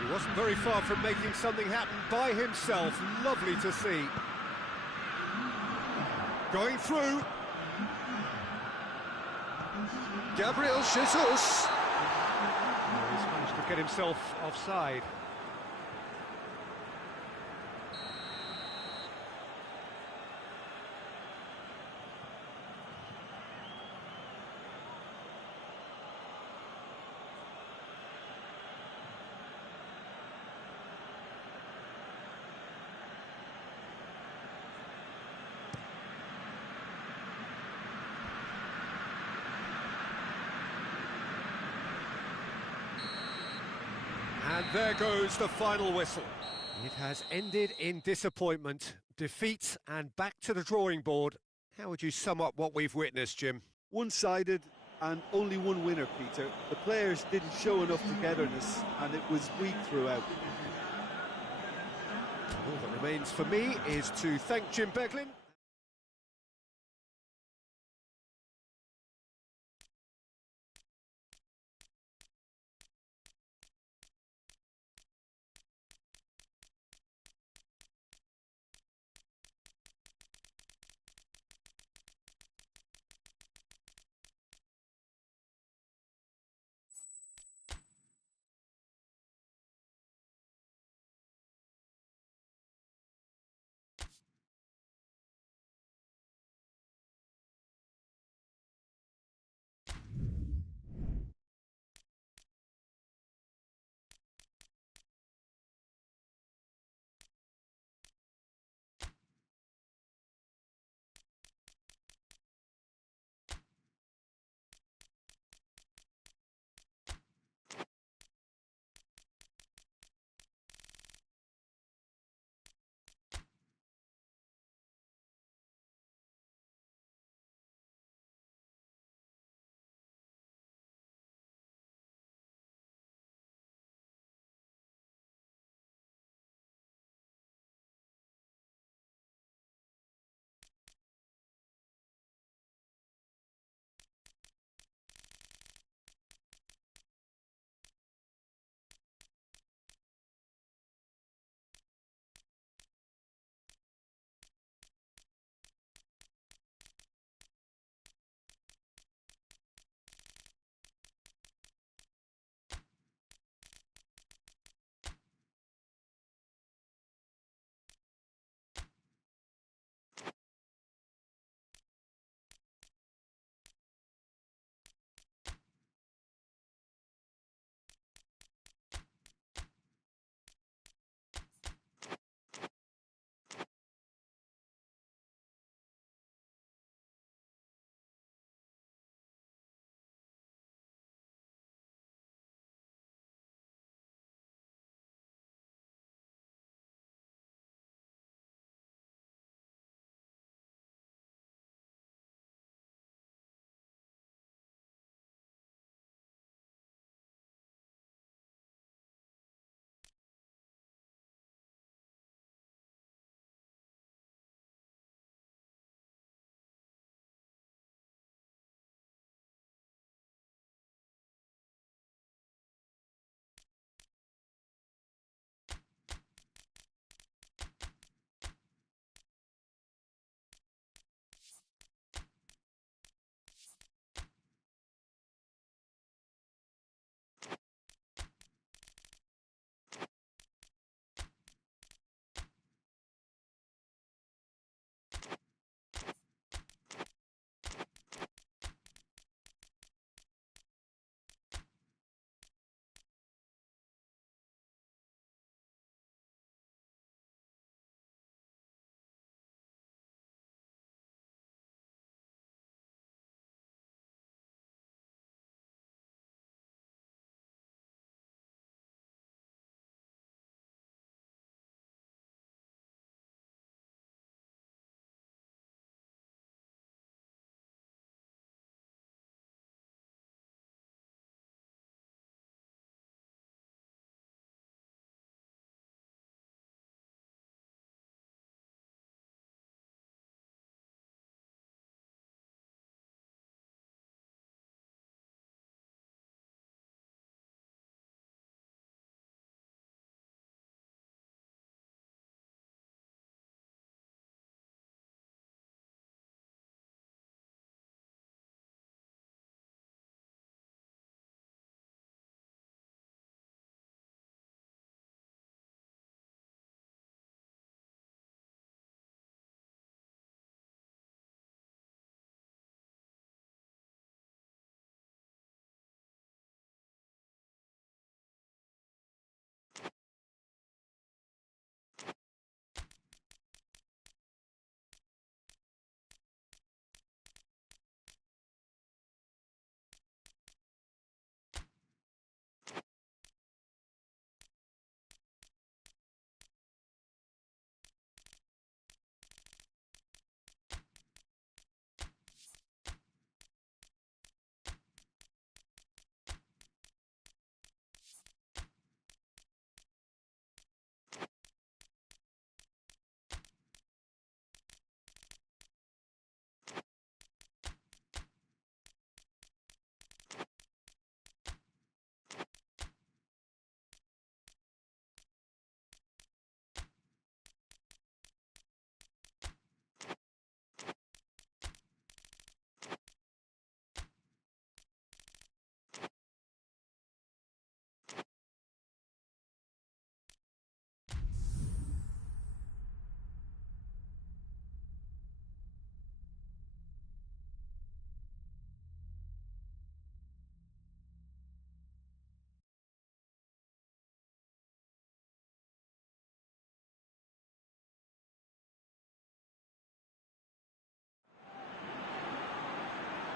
He wasn't very far from making something happen by himself. Lovely to see. Going through. Gabriel Jesus. He's managed to get himself offside. And there goes the final whistle. It has ended in disappointment, defeat, and back to the drawing board. How would you sum up what we've witnessed, Jim? One-sided and only one winner, Peter. The players didn't show enough togetherness and it was weak throughout. All that remains for me is to thank Jim Beglin.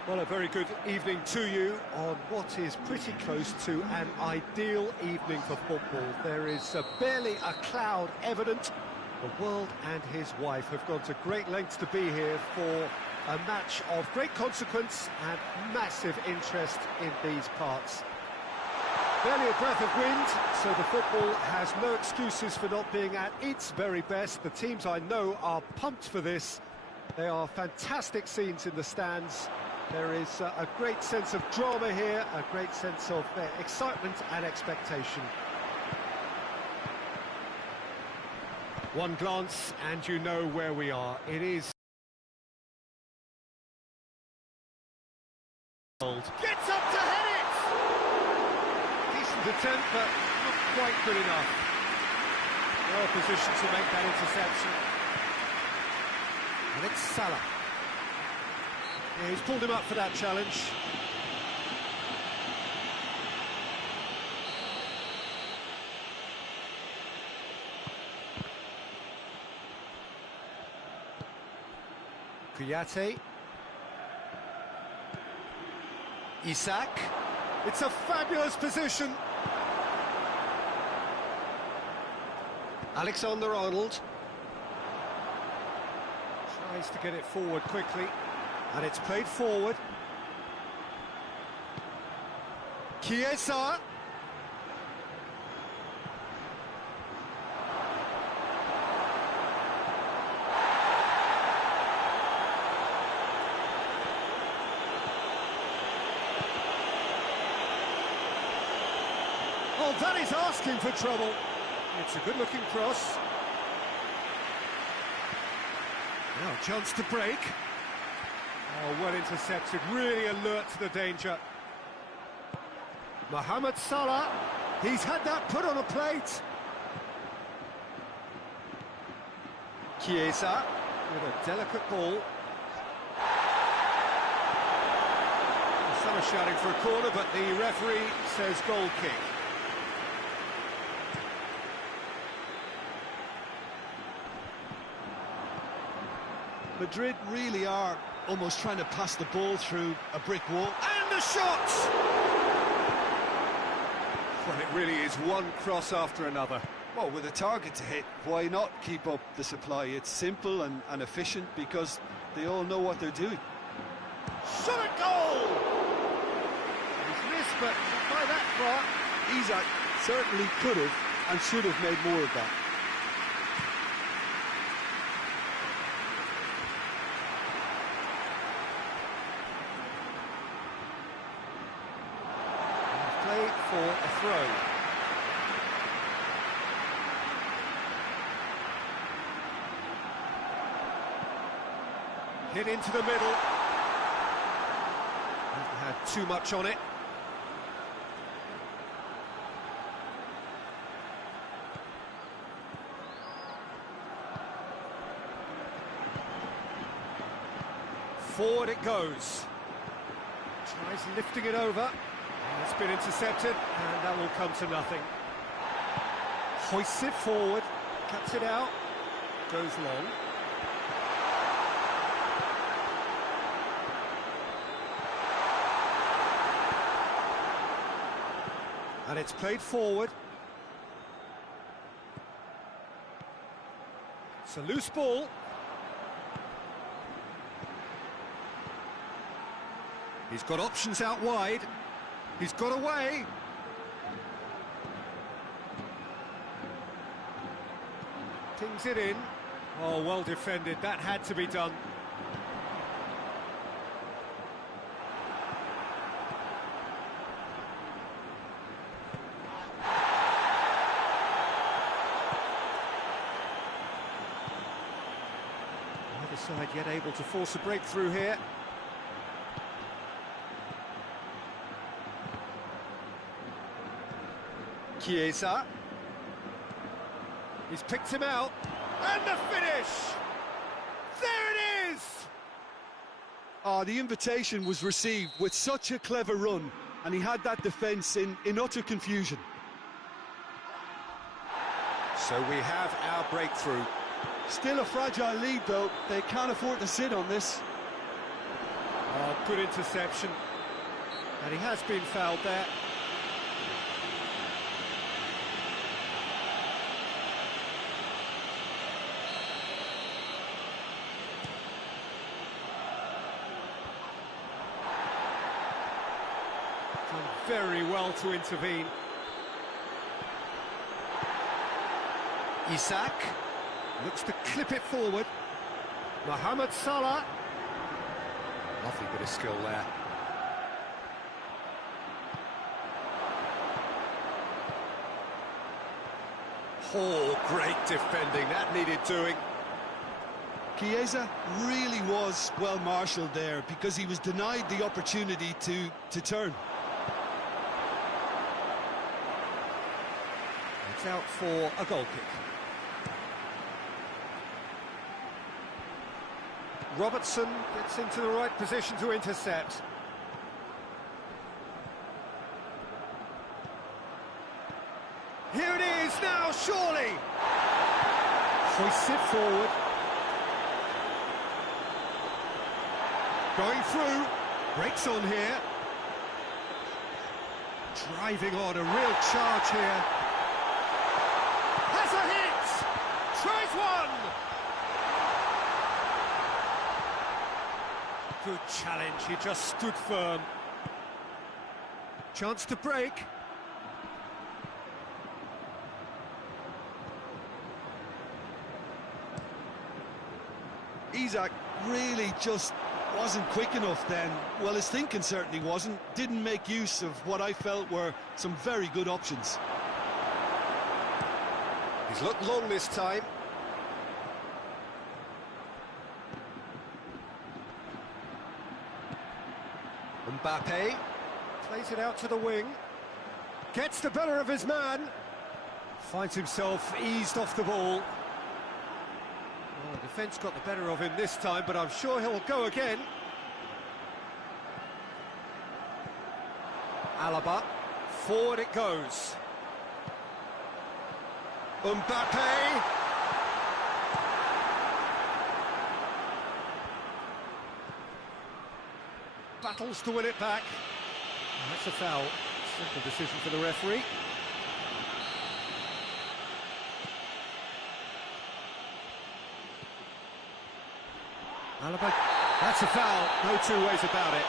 Well, a very good evening to you on what is pretty close to an ideal evening for football. There is barely a cloud evident. The world and his wife have gone to great lengths to be here for a match of great consequence and massive interest in these parts. Barely a breath of wind, so the football has no excuses for not being at its very best. The teams I know are pumped for this. They are fantastic scenes in the stands. There is a great sense of drama here, a great sense of excitement and expectation. One glance and you know where we are. It is... Gets up to head it! Decent attempt, but not quite good enough. Well positioned to make that interception. And it's Salah. Yeah, he's pulled him up for that challenge. Kouyaté. Isak. It's a fabulous position. Alexander-Arnold. Tries to get it forward quickly. And it's played forward. Chiesa. Oh, that is asking for trouble. It's a good-looking cross. Now, a chance to break. Oh, well intercepted, really alert to the danger. Mohamed Salah, he's had that put on a plate. Chiesa with a delicate ball. Some are shouting for a corner, but the referee says goal kick. Madrid really are almost trying to pass the ball through a brick wall. And the shot! Well, it really is one cross after another. Well, with a target to hit, why not keep up the supply? It's simple and efficient because they all know what they're doing. Shot at goal! He's missed, but not by that far. Isak certainly could have and should have made more of that. Play for a throw. Hit into the middle. Haven't had too much on it. Forward it goes. Tries lifting it over. It's been intercepted, and that will come to nothing. Hoists it forward, cuts it out, goes long. And it's played forward. It's a loose ball. He's got options out wide. He's got away. Tings it in. Oh, well defended. That had to be done. Either side yet able to force a breakthrough here. Chiesa. He's picked him out. And the finish! There it is! Oh, the invitation was received with such a clever run, and he had that defence in utter confusion. So we have our breakthrough. Still a fragile lead, though. They can't afford to sit on this. Oh, good interception. And he has been fouled there. Done very well to intervene. Isak looks to clip it forward. Mohamed Salah. Lovely bit of skill there. Oh, great defending. That needed doing. Chiesa really was well marshalled there because he was denied the opportunity to turn. It's out for a goal kick. Robertson gets into the right position to intercept. Here it is now, surely! Hoists it forward. Going through, breaks on here. Driving on, a real charge here. Has a hit! Tries one! Good challenge, he just stood firm. Chance to break. Isak really just wasn't quick enough then. Well, his thinking certainly wasn't. Didn't make use of what I felt were some very good options. He's looked long this time. Mbappe plays it out to the wing. Gets the better of his man. Finds himself eased off the ball. Well, the defence got the better of him this time, but I'm sure he'll go again. Alaba, forward it goes. Mbappe! Battles to win it back. And that's a foul. Simple decision for the referee. Alaba, that's a foul, no two ways about it.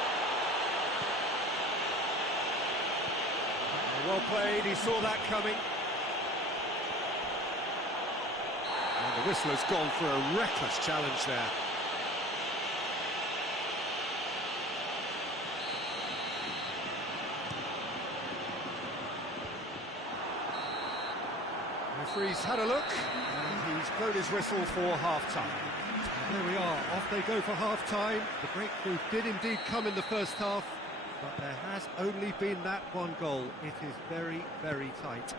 Well played, he saw that coming. And the whistler's gone for a reckless challenge there. Referee's had a look, and he's blown his whistle for half-time. There we are, off they go for half-time. The breakthrough did indeed come in the first half, but there has only been that one goal. It is very, very tight.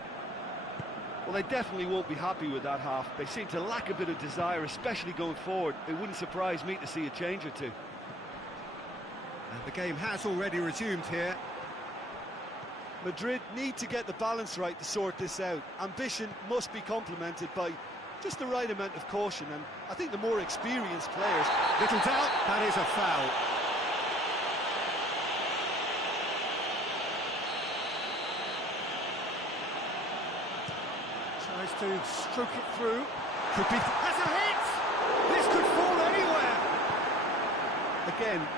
Well, they definitely won't be happy with that half. They seem to lack a bit of desire, especially going forward. It wouldn't surprise me to see a change or two. And the game has already resumed here. Madrid need to get the balance right to sort this out. Ambition must be complemented by just the right amount of caution, and I think the more experienced players... Little doubt, that is a foul. Tries to stroke it through. Could be... Has a hit! This could fall anywhere! Again,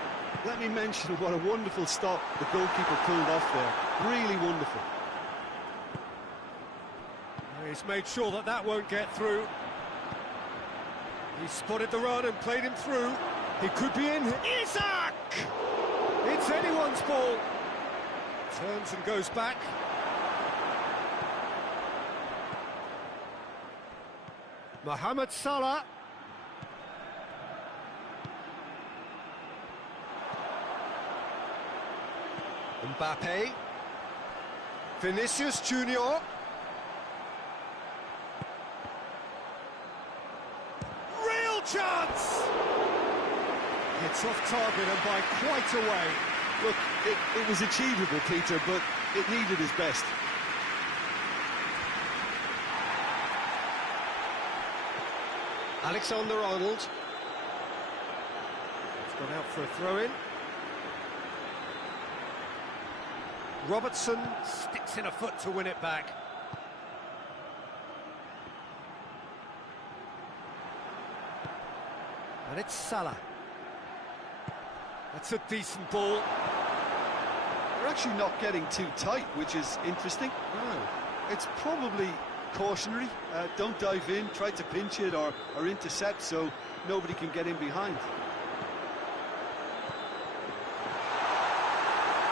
let me mention what a wonderful stop the goalkeeper pulled off there. Really wonderful. He's made sure that that won't get through. He spotted the run and played him through. He could be in. Isak! It's anyone's ball. Turns and goes back. Mohamed Salah. Mbappe. Vinicius Junior. Real chance! It's off target and by quite a way. Look, it was achievable, Peter, but it needed his best. Alexander-Arnold. It's gone out for a throw-in. Robertson sticks in a foot to win it back. And it's Salah. That's a decent ball. They're actually not getting too tight, which is interesting. No. It's probably cautionary. Don't dive in, try to pinch it or intercept so nobody can get in behind.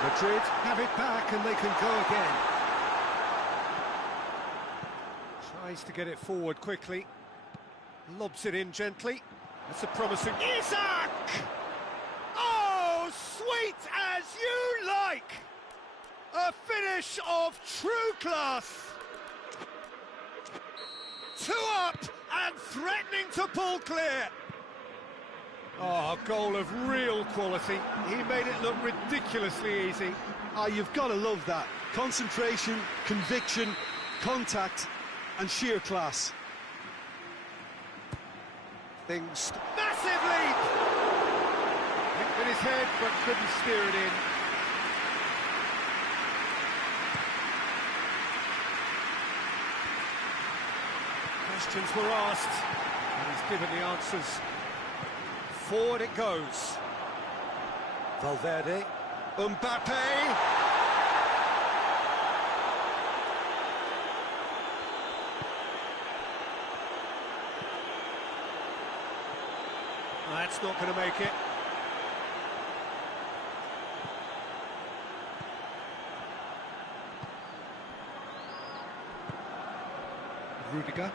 Madrid have it back and they can go again. Tries to get it forward quickly. Lobs it in gently. That's a promising... Isak! Oh, sweet as you like! A finish of true class! 2 up and threatening to pull clear. Oh, a goal of real quality. He made it look ridiculously easy. You've got to love that. Concentration, conviction, contact and sheer class. Things... Massive leap! Hit with his head, but couldn't steer it in. Questions were asked, and he's given the answers. Forward it goes. Valverde. Mbappe. That's not going to make it. Rudiger.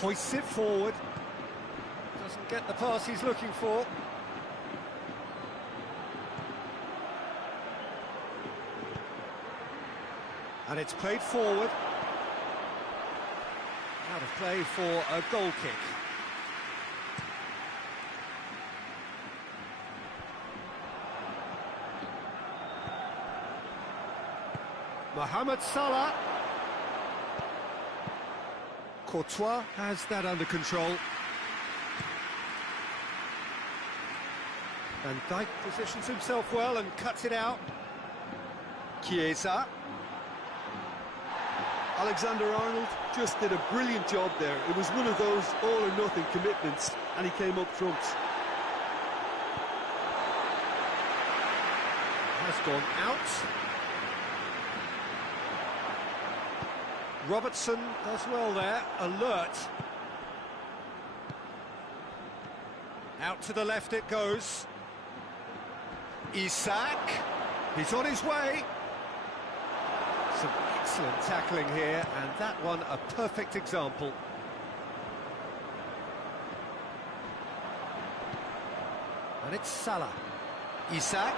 Hoists it forward. Doesn't get the pass he's looking for. And it's played forward. Out of play for a goal kick. Mohamed Salah. Courtois has that under control. Van Dijk positions himself well and cuts it out. Chiesa. Alexander-Arnold just did a brilliant job there. It was one of those all-or-nothing commitments, and he came up trumps. Has gone out. Robertson does well there, alert. Out to the left it goes. Isak, he's on his way. Some excellent tackling here, and that one a perfect example. And it's Salah. Isak.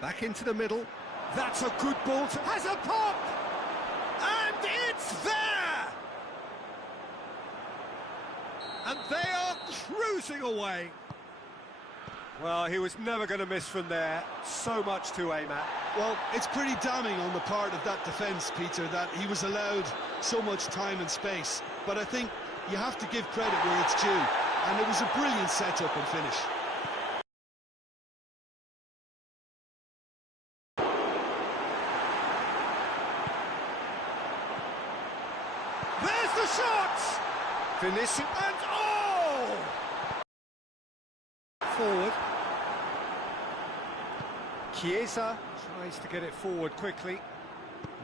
Back into the middle. That's a good ball. Has a pop! And it's there! And they are cruising away. Well, he was never going to miss from there. So much to aim at. Well, it's pretty damning on the part of that defence, Peter, that he was allowed so much time and space. But I think you have to give credit where it's due. And it was a brilliant setup and finish. There's the shot! Finishing and oh! Forward. Chiesa tries to get it forward quickly.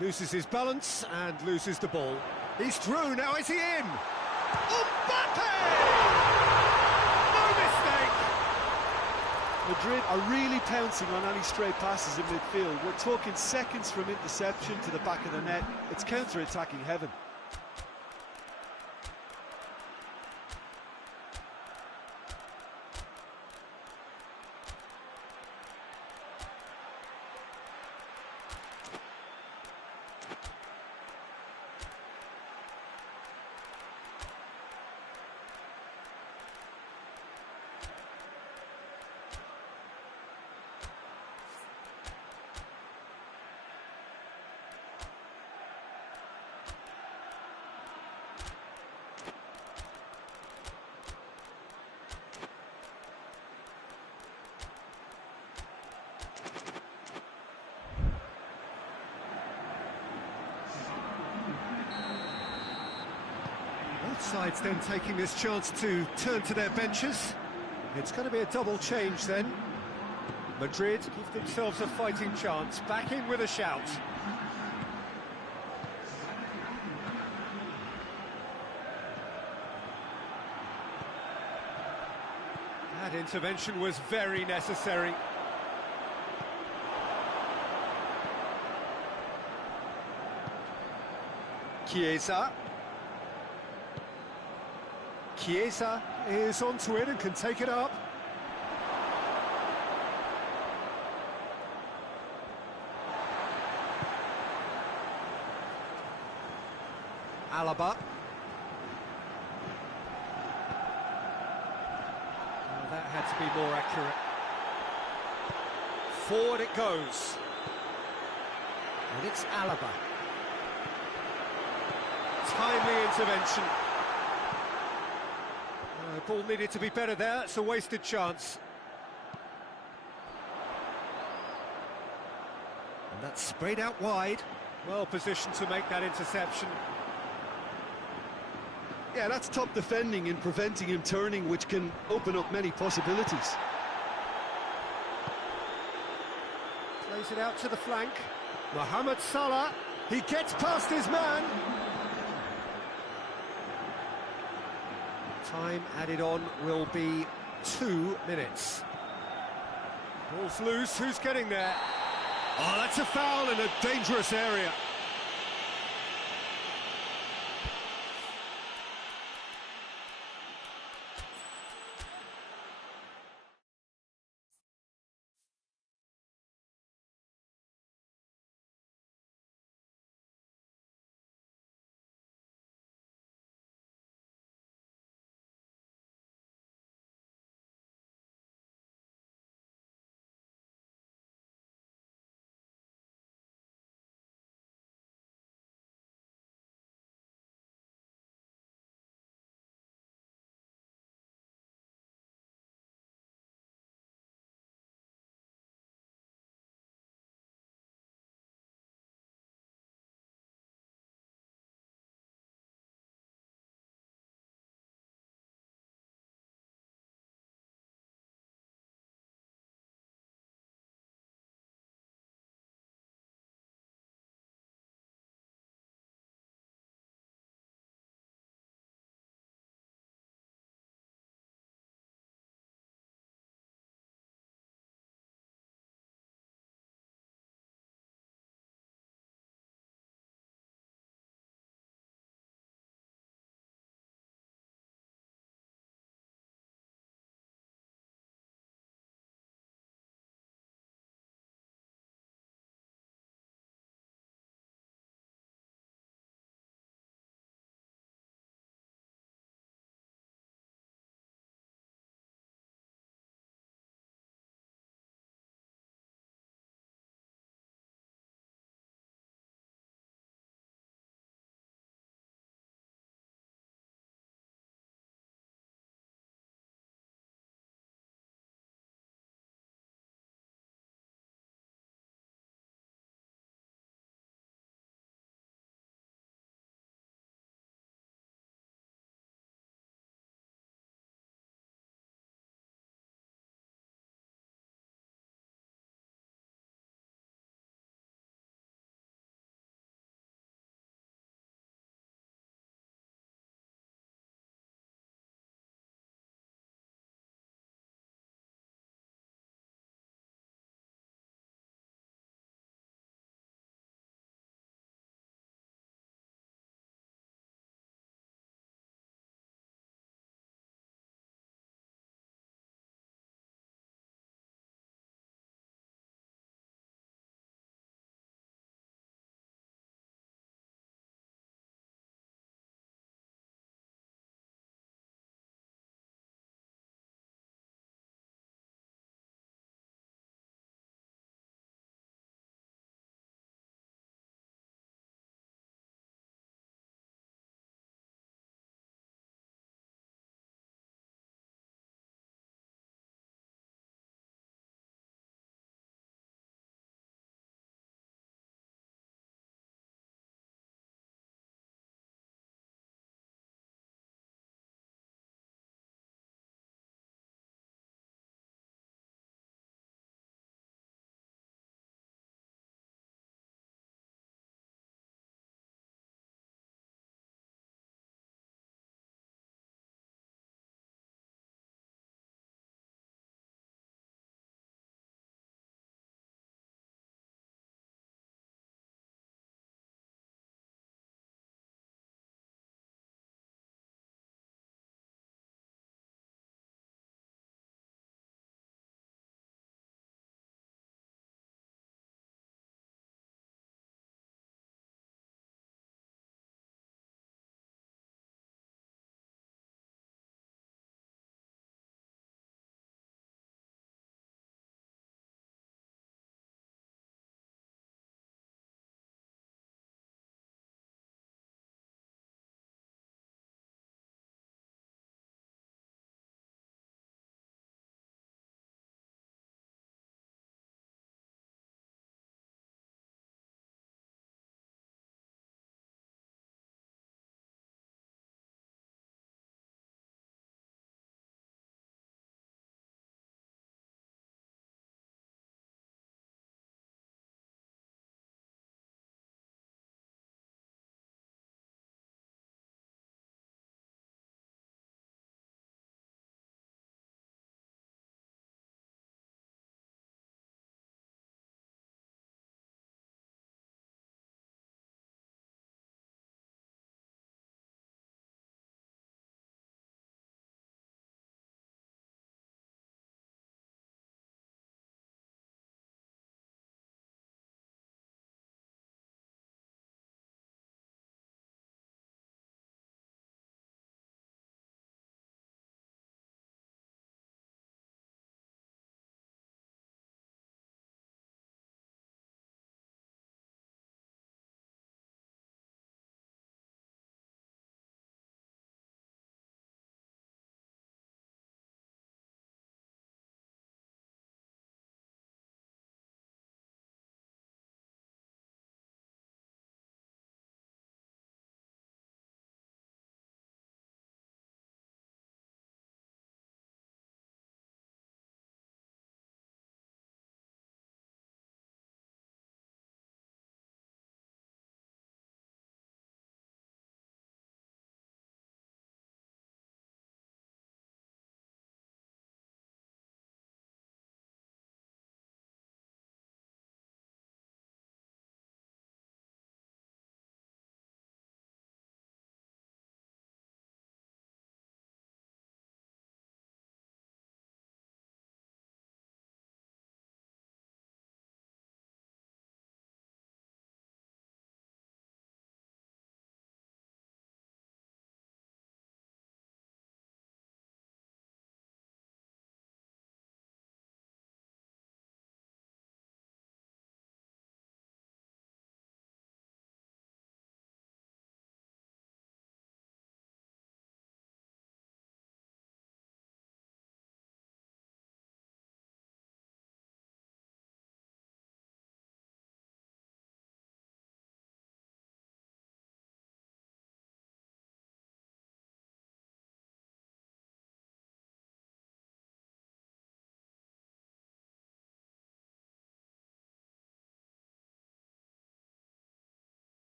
Loses his balance and loses the ball. He's through, now is he in? Mbappe! No mistake! Madrid are really pouncing on any stray passes in midfield. We're talking seconds from interception to the back of the net. It's counter-attacking heaven. Both sides then taking this chance to turn to their benches. It's going to be a double change then. Madrid give themselves a fighting chance, back in with a shout. That intervention was very necessary. Chiesa is onto it and can take it up. Alaba. Well, that had to be more accurate. Forward it goes. And it's Alaba. Timely intervention. The ball needed to be better there, it's a wasted chance. And that's sprayed out wide. Well positioned to make that interception. Yeah, that's top defending in preventing him turning, which can open up many possibilities. Plays it out to the flank. Mohamed Salah, he gets past his man. Time added on will be 2 minutes. Ball's loose, who's getting there? Oh, that's a foul in a dangerous area.